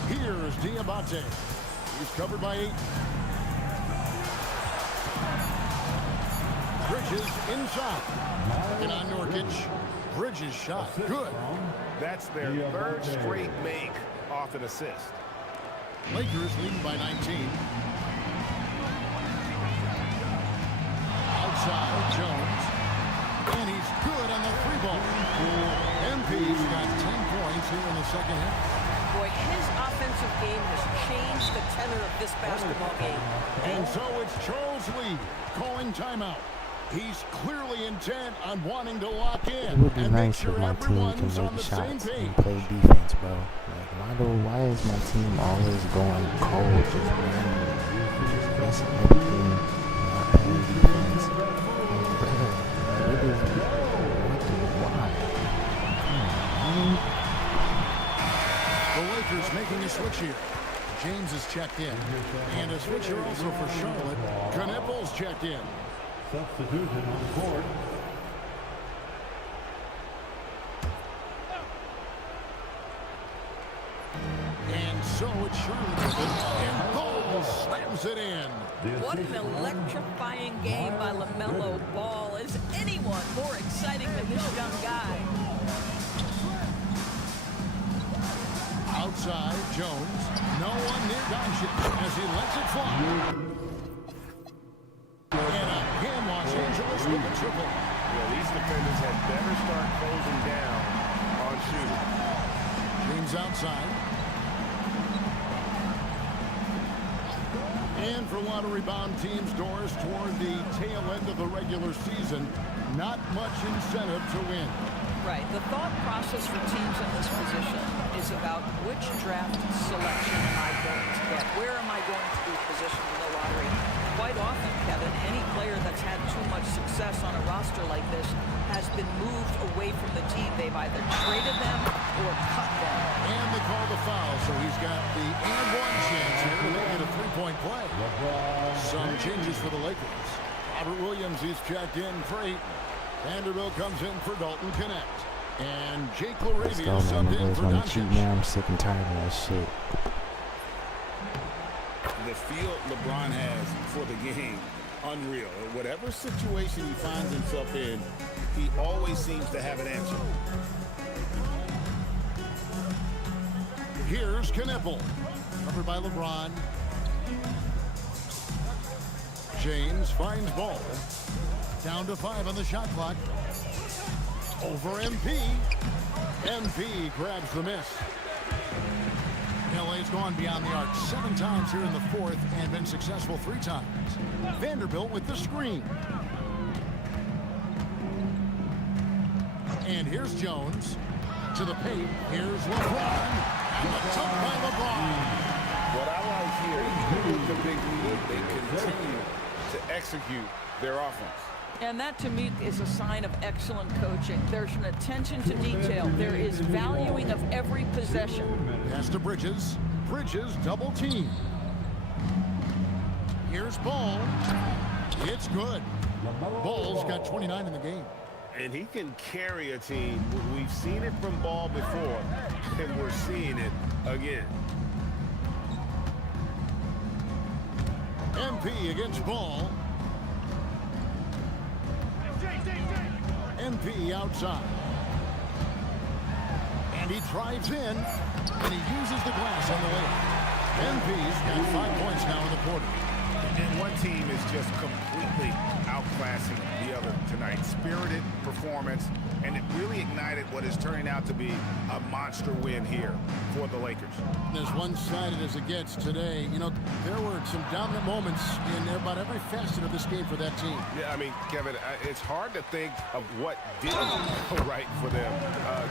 Here's Diabate. He's covered by 8. Bridges inside. And on Nurkic. Bridges shot. Good. That's their third straight make off an assist. Lakers leading by 19. Outside, Jones. And he's good on the 3-ball. MP's got 10 points here in the second half. Boy, his offensive game has changed the tenor of this basketball game. And so it's Charles Lee calling timeout. He's clearly intent on wanting to lock in. It would be nice if my team can make shots and play defense, bro. Like, why is my team always going cold, just randomly, just messing everything, not playing defense? Why? The Lakers making a switch here. James is checked in. And a switch here also for Charlotte. Knippel's checked in. Substitution on the court. And so it's Charlotte. And Ball slams it in. What an electrifying game by LaMelo Ball. Is anyone more exciting than this young guy? Outside, Jones. No one near Doncic as he lets it fly. And a hand Los Angeles with a triple. Yeah, these defenders had better start closing down on shooting. James outside. And for a lot of rebound teams, Doris, toward the tail end of the regular season, not much incentive to win. Right. The thought process for teams in this position is about which draft selection am I going to get? Where am I going to be positioned in the lottery? Quite often, Kevin, any player that's had too much success on a roster like this has been moved away from the team. They've either traded them or cut them. And they call the foul, so he's got the and-one chance here to make it a three-point play. Some changes for the Lakers. Robert Williams, he's checked in for 8. Vanderbilt comes in for Dalton Connect. And Jake LaRavia subbed in for Doncic. Now I'm sick and tired of that shit. The feel LeBron has for the game, unreal. Whatever situation he finds himself in, he always seems to have an answer. Here's Knippel, covered by LeBron. James finds Ball. Down to 5 on the shot clock. Over MP. MP grabs the miss. LA's gone beyond the arc 7 times here in the fourth and been successful 3 times. Vanderbilt with the screen. And here's Jones to the paint. Here's LeBron. And the dunk by LeBron. What I like here, even with the big lead, they continue to execute their offense. And that, to me, is a sign of excellent coaching. There's an attention to detail. There is valuing of every possession. Pass to Bridges. Bridges double team. Here's Ball. It's good. Ball's got 29 in the game. And he can carry a team. We've seen it from Ball before, and we're seeing it again. MP against Ball. MP outside. And he drives in, and he uses the glass on the way. MP's got 5 points now in the quarter. And one team is just completely outclassing the other tonight. Spirited performance, and it really ignited what is turning out to be a monster win here for the Lakers. As one-sided as it gets today, you know, there were some dominant moments in about every facet of this game for that team. Yeah, I mean, Kevin, it's hard to think of what didn't go right for them.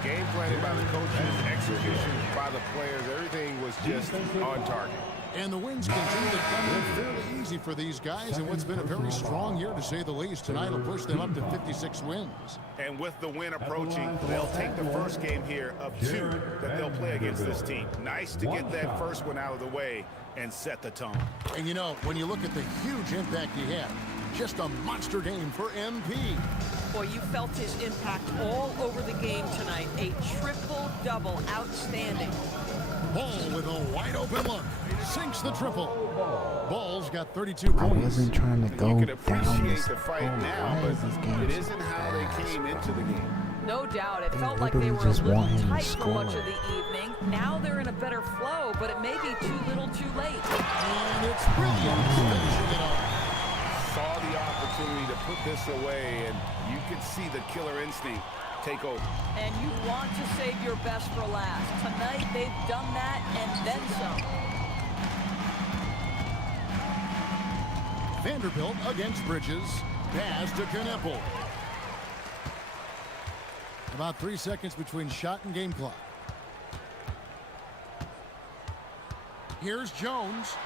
Game planning by the coaches, execution by the players, everything was just on target. And the wins continue to come in fairly easy for these guys, and what's been a very strong year, to say the least. Tonight will push them up to 56 wins. And with the win approaching, they'll take the first game here of 2 that they'll play against this team. Nice to get that first one out of the way and set the tone. And you know, when you look at the huge impact he had, just a monster game for MP. Boy, you felt his impact all over the game tonight. A triple-double, outstanding. Ball with a wide-open look. Sinks the triple. Ball's got 32 points. I wasn't trying to go You can down appreciate this the fight now, but it isn't how they fast, came into the game. No doubt. It felt They like they were a just little want him to tight for much score. of the evening. Now they're in a better flow, but it may be too little too late. And it's brilliant. Finishing it off. Saw the opportunity to put this away, and you could see the killer instinct take over. And you want to save your best for last. Tonight, they've done that and then some. Vanderbilt against Bridges. Pass to Kneppel. About 3 seconds between shot and game clock. Here's Jones.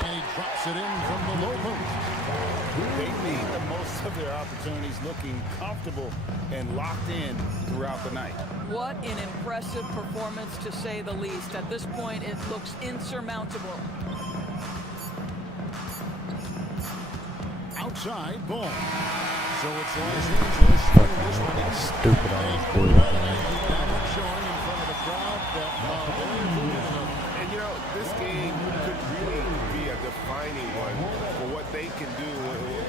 And he drops it in from the low post. They made the most of their opportunities, looking comfortable and locked in throughout the night. What an impressive performance, to say the least. At this point, it looks insurmountable. Outside ball. So it's Los Angeles. Fucking stupid ass dude, man. Showing in front of the crowd that And you know, this game could really be a defining one for what they can do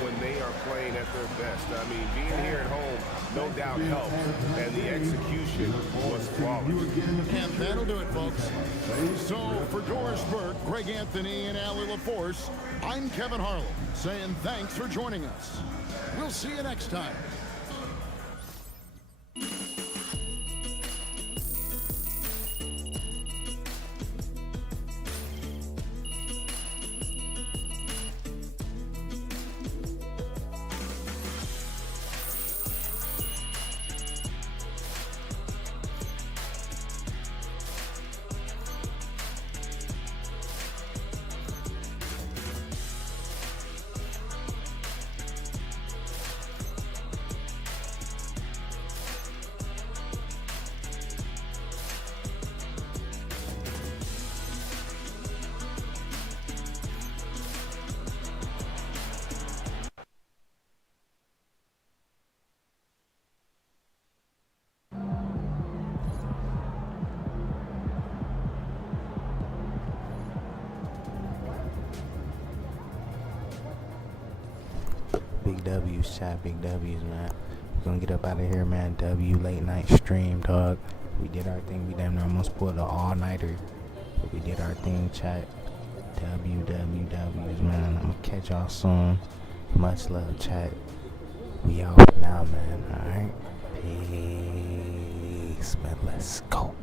when they are playing at their best. I mean, being here at home, no doubt helps, and the execution was flawless. And that'll do it, folks. So for Doris Burke, Greg Anthony, and Allie LaForce, I'm Kevin Harlan, saying thanks for joining us. We'll see you next time. Big W's, chat. Big W's, man. We're gonna get up out of here, man. W late night stream, dog. We did our thing. We damn near almost pulled an all-nighter. But we did our thing, chat. W's, man. I'm gonna catch y'all soon. Much love, chat. We out now, man. Alright? Peace, man. Let's go.